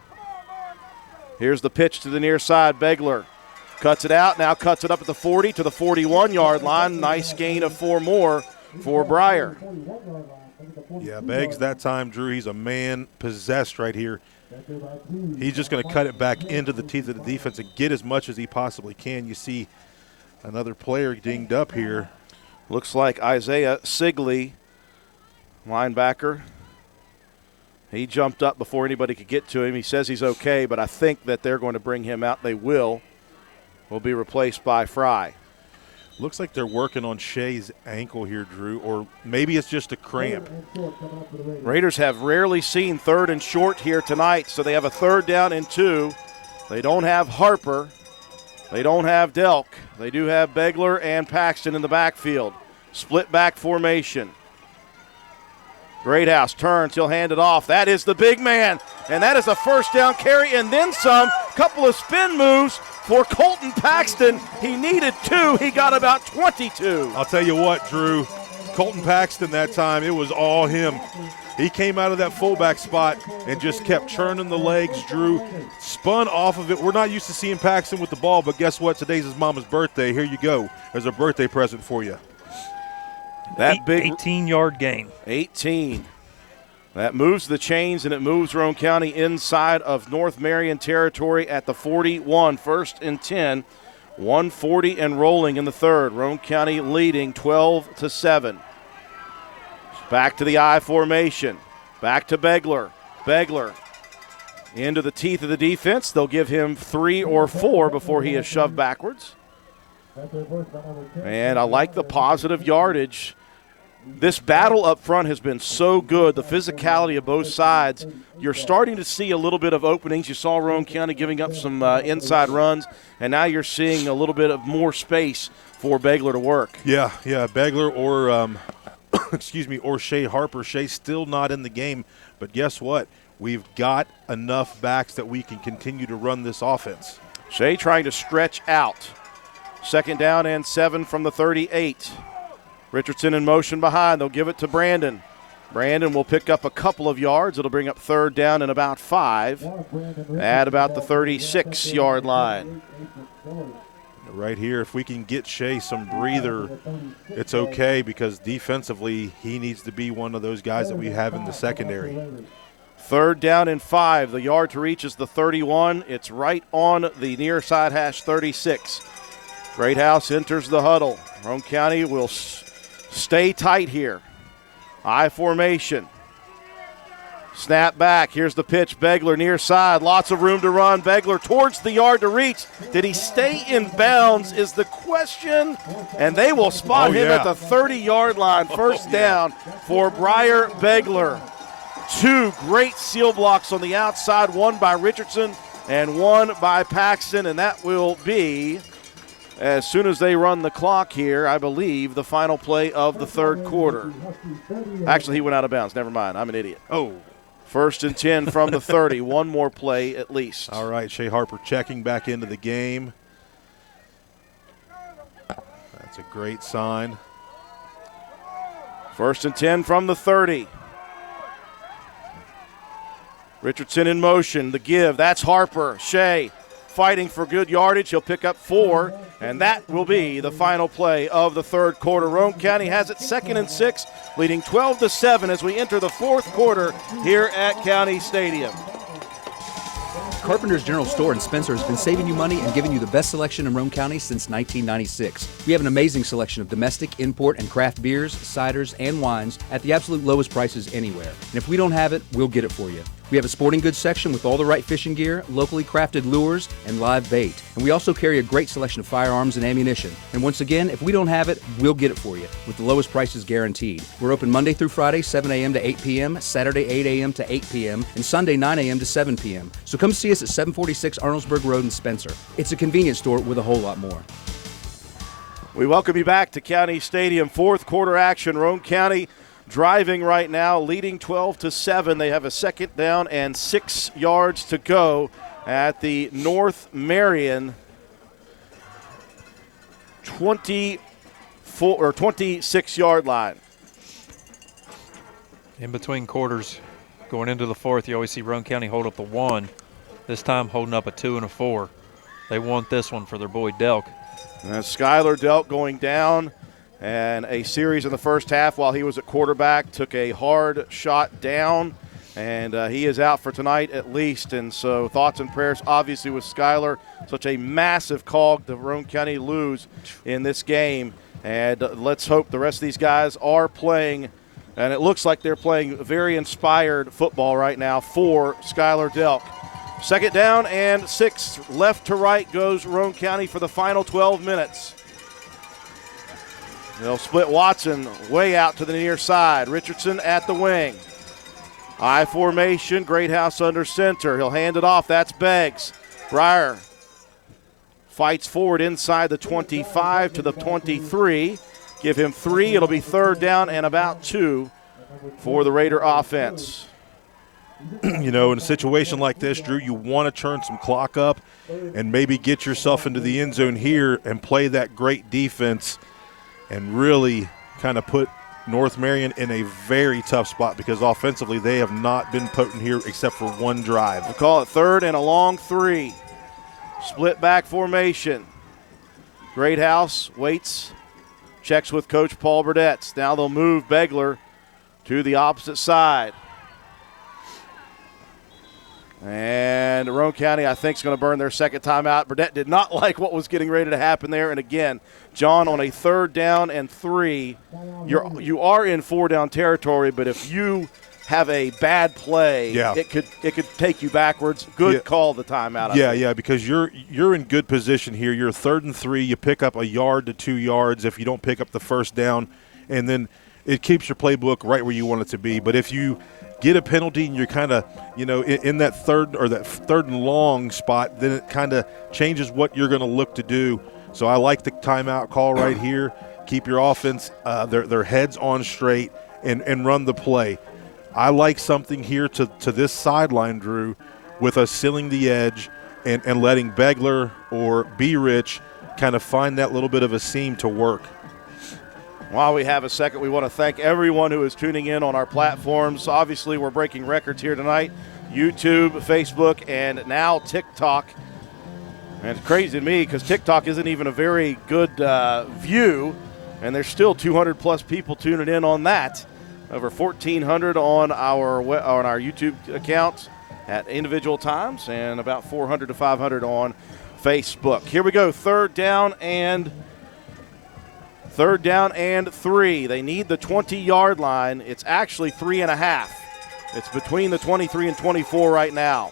Here's the pitch to the near side. Begler cuts it out. Now cuts it up at the 40 to the 41-yard line. Nice gain of 4 more for Breyer. Yeah, Beggs that time, Drew, he's a man possessed right here. He's just going to cut it back into the teeth of the defense and get as much as he possibly can. You see another player dinged up here. Looks like Isaiah Sigley, linebacker. He jumped up before anybody could get to him. He says he's okay, but I think that they're going to bring him out. They will be replaced by Fry. Looks like they're working on Shea's ankle here, Drew, or maybe it's just a cramp. Raiders have rarely seen 3rd and short here tonight, so they have a 3rd down and 2. They don't have Harper. They don't have Delk. They do have Begler and Paxton in the backfield. Split back formation. Greathouse turns. He'll hand it off. That is the big man. And that is a first down carry and then some. Couple of spin moves for Colton Paxton. He needed 2. He got about 22. I'll tell you what, Drew. Colton Paxton that time, it was all him. He came out of that fullback spot and just kept churning the legs, Drew. Spun off of it. We're not used to seeing Paxton with the ball, but guess what? Today's his mama's birthday. Here you go. There's a birthday present for you. That big 18-yard gain. 18. That moves the chains, and it moves Roane County inside of North Marion territory at the 41. 1st and 10. 140 and rolling in the third. Roane County leading 12-7. Back to the I formation. Back to Begler. Begler into the teeth of the defense. They'll give him 3 or 4 before he is shoved backwards. And I like the positive yardage. This battle up front has been so good, the physicality of both sides. You're starting to see a little bit of openings. You saw Roane County giving up some inside runs, and now you're seeing a little bit of more space for Begler to work. Yeah, Begler or or Shea Harper. Shea's still not in the game, but guess what? We've got enough backs that we can continue to run this offense. Shea trying to stretch out. 2nd down and 7 from the 38. Richardson in motion behind. They'll give it to Brandon. Brandon will pick up a couple of yards. It'll bring up 3rd down and about 5 at about the 36-yard line. Right here, if we can get Shea some breather, it's okay, because defensively he needs to be one of those guys that we have in the secondary. 3rd down and 5. The yard to reach is the 31. It's right on the near side hash 36. Greathouse enters the huddle. Roane County will stay tight here. I formation. Snap back. Here's the pitch. Begler near side. Lots of room to run. Begler towards the yard to reach. Did he stay in bounds is the question. And they will spot him at the 30-yard line. 1st down for Briar Begler. 2 great seal blocks on the outside. One by Richardson and one by Paxton. And that will be, as soon as they run the clock here, I believe, the final play of the 3rd quarter. Actually, he went out of bounds. Never mind. I'm an idiot. Oh. 1st and 10 from the 30. One more play at least. All right, Shea Harper checking back into the game. That's a great sign. 1st and 10 from the 30. Richardson in motion. The give. That's Harper. Shea fighting for good yardage. He'll pick up 4, and that will be the final play of the 3rd quarter. Roane County has it 2nd and 6, leading 12-7 as we enter the 4th quarter here at County Stadium. Carpenter's General Store in Spencer has been saving you money and giving you the best selection in Roane County since 1996. We have an amazing selection of domestic, import, and craft beers, ciders, and wines at the absolute lowest prices anywhere. And if we don't have it, we'll get it for you. We have a sporting goods section with all the right fishing gear, locally crafted lures, and live bait. And we also carry a great selection of firearms and ammunition. And once again, if we don't have it, we'll get it for you with the lowest prices guaranteed. We're open Monday through Friday, 7 a.m. to 8 p.m., Saturday, 8 a.m. to 8 p.m., and Sunday, 9 a.m. to 7 p.m. So come see us at 746 Arnoldesburg Road in Spencer. It's a convenience store with a whole lot more. We welcome you back to County Stadium. 4th quarter action. Roane County driving right now, leading 12-7. They have a 2nd down and 6 yards to go at the North Marion 26-yard line. In between quarters, going into the 4th, you always see Roane County hold up the 1. This time holding up a 2 and a 4. They want this one for their boy Delk. And Skylar Delk going down. And a series in the first half while he was at quarterback, took a hard shot down, and he is out for tonight at least. And so thoughts and prayers obviously with Skylar. Such a massive cog to Roane County lose in this game. And let's hope the rest of these guys are playing, and it looks like they're playing very inspired football right now for Skylar Delk. 2nd down and 6. Left to right goes Roane County for the final 12 minutes. They'll split Watson way out to the near side. Richardson at the wing. I formation, Greathouse under center. He'll hand it off. That's Beggs. Briar Fights forward inside the 25 to the 23. Give him 3. It'll be 3rd down and about 2 for the Raider offense. You know, in a situation like this, Drew, you want to turn some clock up and maybe get yourself into the end zone here and play that great defense and really kind of put North Marion in a very tough spot because offensively they have not been potent here except for one drive. We'll call it 3rd and a long 3. Split back formation. Greathouse waits, checks with Coach Paul Burdette. Now they'll move Begler to the opposite side. And Roane County, I think, is going to burn their second timeout. Burdette did not like what was getting ready to happen there. And again, John, on a 3rd down and 3, you are in 4-down territory. But if you have a bad play, it could take you backwards. Good call, the timeout. Yeah, because you're in good position here. You're 3rd and 3. You pick up 1 yard to 2 yards if you don't pick up the first down, and then it keeps your playbook right where you want it to be. But if you get a penalty and you're kind of, in that 3rd and long spot, then it kind of changes what you're going to look to do. So I like the timeout call right here. Keep your offense, their heads on straight and run the play. I like something here to this sideline, Drew, with us sealing the edge and letting Begler or B-Rich kind of find that little bit of a seam to work. While we have a second, we want to thank everyone who is tuning in on our platforms. Obviously, we're breaking records here tonight. YouTube, Facebook, and now TikTok. And it's crazy to me because TikTok isn't even a very good view, and there's still 200-plus people tuning in on that. Over 1,400 on our YouTube accounts at individual times, and about 400 to 500 on Facebook. Here we go, 3rd down and 3. They need the 20-yard line. It's actually 3.5. It's between the 23 and 24 right now.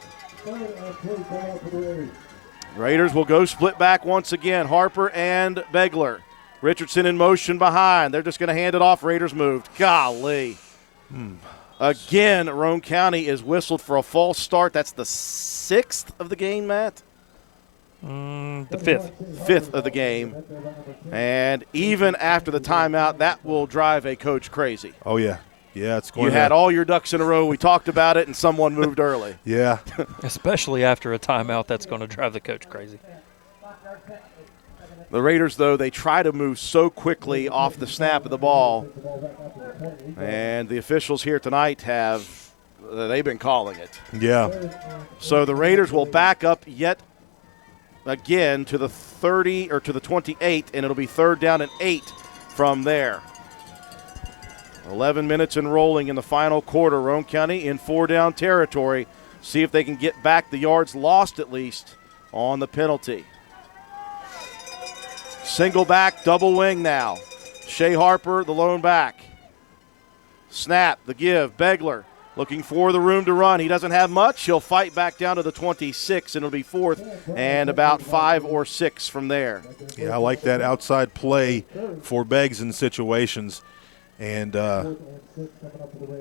Raiders will go split back once again. Harper and Begler. Richardson in motion behind. They're just going to hand it off. Raiders moved. Golly. Again, Roane County is whistled for a false start. That's the 6th of the game, Matt? The 5th. 5th of the game. And even after the timeout, that will drive a coach crazy. Oh, yeah. Yeah, it's going You had all your ducks in a row. We talked about it, and someone moved early. Yeah. Especially after a timeout, that's going to drive the coach crazy. The Raiders, though, they try to move so quickly off the snap of the ball. And the officials here tonight they've been calling it. Yeah. So the Raiders will back up yet again to the 30 or to the 28, and it'll be 3rd down and 8 from there. 11 minutes and rolling in the final quarter. Roane County in 4-down territory. See if they can get back the yards lost at least on the penalty. Single back, double wing now. Shea Harper, the lone back. Snap, the give, Begler looking for the room to run. He doesn't have much. He'll fight back down to the 26, and it'll be 4th and about 5 or 6 from there. Yeah, I like that outside play for Beggs in situations. And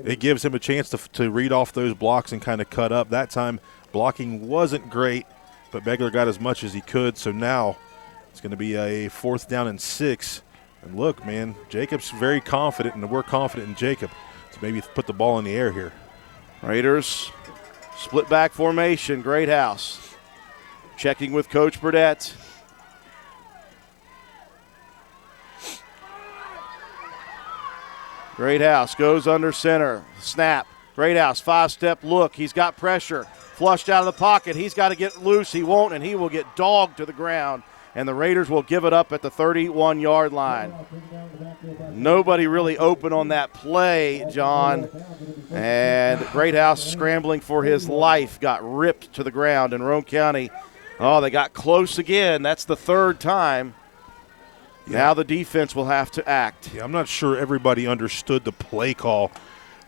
it gives him a chance to read off those blocks and kind of cut up. That time, blocking wasn't great, but Begler got as much as he could. So now it's going to be a 4th down and 6. And look, man, Jacob's very confident, and we're confident in Jacob to maybe put the ball in the air here. Raiders, split back formation, Greathouse. Checking with Coach Burdette. Greathouse goes under center. Snap. Greathouse, 5-step look. He's got pressure. Flushed out of the pocket. He's got to get loose. He won't, and he will get dogged to the ground. And the Raiders will give it up at the 31-yard line. Nobody really open on that play, John. And Greathouse, scrambling for his life, got ripped to the ground. And Roane County, they got close again. That's the 3rd time. Yeah. Now the defense will have to act. Yeah, I'm not sure everybody understood the play call.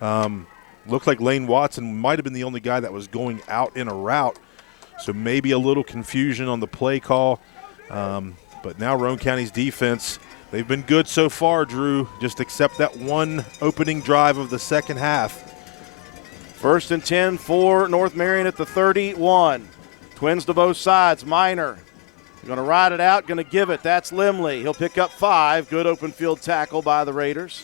Looked like Lane Watson might have been the only guy that was going out in a route. So maybe a little confusion on the play call. But now Roane County's defense, they've been good so far, Drew. Just accept that one opening drive of the second half. 1st and 10 for North Marion at the 31. Twins to both sides. Minor Going to ride it out, going to give it. That's Limley. He'll pick up 5. Good open field tackle by the Raiders.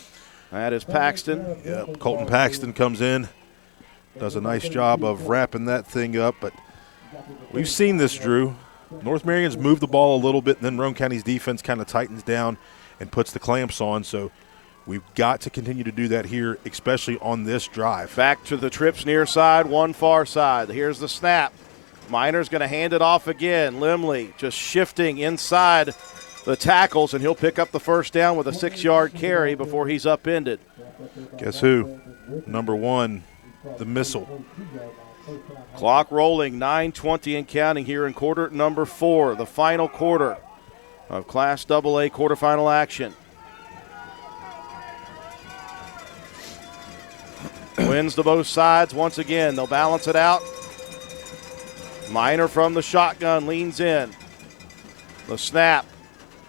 That is Paxton. Yep, Colton Paxton comes in, does a nice job of wrapping that thing up. But we've seen this, Drew. North Marion's moved the ball a little bit, and then Roane County's defense kind of tightens down and puts the clamps on. So we've got to continue to do that here, especially on this drive. Back to the trips near side, one far side. Here's the snap. Minor's going to hand it off again. Limley just shifting inside the tackles, and he'll pick up the first down with a 6-yard carry before he's upended. Guess who? Number 1, the missile. Clock rolling, 9:20 and counting here in quarter number 4, the final quarter of Class AA quarterfinal action. Wins to both sides once again. They'll balance it out. Minor from the shotgun leans in. The snap.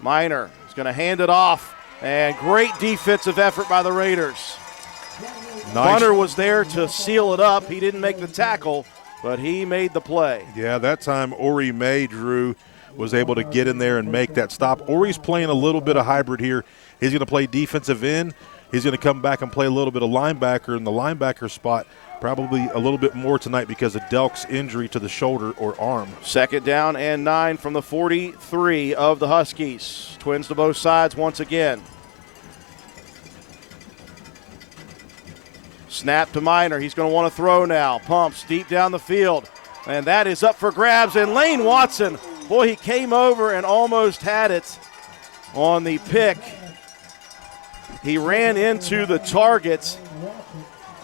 Minor is going to hand it off. And great defensive effort by the Raiders. Nice. Bunter was there to seal it up. He didn't make the tackle, but he made the play. Yeah, that time Ori May, Drew, was able to get in there and make that stop. Ori's playing a little bit of hybrid here. He's going to play defensive end. He's going to come back and play a little bit of linebacker in the linebacker spot, probably a little bit more tonight because of Delk's injury to the shoulder or arm. 2nd down and 9 from the 43 of the Huskies. Twins to both sides once again. Snap to Minor. He's going to want to throw now. Pumps deep down the field. And that is up for grabs. And Lane Watson, boy, he came over and almost had it on the pick. He ran into the targets.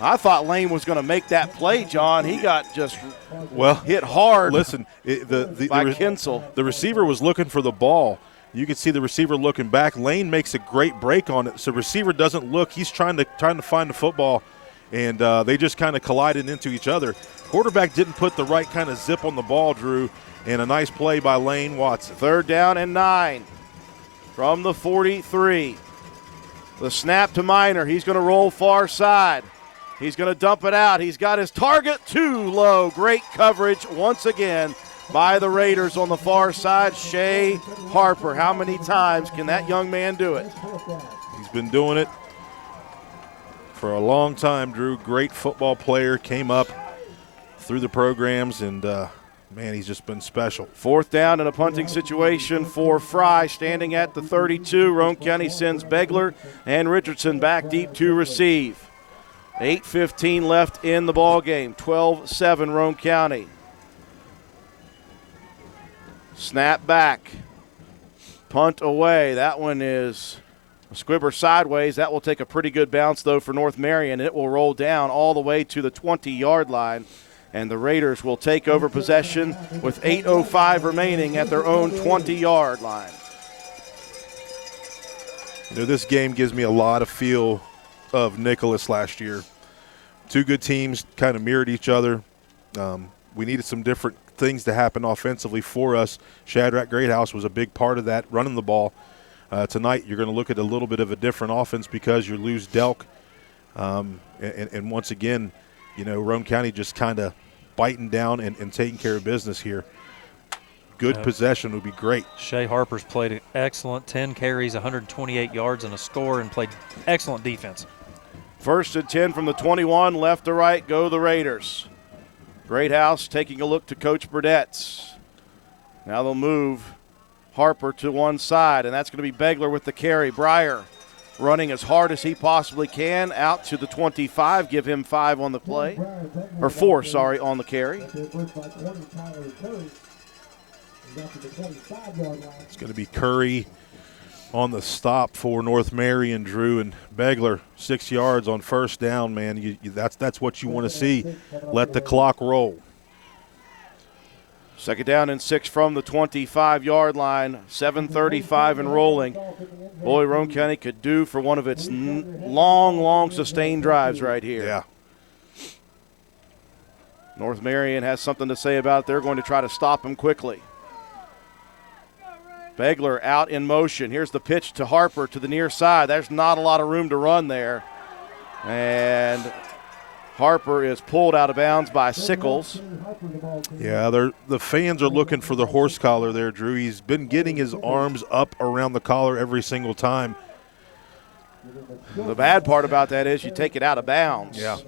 I thought Lane was going to make that play, John. He got just hit hard. Listen, by Kinsel. The receiver was looking for the ball. You can see the receiver looking back. Lane makes a great break on it. So receiver doesn't look. He's trying to find the football, and they just kind of collided into each other. Quarterback didn't put the right kind of zip on the ball, Drew, and a nice play by Lane Watson. 3rd down and 9 from the 43. The snap to Minor. He's going to roll far side. He's going to dump it out. He's got his target too low. Great coverage once again by the Raiders on the far side. Shea Harper. How many times can that young man do it? He's been doing it for a long time, Drew. Great football player. Came up through the programs, and, man, he's just been special. 4th down in a punting situation for Fry. Standing at the 32. Roane County sends Begler and Richardson back deep to receive. 8:15 left in the ball game. 12-7 Roane County. Snap back. Punt away. That one is a squibber sideways. That will take a pretty good bounce, though, for North Marion. It will roll down all the way to the 20-yard line, and the Raiders will take over possession with 8:05 remaining at their own 20-yard line. You know, this game gives me a lot of feel of Nicholas last year. 2 good teams kind of mirrored each other. We needed some different things to happen offensively for us. Shadrach Greathouse was a big part of that, running the ball. Tonight you're going to look at a little bit of a different offense because you lose Delk. And once again, you know, Roane County just kind of biting down and taking care of business here. Good possession would be great. Shea Harper's played excellent, 10 carries, 128 yards and a score, and played excellent defense. 1st and 10 from the 21, left to right, go the Raiders. Greathouse taking a look to Coach Burdett's. Now they'll move Harper to one side, and that's going to be Begler with the carry. Breyer running as hard as he possibly can out to the 25, give him 5 on the play, or 4, sorry, on the carry. It's going to be Curry on the stop for North Marion, Drew, and Begler 6 yards on 1st down, man. That's what you want to see. Let the clock roll. 2nd down and 6 from the 25-yard line, 7:35 and rolling. Boy, Roane County could do for one of its long sustained drives right here. Yeah. North Marion has something to say about it. They're going to try to stop him quickly. Begler out in motion. Here's the pitch to Harper to the near side. There's not a lot of room to run there. And Harper is pulled out of bounds by Sickles. Yeah, the fans are looking for the horse collar there, Drew. He's been getting his arms up around the collar every single time. The bad part about that is you take it out of bounds. Yeah.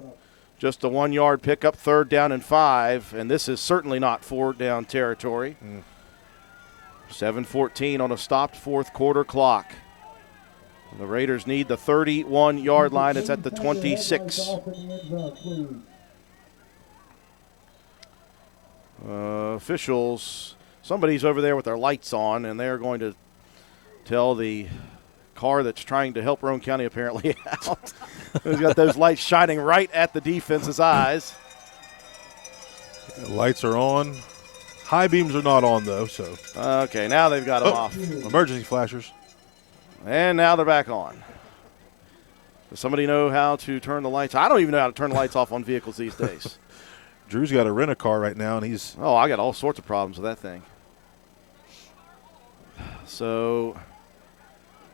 Just a 1 yard pickup, 3rd down and 5, and this is certainly not 4th down territory. 7:14 on a stopped 4th quarter clock. The Raiders need the 31-yard line. It's at the 26. Officials, somebody's over there with their lights on, and they're going to tell the car that's trying to help Roane County apparently out. He's got those lights shining right at the defense's eyes. The lights are on. High beams are not on, though. So okay, now they've got them off. Emergency flashers. And now they're back on. Does somebody know how to turn the lights? I don't even know how to turn the lights off on vehicles these days. Drew's got to rent a car right now, and he's... Oh, I got all sorts of problems with that thing. So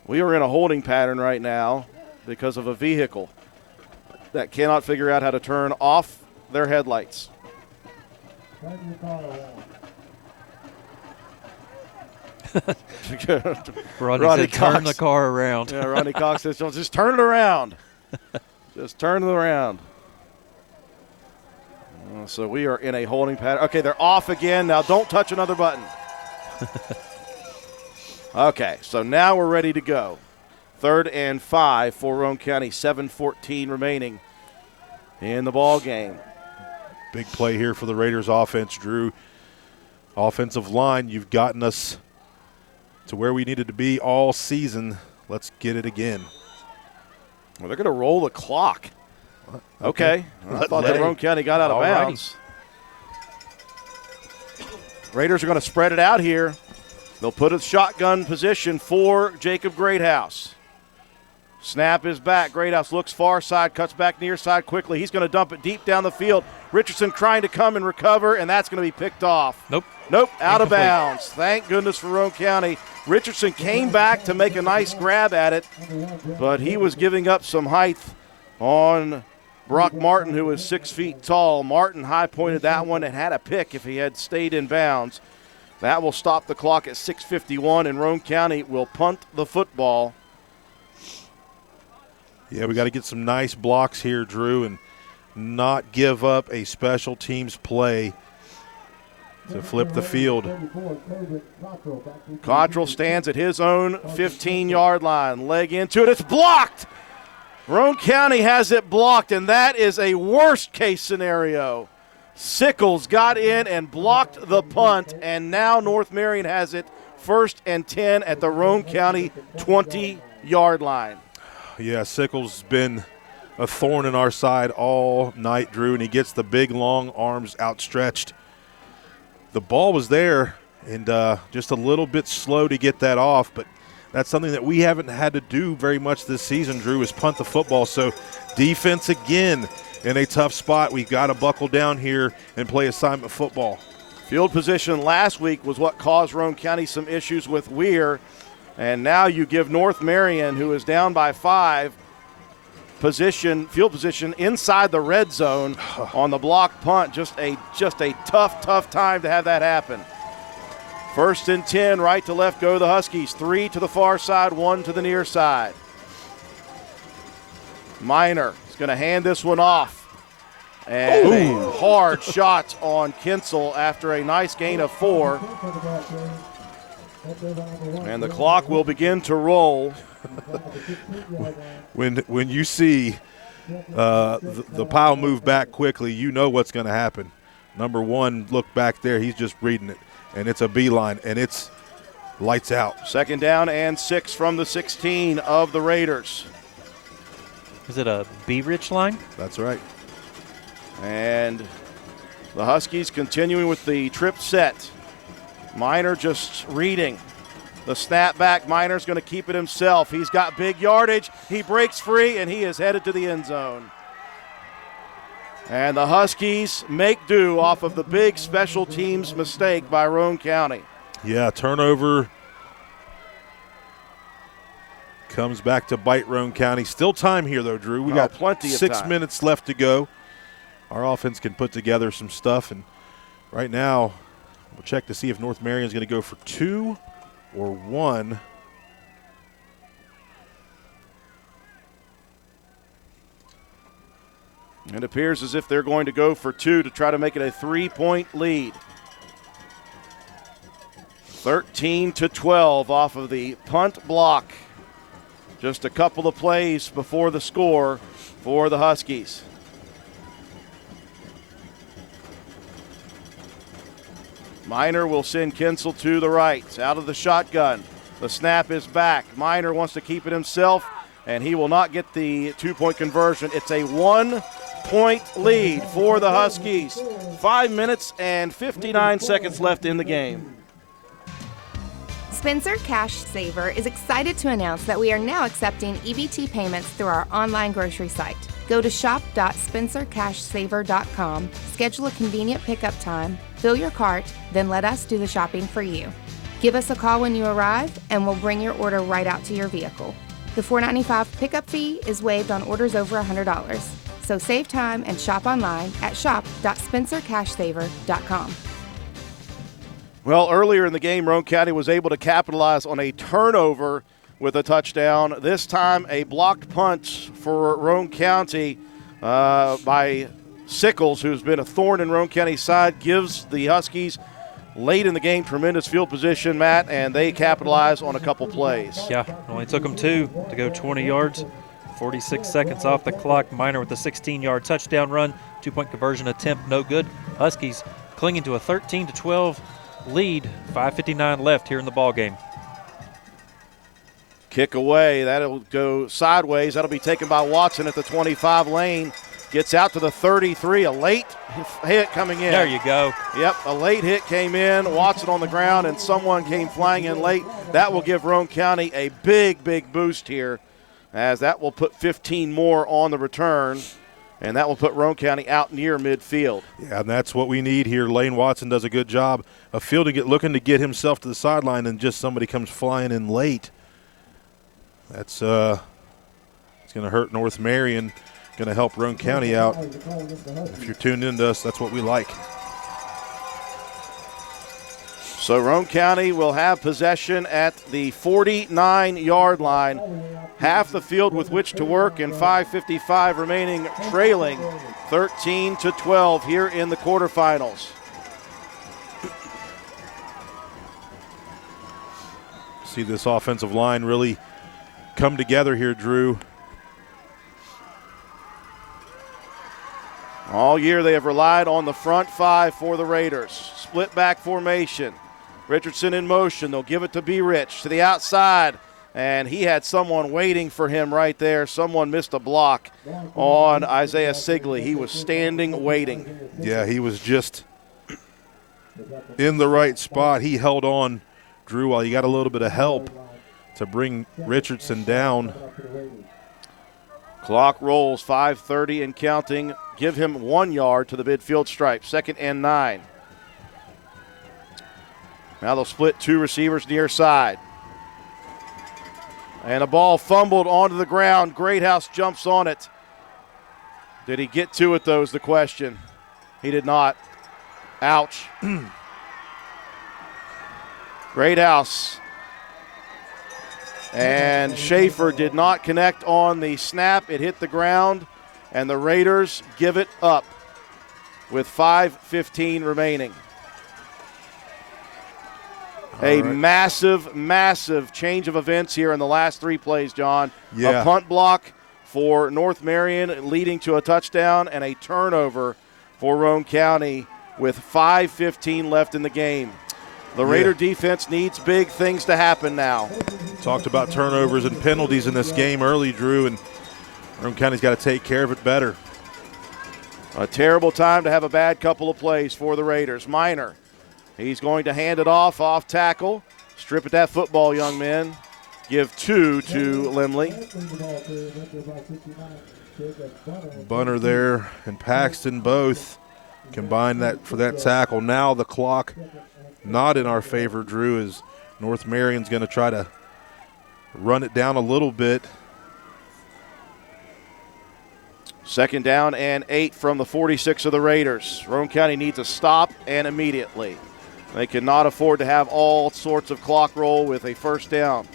we are in a holding pattern right now because of a vehicle that cannot figure out how to turn off their headlights. Rodney said, turn the car around. Yeah, Rodney Cox says, just turn it around. Just turn it around. So we are in a holding pattern. Okay, they're off again. Now don't touch another button. Okay, so now we're ready to go. 3rd and 5 for Roane County, 7:14 remaining in the ball game. Big play here for the Raiders offense, Drew. Offensive line, you've gotten us to where we needed to be all season. Let's get it again. Well, they're going to roll the clock. Okay. I thought that Roane County got out of bounds. Raiders are going to spread it out here. They'll put a shotgun position for Jacob Greathouse. Snap is back. Greathouse looks far side, cuts back near side quickly. He's going to dump it deep down the field. Richardson trying to come and recover, and that's going to be picked off. Nope, out of bounds. Thank goodness for Roane County. Richardson came back to make a nice grab at it, but he was giving up some height on Brock Martin, who is 6 feet tall. Martin high-pointed that one and had a pick if he had stayed in bounds. That will stop the clock at 6:51, and Roane County will punt the football. Yeah, we got to get some nice blocks here, Drew, and not give up a special teams play to flip the field. Cottrell stands at his own 15-yard line. Leg into it. It's blocked. Roane County has it blocked, and that is a worst-case scenario. Sickles got in and blocked the punt, and now North Marion has it 1st and 10 at the Roane County 20-yard line. Yeah, Sickles has been a thorn in our side all night, Drew, and he gets the big, long arms outstretched. The ball was there, and just a little bit slow to get that off, but that's something that we haven't had to do very much this season, Drew, is punt the football. So defense again in a tough spot. We've got to buckle down here and play assignment football. Field position last week was what caused Roane County some issues with Weir. And now you give North Marion, who is down by 5, field position inside the red zone on the block punt. Just a tough time to have that happen. 1st and 10, right to left go the Huskies. 3 to the far side, 1 to the near side. Minor is going to hand this one off. And a hard shot on Kinsel after a nice gain of 4. And the clock will begin to roll. When you see the pile move back quickly, you know what's going to happen. Number 1, look back there. He's just reading it, and it's a beeline, and it's lights out. 2nd down and 6 from the 16 of the Raiders. Is it a B-Rich line? That's right. And the Huskies continuing with the trip set. Minor just reading the snap back. Minor's going to keep it himself. He's got big yardage. He breaks free, and he is headed to the end zone. And the Huskies make do off of the big special teams mistake by Roane County. Yeah, turnover comes back to bite Roane County. Still time here, though, Drew. We got plenty of 6 time. minutes left to go. our offense can put together some stuff. And right now, we'll check to see if North Marion is going to go for 2 or 1. It appears as if they're going to go for 2 to try to make it a 3-point lead. 13-12 off of the punt block. Just a couple of plays before the score for the Huskies. Minor will send Kinsel to the right, out of the shotgun. The snap is back. Minor wants to keep it himself, and he will not get the 2-point conversion. It's a 1-point lead for the Huskies. 5 minutes and 59 seconds left in the game. Spencer Cash Saver is excited to announce that we are now accepting EBT payments through our online grocery site. Go to shop.spencercashsaver.com, schedule a convenient pickup time, fill your cart, then let us do the shopping for you. Give us a call when you arrive, and we'll bring your order right out to your vehicle. The $4.95 pickup fee is waived on orders over $100. So save time and shop online at shop.spencercashsaver.com. Well, earlier in the game, Roane County was able to capitalize on a turnover with a touchdown. This time, a blocked punt for Roane County by Sickles, who's been a thorn in Roane County's side, gives the Huskies late in the game tremendous field position, Matt, and they capitalize on a couple plays. Yeah, only took them 2 to go 20 yards. 46 seconds off the clock. Minor with a 16-yard touchdown run. 2-point conversion attempt, no good. Huskies clinging to a 13-12 lead. 5:59 left here in the ball game. Kick away. That'll go sideways. That'll be taken by Watson at the 25 lane. Gets out to the 33. A late hit coming in. There you go. Yep, a late hit came in. Watson on the ground, and someone came flying in late. That will give Roane County a big, big boost here, as that will put 15 more on the return, and that will put Roane County out near midfield. Yeah, and that's what we need here. Lane Watson does a good job of fielding it, looking to get himself to the sideline, and just somebody comes flying in late. That's it's going to hurt North Marion, going to help Roane County out. If you're tuned into us, that's what we like. So Roane County will have possession at the 49-yard line. Half the field with which to work, and 5:55 remaining, trailing 13-12 here in the quarterfinals. See this offensive line really come together here, Drew. All year they have relied on the front 5 for the Raiders. Split back formation. Richardson in motion. They'll give it to B. Rich to the outside, and he had someone waiting for him right there. Someone missed a block on Isaiah Sigley. He was standing waiting. Yeah, he was just in the right spot. He held on, Drew, while he got a little bit of help to bring Richardson down. Clock rolls, 5:30 and counting. Give him 1 yard to the midfield stripe. 2nd and 9. Now they'll split 2 receivers near side. And a ball fumbled onto the ground. Greathouse jumps on it. Did he get to it, though, is the question. He did not. Ouch. Greathouse. And Schaefer did not connect on the snap. It hit the ground, and the Raiders give it up with 5:15 remaining. A massive, massive change of events here in the last 3 plays, John. Yeah. A punt block for North Marion leading to a touchdown, and a turnover for Roane County with 5:15 left in the game. The Raider defense needs big things to happen now. Talked about turnovers and penalties in this game early, Drew, and Roane County's got to take care of it better. A terrible time to have a bad couple of plays for the Raiders. Minor. He's going to hand it off tackle. Strip at that football, young men. Give 2 to Limley. Bunner there and Paxton both combined that for that tackle. Now the clock not in our favor, Drew, as North Marion's going to try to run it down a little bit. Second down and 8 from the 46 of the Raiders. Roane County needs a stop, and immediately. They cannot afford to have all sorts of clock roll with a first down.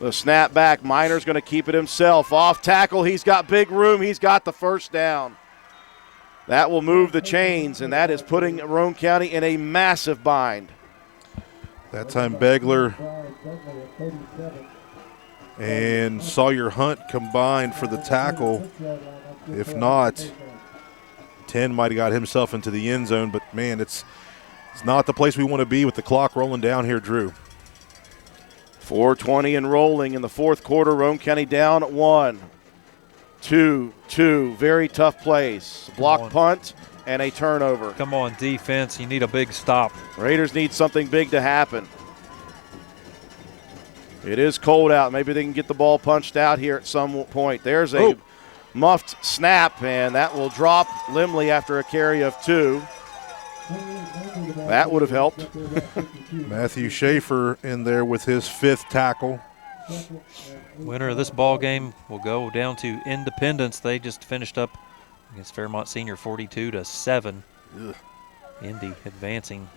The snap back, Minor's going to keep it himself. Off tackle, he's got big room, he's got the first down. That will move the chains, and that is putting Roane County in a massive bind. That time Begler and Sawyer Hunt combined for the tackle. If not, 10 might have got himself into the end zone, but man, it's not the place we want to be with the clock rolling down here, Drew. 4:20 and rolling in the fourth quarter. Roane County down 1. 2, very tough plays. Block punt and a turnover. Come on, defense, you need a big stop. Raiders need something big to happen. It is cold out. Maybe they can get the ball punched out here at some point. There's a muffed snap, and that will drop Limley after a carry of 2. That would have helped. Matthew Schaefer in there with his 5th tackle. Winner of this ball game will go down to Independence. They just finished up against Fairmont Senior 42-7. Indy advancing.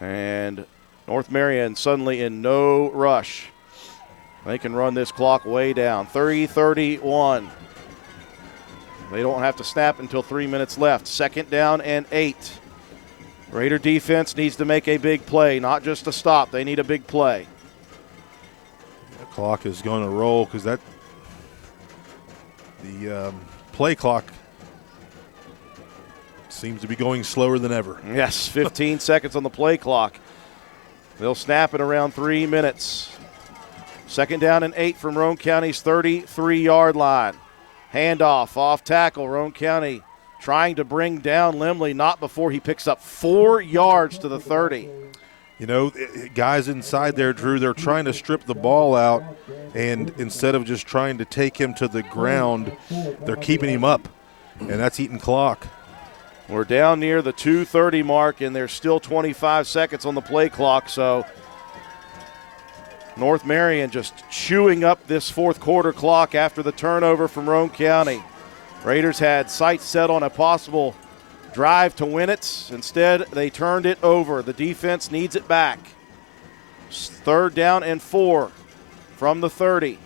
And North Marion suddenly in no rush. They can run this clock way down. 30-31. They don't have to snap until 3 minutes left. Second down and 8. Raider defense needs to make a big play, not just a stop. They need a big play. The clock is going to roll because the play clock seems to be going slower than ever. Yes, 15 seconds on the play clock. They'll snap it around 3 minutes. Second down and 8 from Roane County's 33-yard line. Handoff, off tackle, Roane County trying to bring down Limley, not before he picks up 4 yards to the 30. You know, guys inside there, Drew, they're trying to strip the ball out, and instead of just trying to take him to the ground, they're keeping him up, and that's eating clock. We're down near the 2:30 mark, and there's still 25 seconds on the play clock, so North Marion just chewing up this fourth quarter clock after the turnover from Roane County. Raiders had sights set on a possible drive to win it. Instead, they turned it over. The defense needs it back. Third down and 4 from the 30.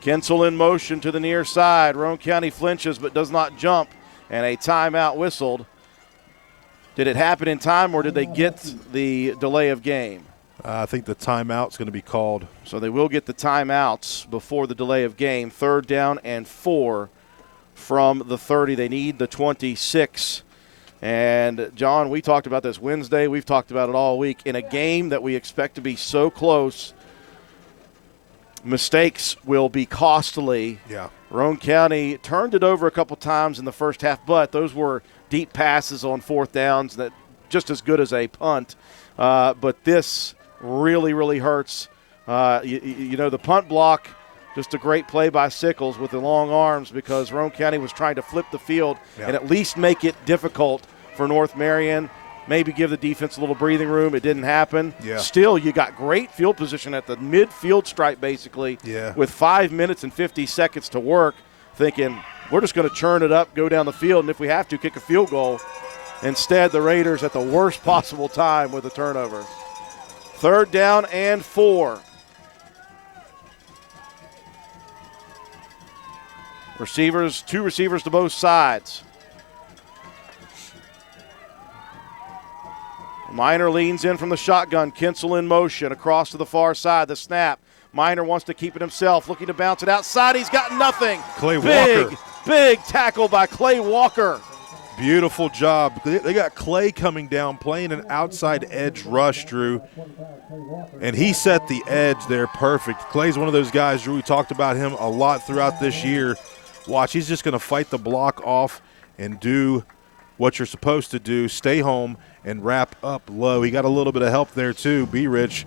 Kinsel in motion to the near side. Roane County flinches but does not jump, and a timeout whistled. Did it happen in time, or did they get the delay of game? I think the timeout's going to be called. So they will get the timeouts before the delay of game. Third down and 4 from the 30. They need the 26. And, John, we talked about this Wednesday. We've talked about it all week. In a game that we expect to be so close, mistakes will be costly. Yeah. Roane County turned it over a couple times in the first half, but those were deep passes on fourth downs that just as good as a punt. But this really, really hurts. You know, the punt block, just a great play by Sickles with the long arms, because Roane County was trying to flip the field and at least make it difficult for North Marion, maybe give the defense a little breathing room. It didn't happen. Yeah. Still, you got great field position at the midfield stripe, basically, with 5 minutes and 50 seconds to work, thinking we're just going to churn it up, go down the field, and if we have to, kick a field goal. Instead, the Raiders at the worst possible time with a turnover. Third down and 4. Receivers, 2 receivers to both sides. Minor leans in from the shotgun. Kinsel in motion across to the far side. The snap. Minor wants to keep it himself, looking to bounce it outside. He's got nothing. Clay Walker. Big tackle by Clay Walker. Beautiful job. They got Clay coming down, playing an outside edge rush, Drew. And he set the edge there perfect. Clay's one of those guys, Drew, we talked about him a lot throughout this year. Watch, he's just going to fight the block off and do what you're supposed to do, stay home and wrap up low. He got a little bit of help there too. B-Rich,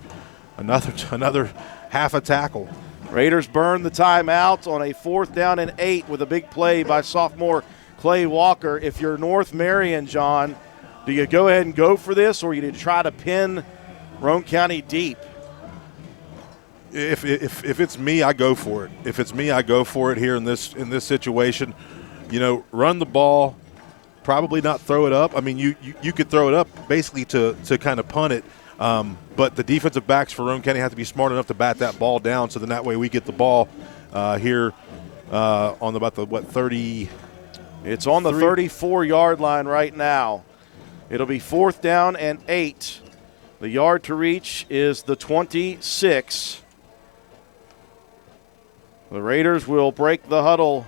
another half a tackle. Raiders burn the timeout on a 4th down and 8 with a big play by sophomore Clay Walker. If you're North Marion, John, do you go ahead and go for this, or you try to pin Roane County deep? If it's me, I go for it. If it's me, I go for it here in this situation. Run the ball, probably not throw it up. I mean, you could throw it up basically to kind of punt it. But the defensive backs for Roane County have to be smart enough to bat that ball down, so then that way we get the ball here on about the 30. It's on the 34-yard line right now. It'll be 4th down and 8. The yard to reach is the 26. The Raiders will break the huddle.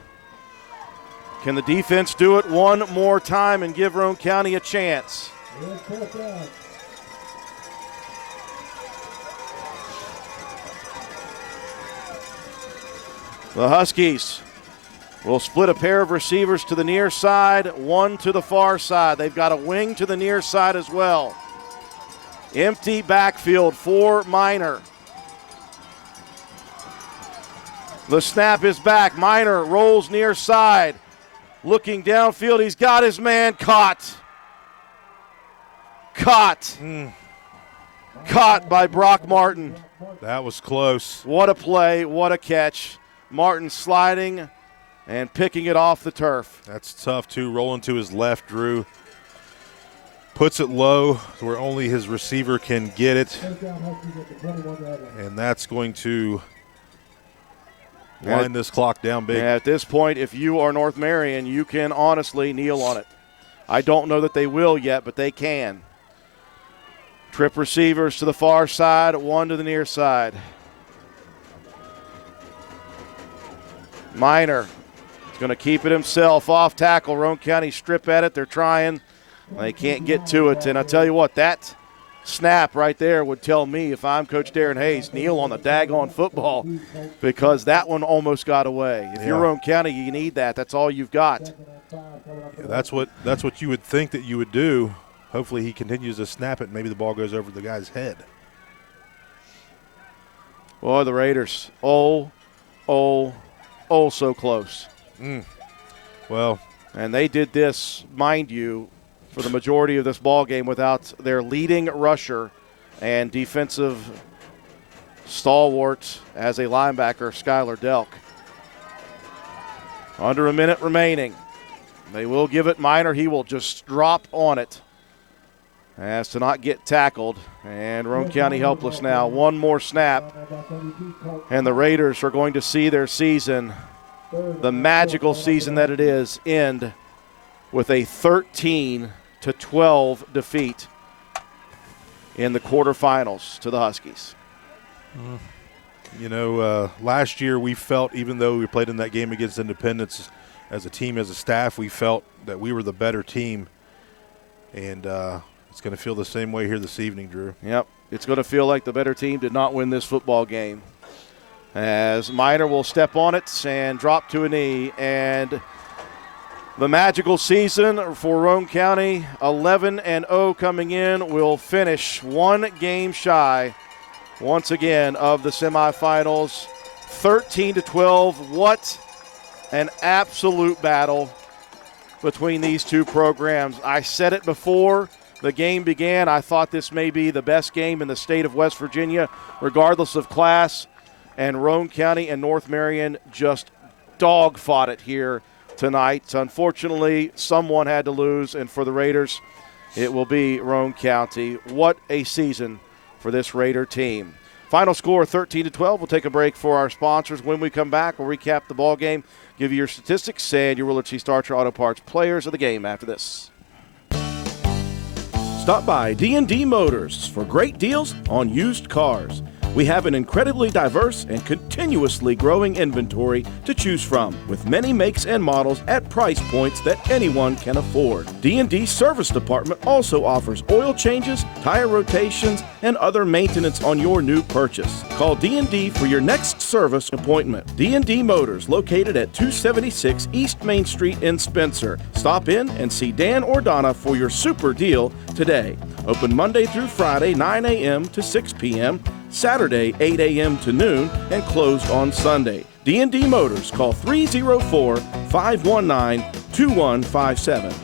Can the defense do it one more time and give Roane County a chance? The Huskies will split a pair of receivers to the near side, one to the far side. They've got a wing to the near side as well. Empty backfield for Minor. The snap is back. Minor rolls near side. Looking downfield. He's got his man caught. Caught by Brock Martin. That was close. What a play. What a catch. Martin sliding and picking it off the turf. That's tough, too. Rolling to his left, Drew. Puts it low where only his receiver can get it. And that's going to wind this clock down big. At this point, if you are North Marion, you can honestly kneel on it. I don't know that they will yet, but they can. Trip receivers to the far side, one to the near side. Minor is going to keep it himself off tackle. Roane County strip at it. They're trying. They can't get to it. And I tell you what, that snap right there would tell me, if I'm Coach Darren Hayes, kneel on the daggone football, because that one almost got away. If you're Roane County, you need that. That's all you've got. That's what you would think that you would do. Hopefully he continues to snap it. Maybe the ball goes over the guy's head. Boy, the Raiders. Oh, so close. Well. And they did this, mind you, for the majority of this ball game without their leading rusher and defensive stalwart as a linebacker, Skylar Delk. Under a minute remaining. They will give it Minor. He will just drop on it as to not get tackled. And Roane County helpless now. One more snap. And the Raiders are going to see their season, the magical season that it is, end with a 13-12 defeat in the quarterfinals to the Huskies. Last year we felt, even though we played in that game against Independence as a team, as a staff, we felt that we were the better team. And it's going to feel the same way here this evening, Drew. Yep, it's going to feel like the better team did not win this football game. As Minor will step on it and drop to a knee. And the magical season for Roane County, 11-0 coming in, will finish one game shy once again of the semifinals. 13-12. What an absolute battle between these two programs. I said it before the game began. I thought this may be the best game in the state of West Virginia, regardless of class. And Roane County and North Marion just dog-fought it here tonight. Unfortunately, someone had to lose, and for the Raiders, it will be Roane County. What a season for this Raider team. Final score 13-12. We'll take a break for our sponsors. When we come back, we'll recap the ball game, give you your statistics, and your Willard C. Starcher Auto Parts players of the game after this. Stop by D&D Motors for great deals on used cars. We have an incredibly diverse and continuously growing inventory to choose from, with many makes and models at price points that anyone can afford. D&D Service Department also offers oil changes, tire rotations, and other maintenance on your new purchase. Call D&D for your next service appointment. D&D Motors, located at 276 East Main Street in Spencer. Stop in and see Dan or Donna for your super deal today. Open Monday through Friday, 9 a.m. to 6 p.m., Saturday, 8 a.m. to noon, and closed on Sunday. D&D Motors, call 304-519-2157.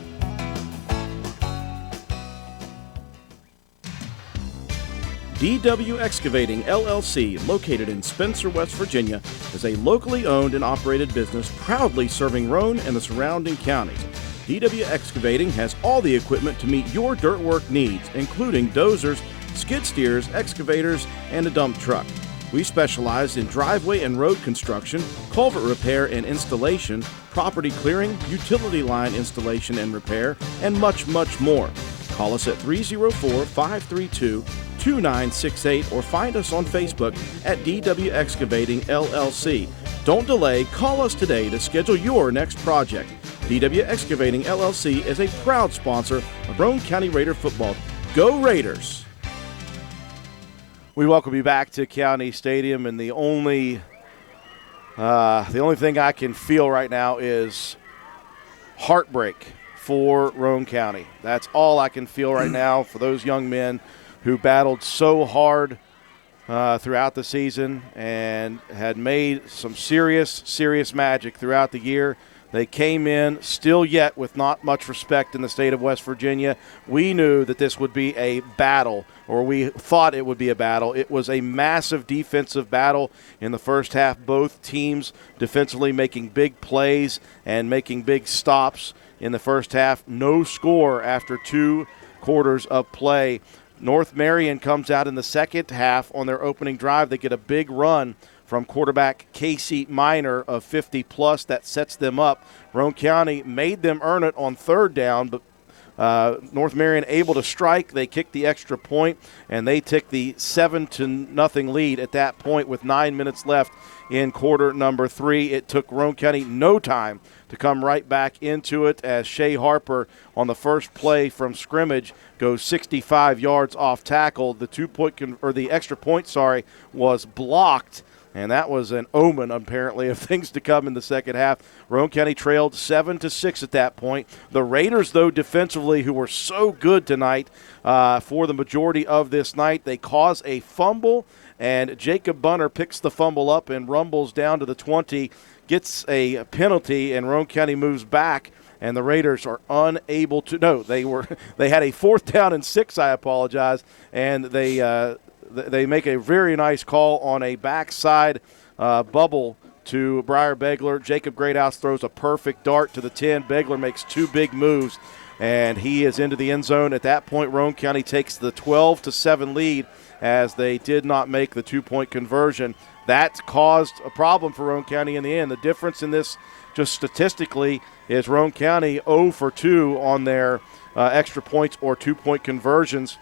DW Excavating, LLC, located in Spencer, West Virginia, is a locally owned and operated business proudly serving Roane and the surrounding counties. DW Excavating has all the equipment to meet your dirt work needs, including dozers, skid steers, excavators, and a dump truck. We specialize in driveway and road construction, culvert repair and installation, property clearing, utility line installation and repair, and much, much more. Call us at 304-532-2968 or find us on Facebook at DW Excavating LLC. Don't delay, call us today to schedule your next project. DW Excavating LLC is a proud sponsor of Roane County Raider football. Go Raiders! We welcome you back to County Stadium, and the only thing I can feel right now is heartbreak for Roane County. That's all I can feel right now for those young men who battled so hard throughout the season and had made some serious magic throughout the year. They came in still yet with not much respect in the state of West Virginia. We knew that this would be a battle, or we thought it would be a battle. It was a massive defensive battle in the first half. Both teams defensively making big plays and making big stops in the first half. No score after 2 quarters of play. North Marion comes out in the second half on their opening drive. They get a big run from quarterback Casey Minor of 50-plus. That sets them up. Roane County made them earn it on third down, but North Marion able to strike. They kicked the extra point, and they took the 7-0 lead at that point with 9 minutes left in quarter number 3. It took Roane County no time to come right back into it as Shea Harper on the first play from scrimmage goes 65 yards off tackle. The extra point was blocked. And that was an omen, apparently, of things to come in the second half. Roane County trailed 7-6 at that point. The Raiders, though, defensively, who were so good tonight for the majority of this night, they cause a fumble, and Jacob Bunner picks the fumble up and rumbles down to the 20, gets a penalty, and Roane County moves back. And the Raiders are unable to – no, they had a 4th down and 6, I apologize, and they make a very nice call on a backside bubble to Briar Begler. Jacob Greathouse throws a perfect dart to the 10. Begler makes 2 big moves, and he is into the end zone. At that point, Roane County takes the 12-7 lead as they did not make the 2-point conversion. That caused a problem for Roane County in the end. The difference in this, just statistically, is Roane County 0 for 2 on their extra points or 2-point conversions.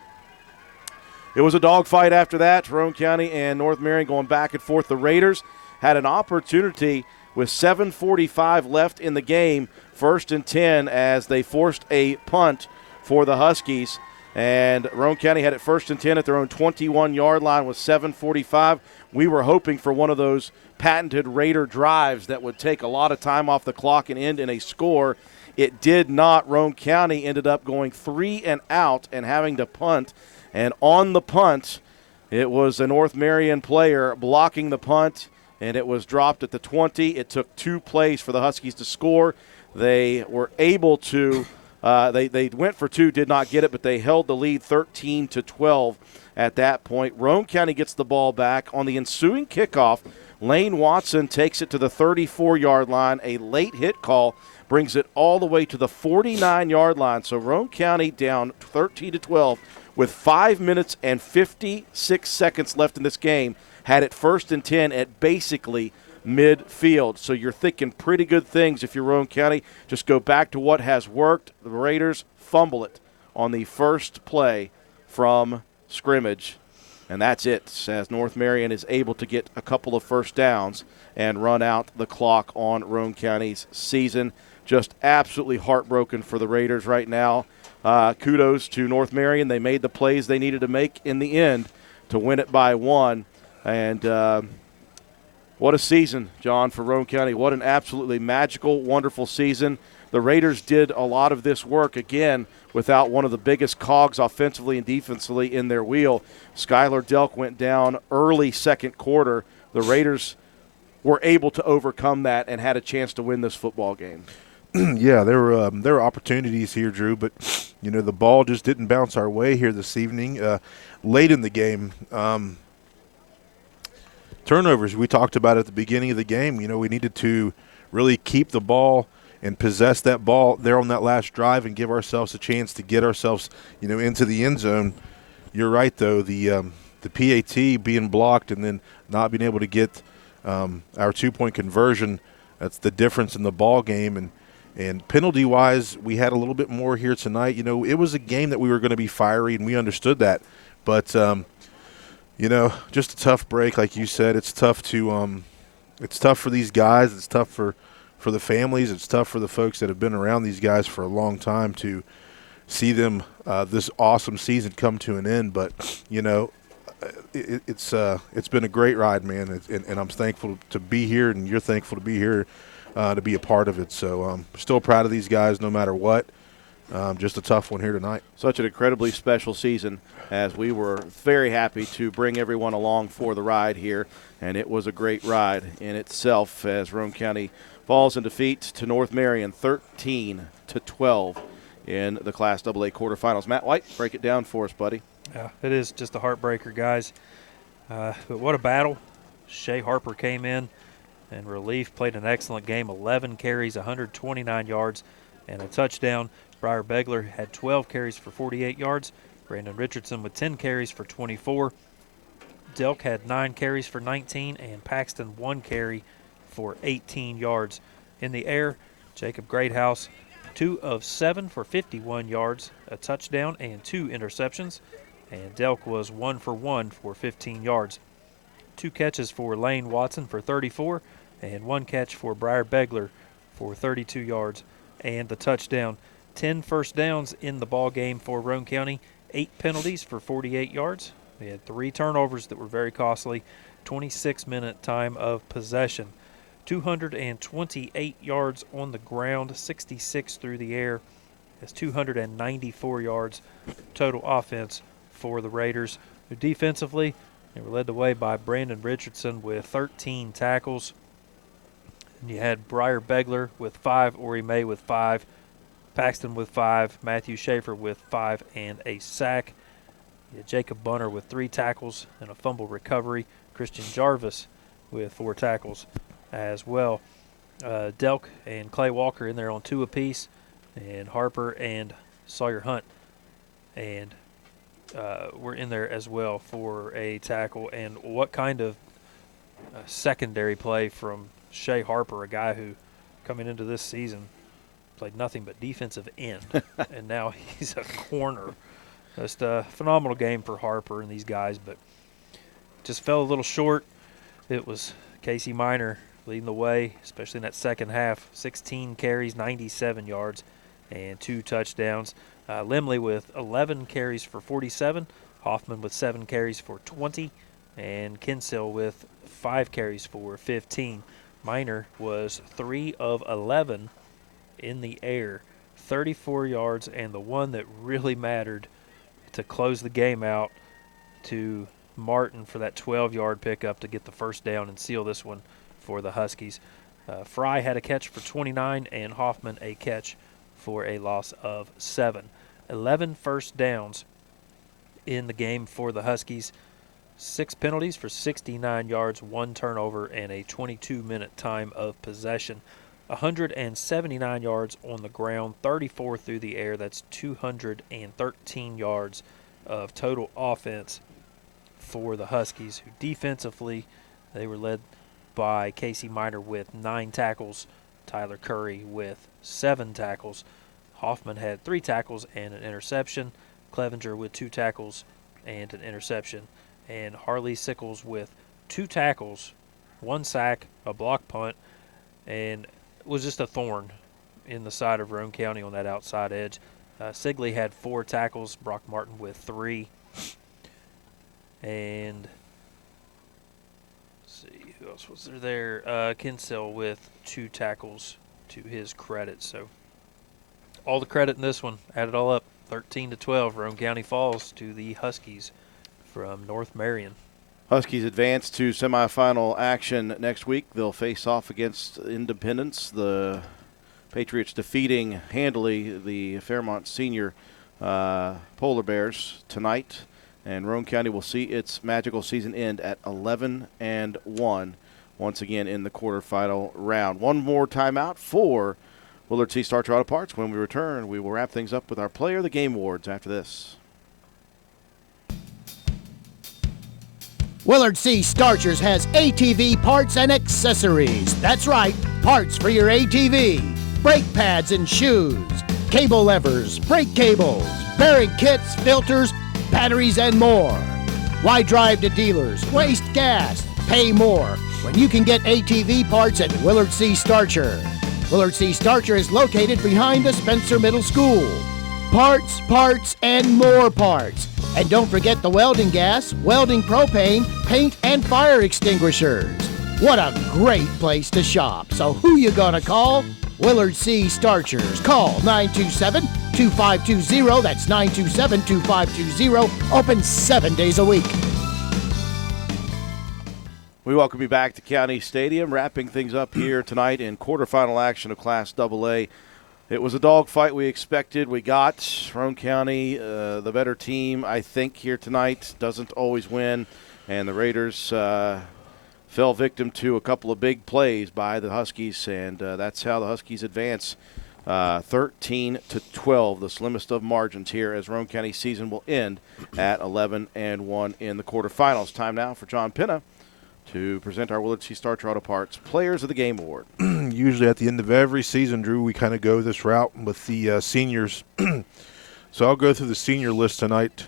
It was a dogfight after that. Roane County and North Marion going back and forth. The Raiders had an opportunity with 7:45 left in the game, 1st and 10, as they forced a punt for the Huskies. And Roane County had it 1st and 10 at their own 21-yard line with 7:45. We were hoping for one of those patented Raider drives that would take a lot of time off the clock and end in a score. It did not. Roane County ended up going 3 and out and having to punt. And on the punt, it was a North Marion player blocking the punt, and it was dropped at the 20. It took 2 plays for the Huskies to score. They were able to they went for 2, did not get it, but they held the lead 13-12 at that point. Roane County gets the ball back. On the ensuing kickoff, Lane Watson takes it to the 34-yard line. A late hit call brings it all the way to the 49-yard line. So Roane County down 13-12. With 5 minutes and 56 seconds left in this game, had it 1st and 10 at basically midfield. So you're thinking pretty good things if you're Roane County. Just go back to what has worked. The Raiders fumble it on the first play from scrimmage, and that's it, as North Marion is able to get a couple of first downs and run out the clock on Roane County's season. Just absolutely heartbroken for the Raiders right now. Kudos to North Marion. They made the plays they needed to make in the end to win it by 1. And what a season, John, for Roane County. What an absolutely magical, wonderful season. The Raiders did a lot of this work, again, without one of the biggest cogs offensively and defensively in their wheel. Skylar Delk went down early second quarter. The Raiders were able to overcome that and had a chance to win this football game. Yeah, there were opportunities here, Drew, but the ball just didn't bounce our way here this evening. Late in the game, turnovers. We talked about at the beginning of the game. We needed to really keep the ball and possess that ball there on that last drive and give ourselves a chance to get ourselves, into the end zone. You're right, though. The PAT being blocked and then not being able to get our 2-point conversion, that's the difference in the ball game. And penalty-wise, we had a little bit more here tonight. It was a game that we were going to be fiery, and we understood that. But, just a tough break, like you said. It's tough for these guys. It's tough for the families. It's tough for the folks that have been around these guys for a long time to see them this awesome season come to an end. But, it's been a great ride, man, and I'm thankful to be here, and you're thankful to be here to be a part of it. So still proud of these guys no matter what. Just a tough one here tonight. Such an incredibly special season, as we were very happy to bring everyone along for the ride here, and it was a great ride in itself as Roane County falls in defeat to North Marion 13-12 in the Class AA quarterfinals. Matt White, break it down for us, buddy. Yeah, it is just a heartbreaker, guys. But what a battle. Shea Harper came in relief, played an excellent game, 11 carries, 129 yards, and a touchdown. Briar Begler had 12 carries for 48 yards. Brandon Richardson with 10 carries for 24. Delk had 9 carries for 19, and Paxton 1 carry for 18 yards. In the air, Jacob Greathouse, 2 of 7 for 51 yards, a touchdown, and 2 interceptions. And Delk was 1 for 1 for 15 yards. 2 catches for Lane Watson for 34, and 1 catch for Briar Begler for 32 yards and the touchdown. 10 first downs in the ball game for Roane County, 8 penalties for 48 yards. We had 3 turnovers that were very costly, 26-minute time of possession. 228 yards on the ground, 66 through the air. That's 294 yards total offense for the Raiders. Defensively, they were led the way by Brandon Richardson with 13 tackles. And you had Briar Begler with 5, Ori May with 5, Paxton with 5, Matthew Schaefer with 5 and a sack. You had Jacob Bunner with 3 tackles and a fumble recovery. Christian Jarvis with 4 tackles as well. Delk and Clay Walker in there on 2 apiece, and Harper and Sawyer Hunt and were in there as well for a tackle. And what kind of secondary play from Shea Harper, a guy who coming into this season played nothing but defensive end, and now he's a corner. Just a phenomenal game for Harper and these guys, but just fell a little short. It was Casey Minor leading the way, especially in that second half. 16 carries, 97 yards, and 2 touchdowns. Limley with 11 carries for 47, Hoffman with 7 carries for 20, and Kinsell with 5 carries for 15. Minor was 3 of 11 in the air, 34 yards, and the one that really mattered to close the game out to Martin for that 12-yard pickup to get the first down and seal this one for the Huskies. Fry had a catch for 29, and Hoffman a catch for a loss of 7. 11 first downs in the game for the Huskies. 6 penalties for 69 yards, 1 turnover, and a 22-minute time of possession. 179 yards on the ground, 34 through the air. That's 213 yards of total offense for the Huskies, who defensively, they were led by Casey Minor with 9 tackles, Tyler Curry with 7 tackles. Hoffman had 3 tackles and an interception. Clevenger with 2 tackles and an interception. And Harley Sickles with 2 tackles, 1 sack, a block punt, and was just a thorn in the side of Roane County on that outside edge. Sigley had 4 tackles, Brock Martin with 3. And let's see, who else was there? Kinsell with 2 tackles to his credit. So all the credit in this one, add it all up, 13-12. Roane County falls to the Huskies from North Marion. Huskies advance to semifinal action next week. They'll face off against Independence. The Patriots defeating handily the Fairmont Senior Polar Bears tonight. And Roane County will see its magical season end at 11-1 once again in the quarterfinal round. One more timeout for Willard C. Starcher Auto Parts. When we return, we will wrap things up with our Player of the Game awards after this. Willard C. Starchers has ATV parts and accessories. That's right, parts for your ATV. Brake pads and shoes, cable levers, brake cables, bearing kits, filters, batteries, and more. Why drive to dealers, waste gas, pay more when you can get ATV parts at Willard C. Starcher? Willard C. Starcher is located behind the Spencer Middle School. Parts, parts, and more parts. And don't forget the welding gas, welding propane, paint, and fire extinguishers. What a great place to shop. So who you gonna call? Willard C. Starchers. Call 927-2520. That's 927-2520. Open 7 days a week. We welcome you back to County Stadium, wrapping things up here tonight in quarterfinal action of Class AA. It was a dogfight we expected. We got Roane County, the better team, I think, here tonight. Doesn't always win, and the Raiders fell victim to a couple of big plays by the Huskies, and that's how the Huskies advance 13-12, the slimmest of margins here as Roane County's season will end at 11-1 in the quarterfinals. Time now for John Pinna to present our Willard C. Starcher Auto Parts Players of the Game Award. Usually at the end of every season, Drew, we kind of go this route with the seniors. So I'll go through the senior list tonight.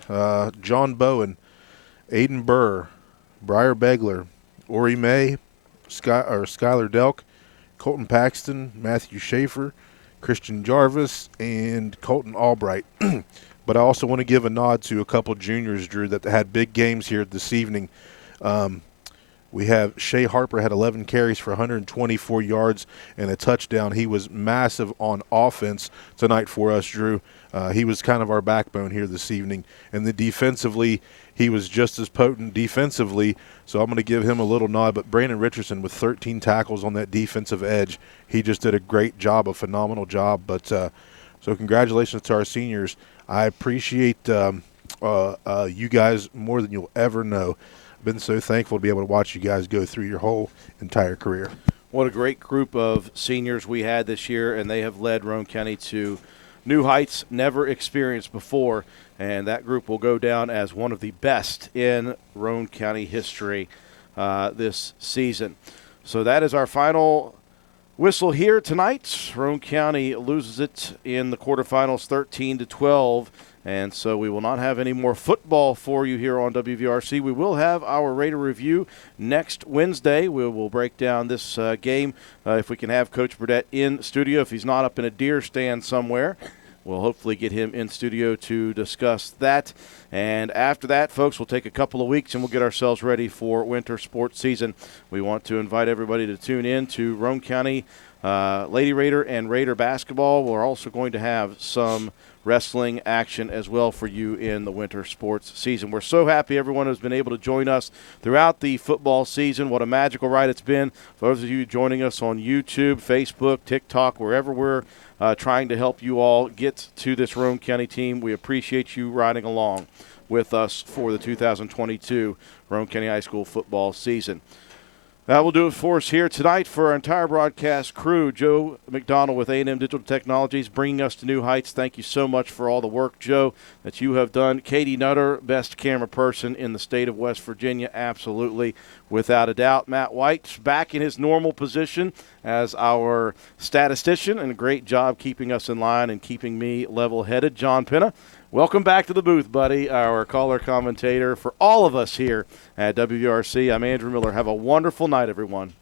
John Bowen, Aiden Burr, Briar Begler, Ori May, Skylar Delk, Colton Paxton, Matthew Schaefer, Christian Jarvis, and Colton Albright. But I also want to give a nod to a couple juniors, Drew, that had big games here this evening. We have Shea Harper had 11 carries for 124 yards and a touchdown. He was massive on offense tonight for us, Drew. He was kind of our backbone here this evening. And then defensively, he was just as potent defensively, so I'm going to give him a little nod. But Brandon Richardson with 13 tackles on that defensive edge, he just did a great job, a phenomenal job. But so congratulations to our seniors. I appreciate you guys more than you'll ever know. Been so thankful to be able to watch you guys go through your whole entire career. What a great group of seniors we had this year, and they have led Roane County to new heights never experienced before, and that group will go down as one of the best in Roane County history this season. So that is our final whistle here tonight. Roane County loses it in the quarterfinals 13-12. And so we will not have any more football for you here on WVRC. We will have our Raider review next Wednesday. We will break down this game if we can have Coach Burdett in studio. If he's not up in a deer stand somewhere, we'll hopefully get him in studio to discuss that. And after that, folks, we'll take a couple of weeks and we'll get ourselves ready for winter sports season. We want to invite everybody to tune in to Roane County Lady Raider and Raider basketball. We're also going to have some wrestling action as well for you in the winter sports season. We're so happy everyone has been able to join us throughout the football season. What a magical ride it's been. For those of you joining us on YouTube, Facebook, TikTok, wherever we're trying to help you all get to this Roane County team, we appreciate you riding along with us for the 2022 Roane County High School football season. That will do it for us here tonight for our entire broadcast crew. Joe McDonald with A&M Digital Technologies bringing us to new heights. Thank you so much for all the work, Joe, that you have done. Katie Nutter, best camera person in the state of West Virginia, absolutely, without a doubt. Matt White back in his normal position as our statistician, and a great job keeping us in line and keeping me level-headed. John Pinna, welcome back to the booth, buddy, our caller commentator for all of us here at WRC. I'm Andrew Miller. Have a wonderful night, everyone.